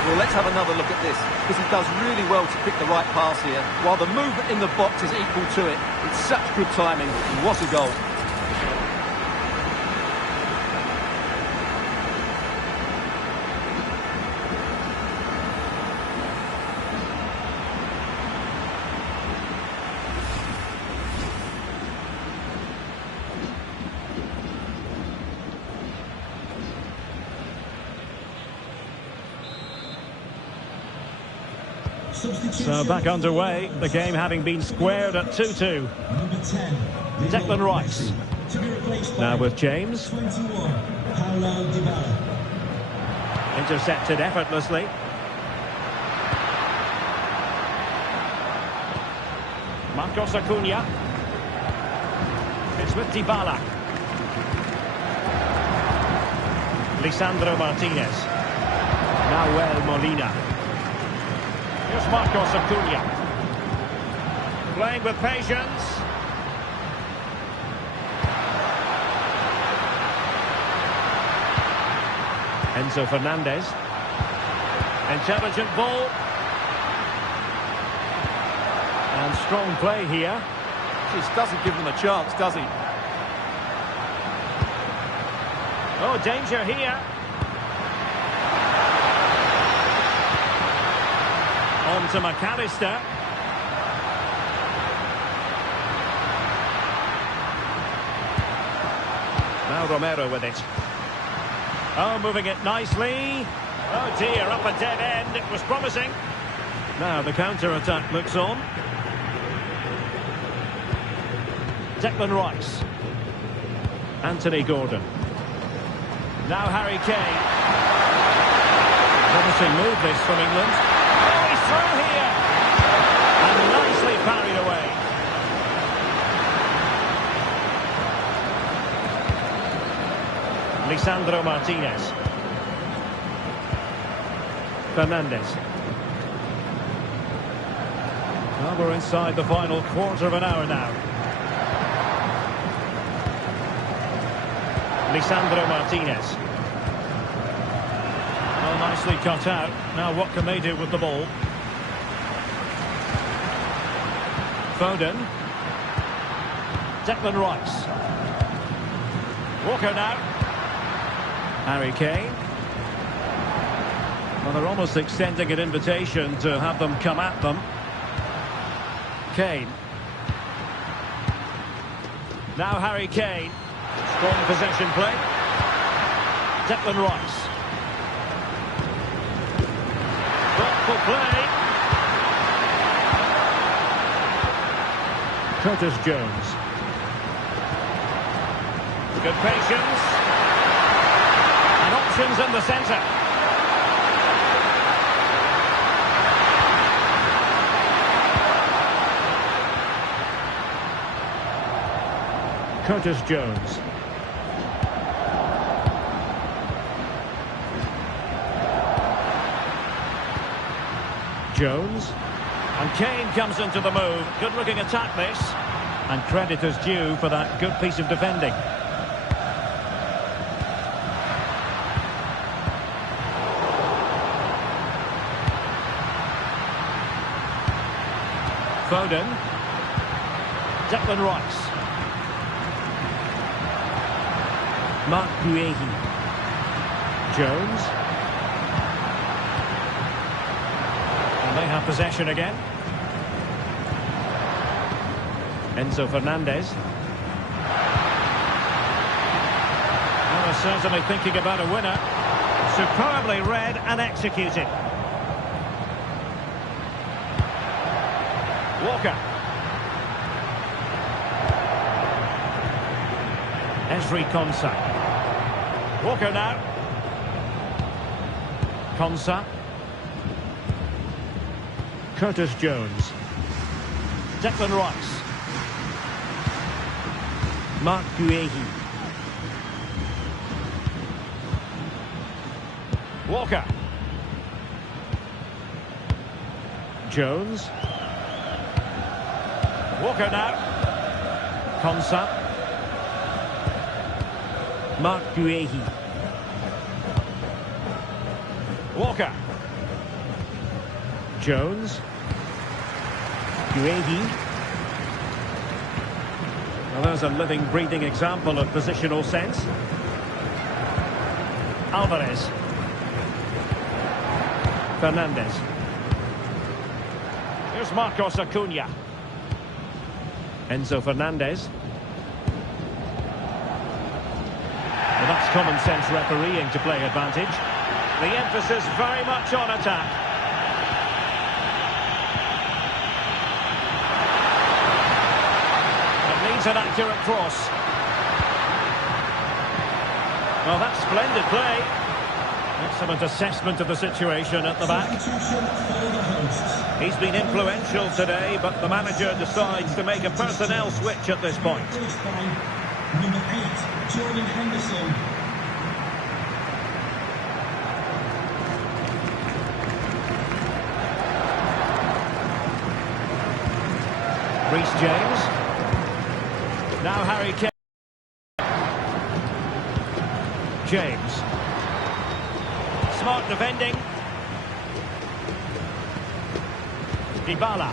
Well, let's have another look at this, because he does really well to pick the right pass here, while the movement in the box is equal to it. It's such good timing, and what a goal. So back underway, the game having been squared at 2-2. Number 10, Declan Rice. to be replaced by Now with James. 21, Paulo Dybala. Intercepted effortlessly. Marcos Acuna. It's with Dybala. Lisandro Martinez. Nahuel Molina. Here's Marcos Acuna. Playing with patience. Enzo Fernandez. Intelligent ball. And strong play here. Just doesn't give them a chance, does he? Oh, danger here. On to McAllister. Now Romero with it. Oh, moving it nicely. Oh dear, up a dead end. It was promising. Now the counter-attack looks on. Declan Rice. Anthony Gordon. Now Harry Kane. Promising move this from England. Oh, he's through here. And nicely parried away. Lisandro Martinez. Fernandez. Well, we're inside the final quarter of an hour now. Lisandro Martinez. Well, nicely cut out. Now what can they do with the ball? Foden. Declan Rice. Walker now. Harry Kane. Well, they're almost extending an invitation to have them come at them. Kane. Now Harry Kane. Strong possession play. Declan Rice. Thoughtful play. Curtis Jones. Good patience. And options in the centre. Curtis Jones. Jones. And Kane comes into the move. Good looking attack this. And credit is due for that good piece of defending. Foden. Declan Rice. Mark Guehi. Jones. And they have possession again. Enzo Fernandez. Well, they're certainly thinking about a winner. Superbly read and executed. Walker. Ezri Konsa. Walker now. Konsa. Curtis Jones. Declan Rice. Mark Guehi. Walker. Jones. Walker now. Konsa. Mark Guehi. Walker. Jones. Guehi. Well, there's a living, breathing example of positional sense. Alvarez. Fernandez. Here's Marcos Acuna. Enzo Fernandez. Well, that's common sense refereeing to play advantage. The emphasis very much on attack. It needs an accurate cross. Well, that's splendid play. Excellent assessment of the situation at the back. He's been influential today, but the manager decides to make a personnel switch at this point. Number 8, Jordan Henderson. Reece James. Now Harry Kane. James. Smart defending. Dybala.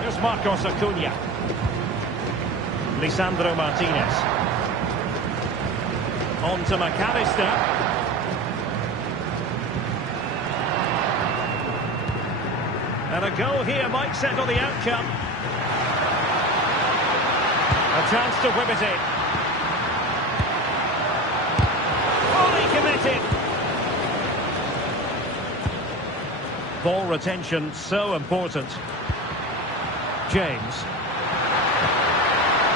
Here's Marcos Acuna. Lisandro Martinez. On to McAllister. And a goal here might settle the outcome. A chance to whip it in. Fully committed. Ball retention so important. James.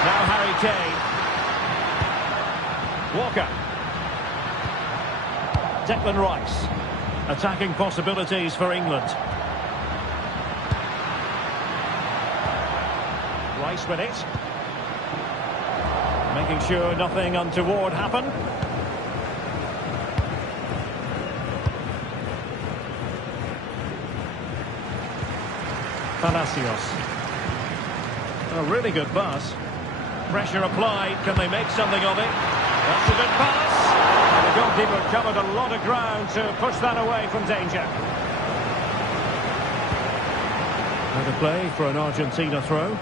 Now Harry Kane. Walker. Declan Rice. Attacking possibilities for England. Rice with it. Making sure nothing untoward happened. Palacios. A really good pass. Pressure applied. Can they make something of it? That's a good pass. The goalkeeper covered a lot of ground to push that away from danger. Now to play for an Argentina throw.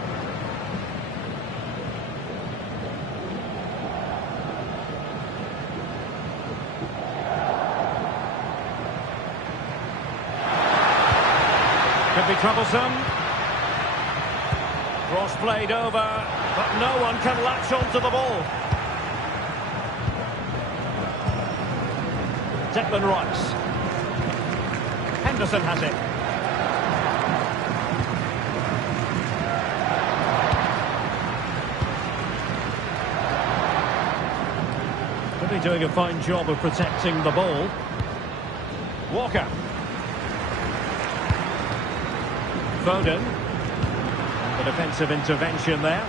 Could be troublesome. Cross played over, but no one can latch onto the ball. Declan Rice. Henderson has it. Really doing a fine job of protecting the ball. Walker. Foden. The defensive intervention there.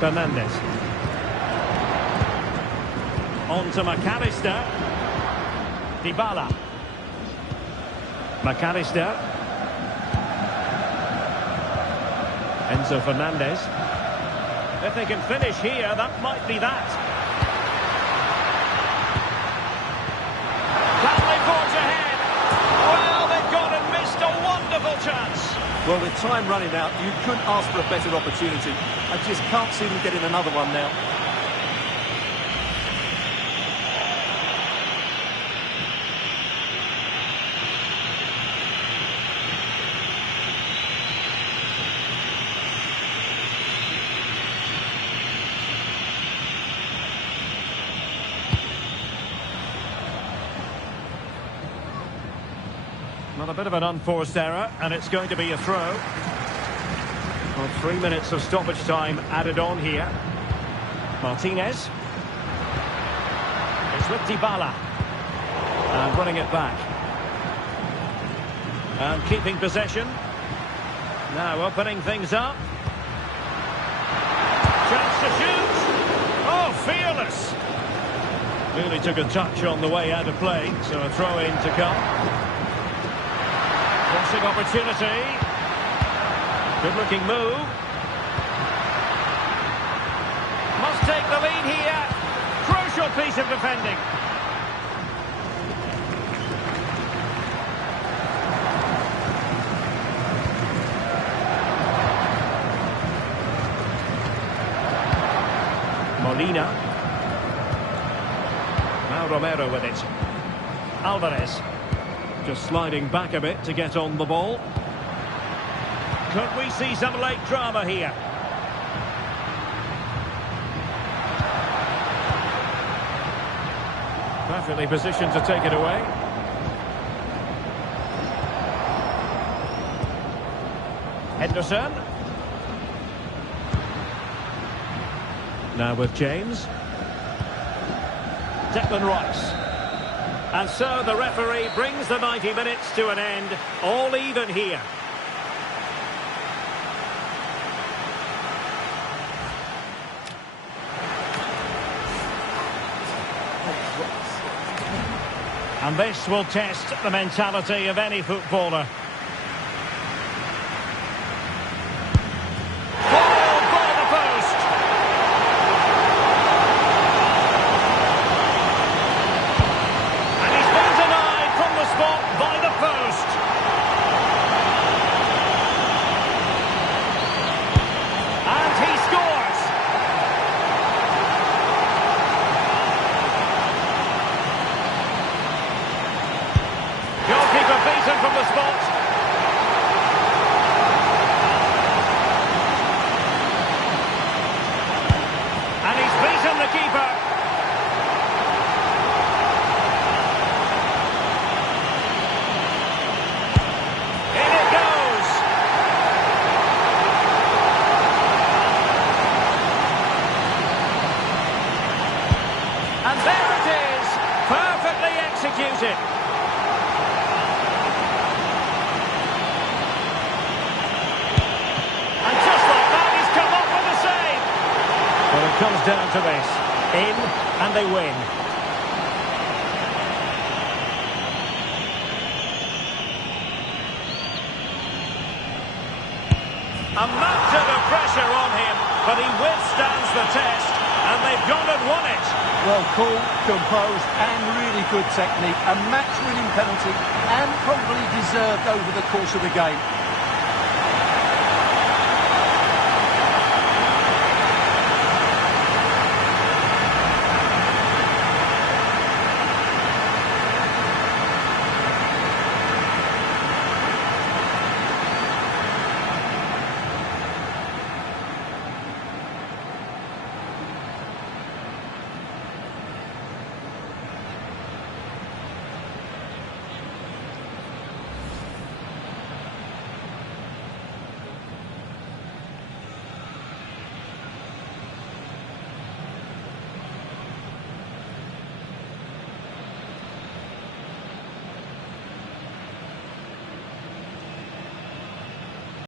Fernandes. On to McAllister. Dybala. McAllister. Enzo Fernandez. If they can finish here, that might be that. Can they forge ahead? Well, they've gone and missed a wonderful chance. Well, with time running out, you couldn't ask for a better opportunity. I just can't see them getting another one now. Well, a bit of an unforced error, and it's going to be a throw. Well, 3 minutes of stoppage time added on here. Martinez. It's with Dybala. And running it back. And keeping possession. Now opening things up. Chance to shoot. Oh, fearless. Really took a touch on the way out of play, so a throw-in to come. Crossing opportunity. Good-looking move. Must take the lead here. Crucial piece of defending. Molina. Now Romero with it. Alvarez. Just sliding back a bit to get on the ball. Could we see some late drama here? Perfectly positioned to take it away. Henderson. Now with James. Declan Rice. And so the referee brings the 90 minutes to an end, all even here. And this will test the mentality of any footballer. From the spot. And he's beaten the keeper. In it goes. And there it is. Perfectly executed. Comes down to this. In, and they win. A mountain of pressure on him, but he withstands the test, and they've gone and won it. Well, cool, composed, and really good technique. A match-winning penalty, and probably deserved over the course of the game.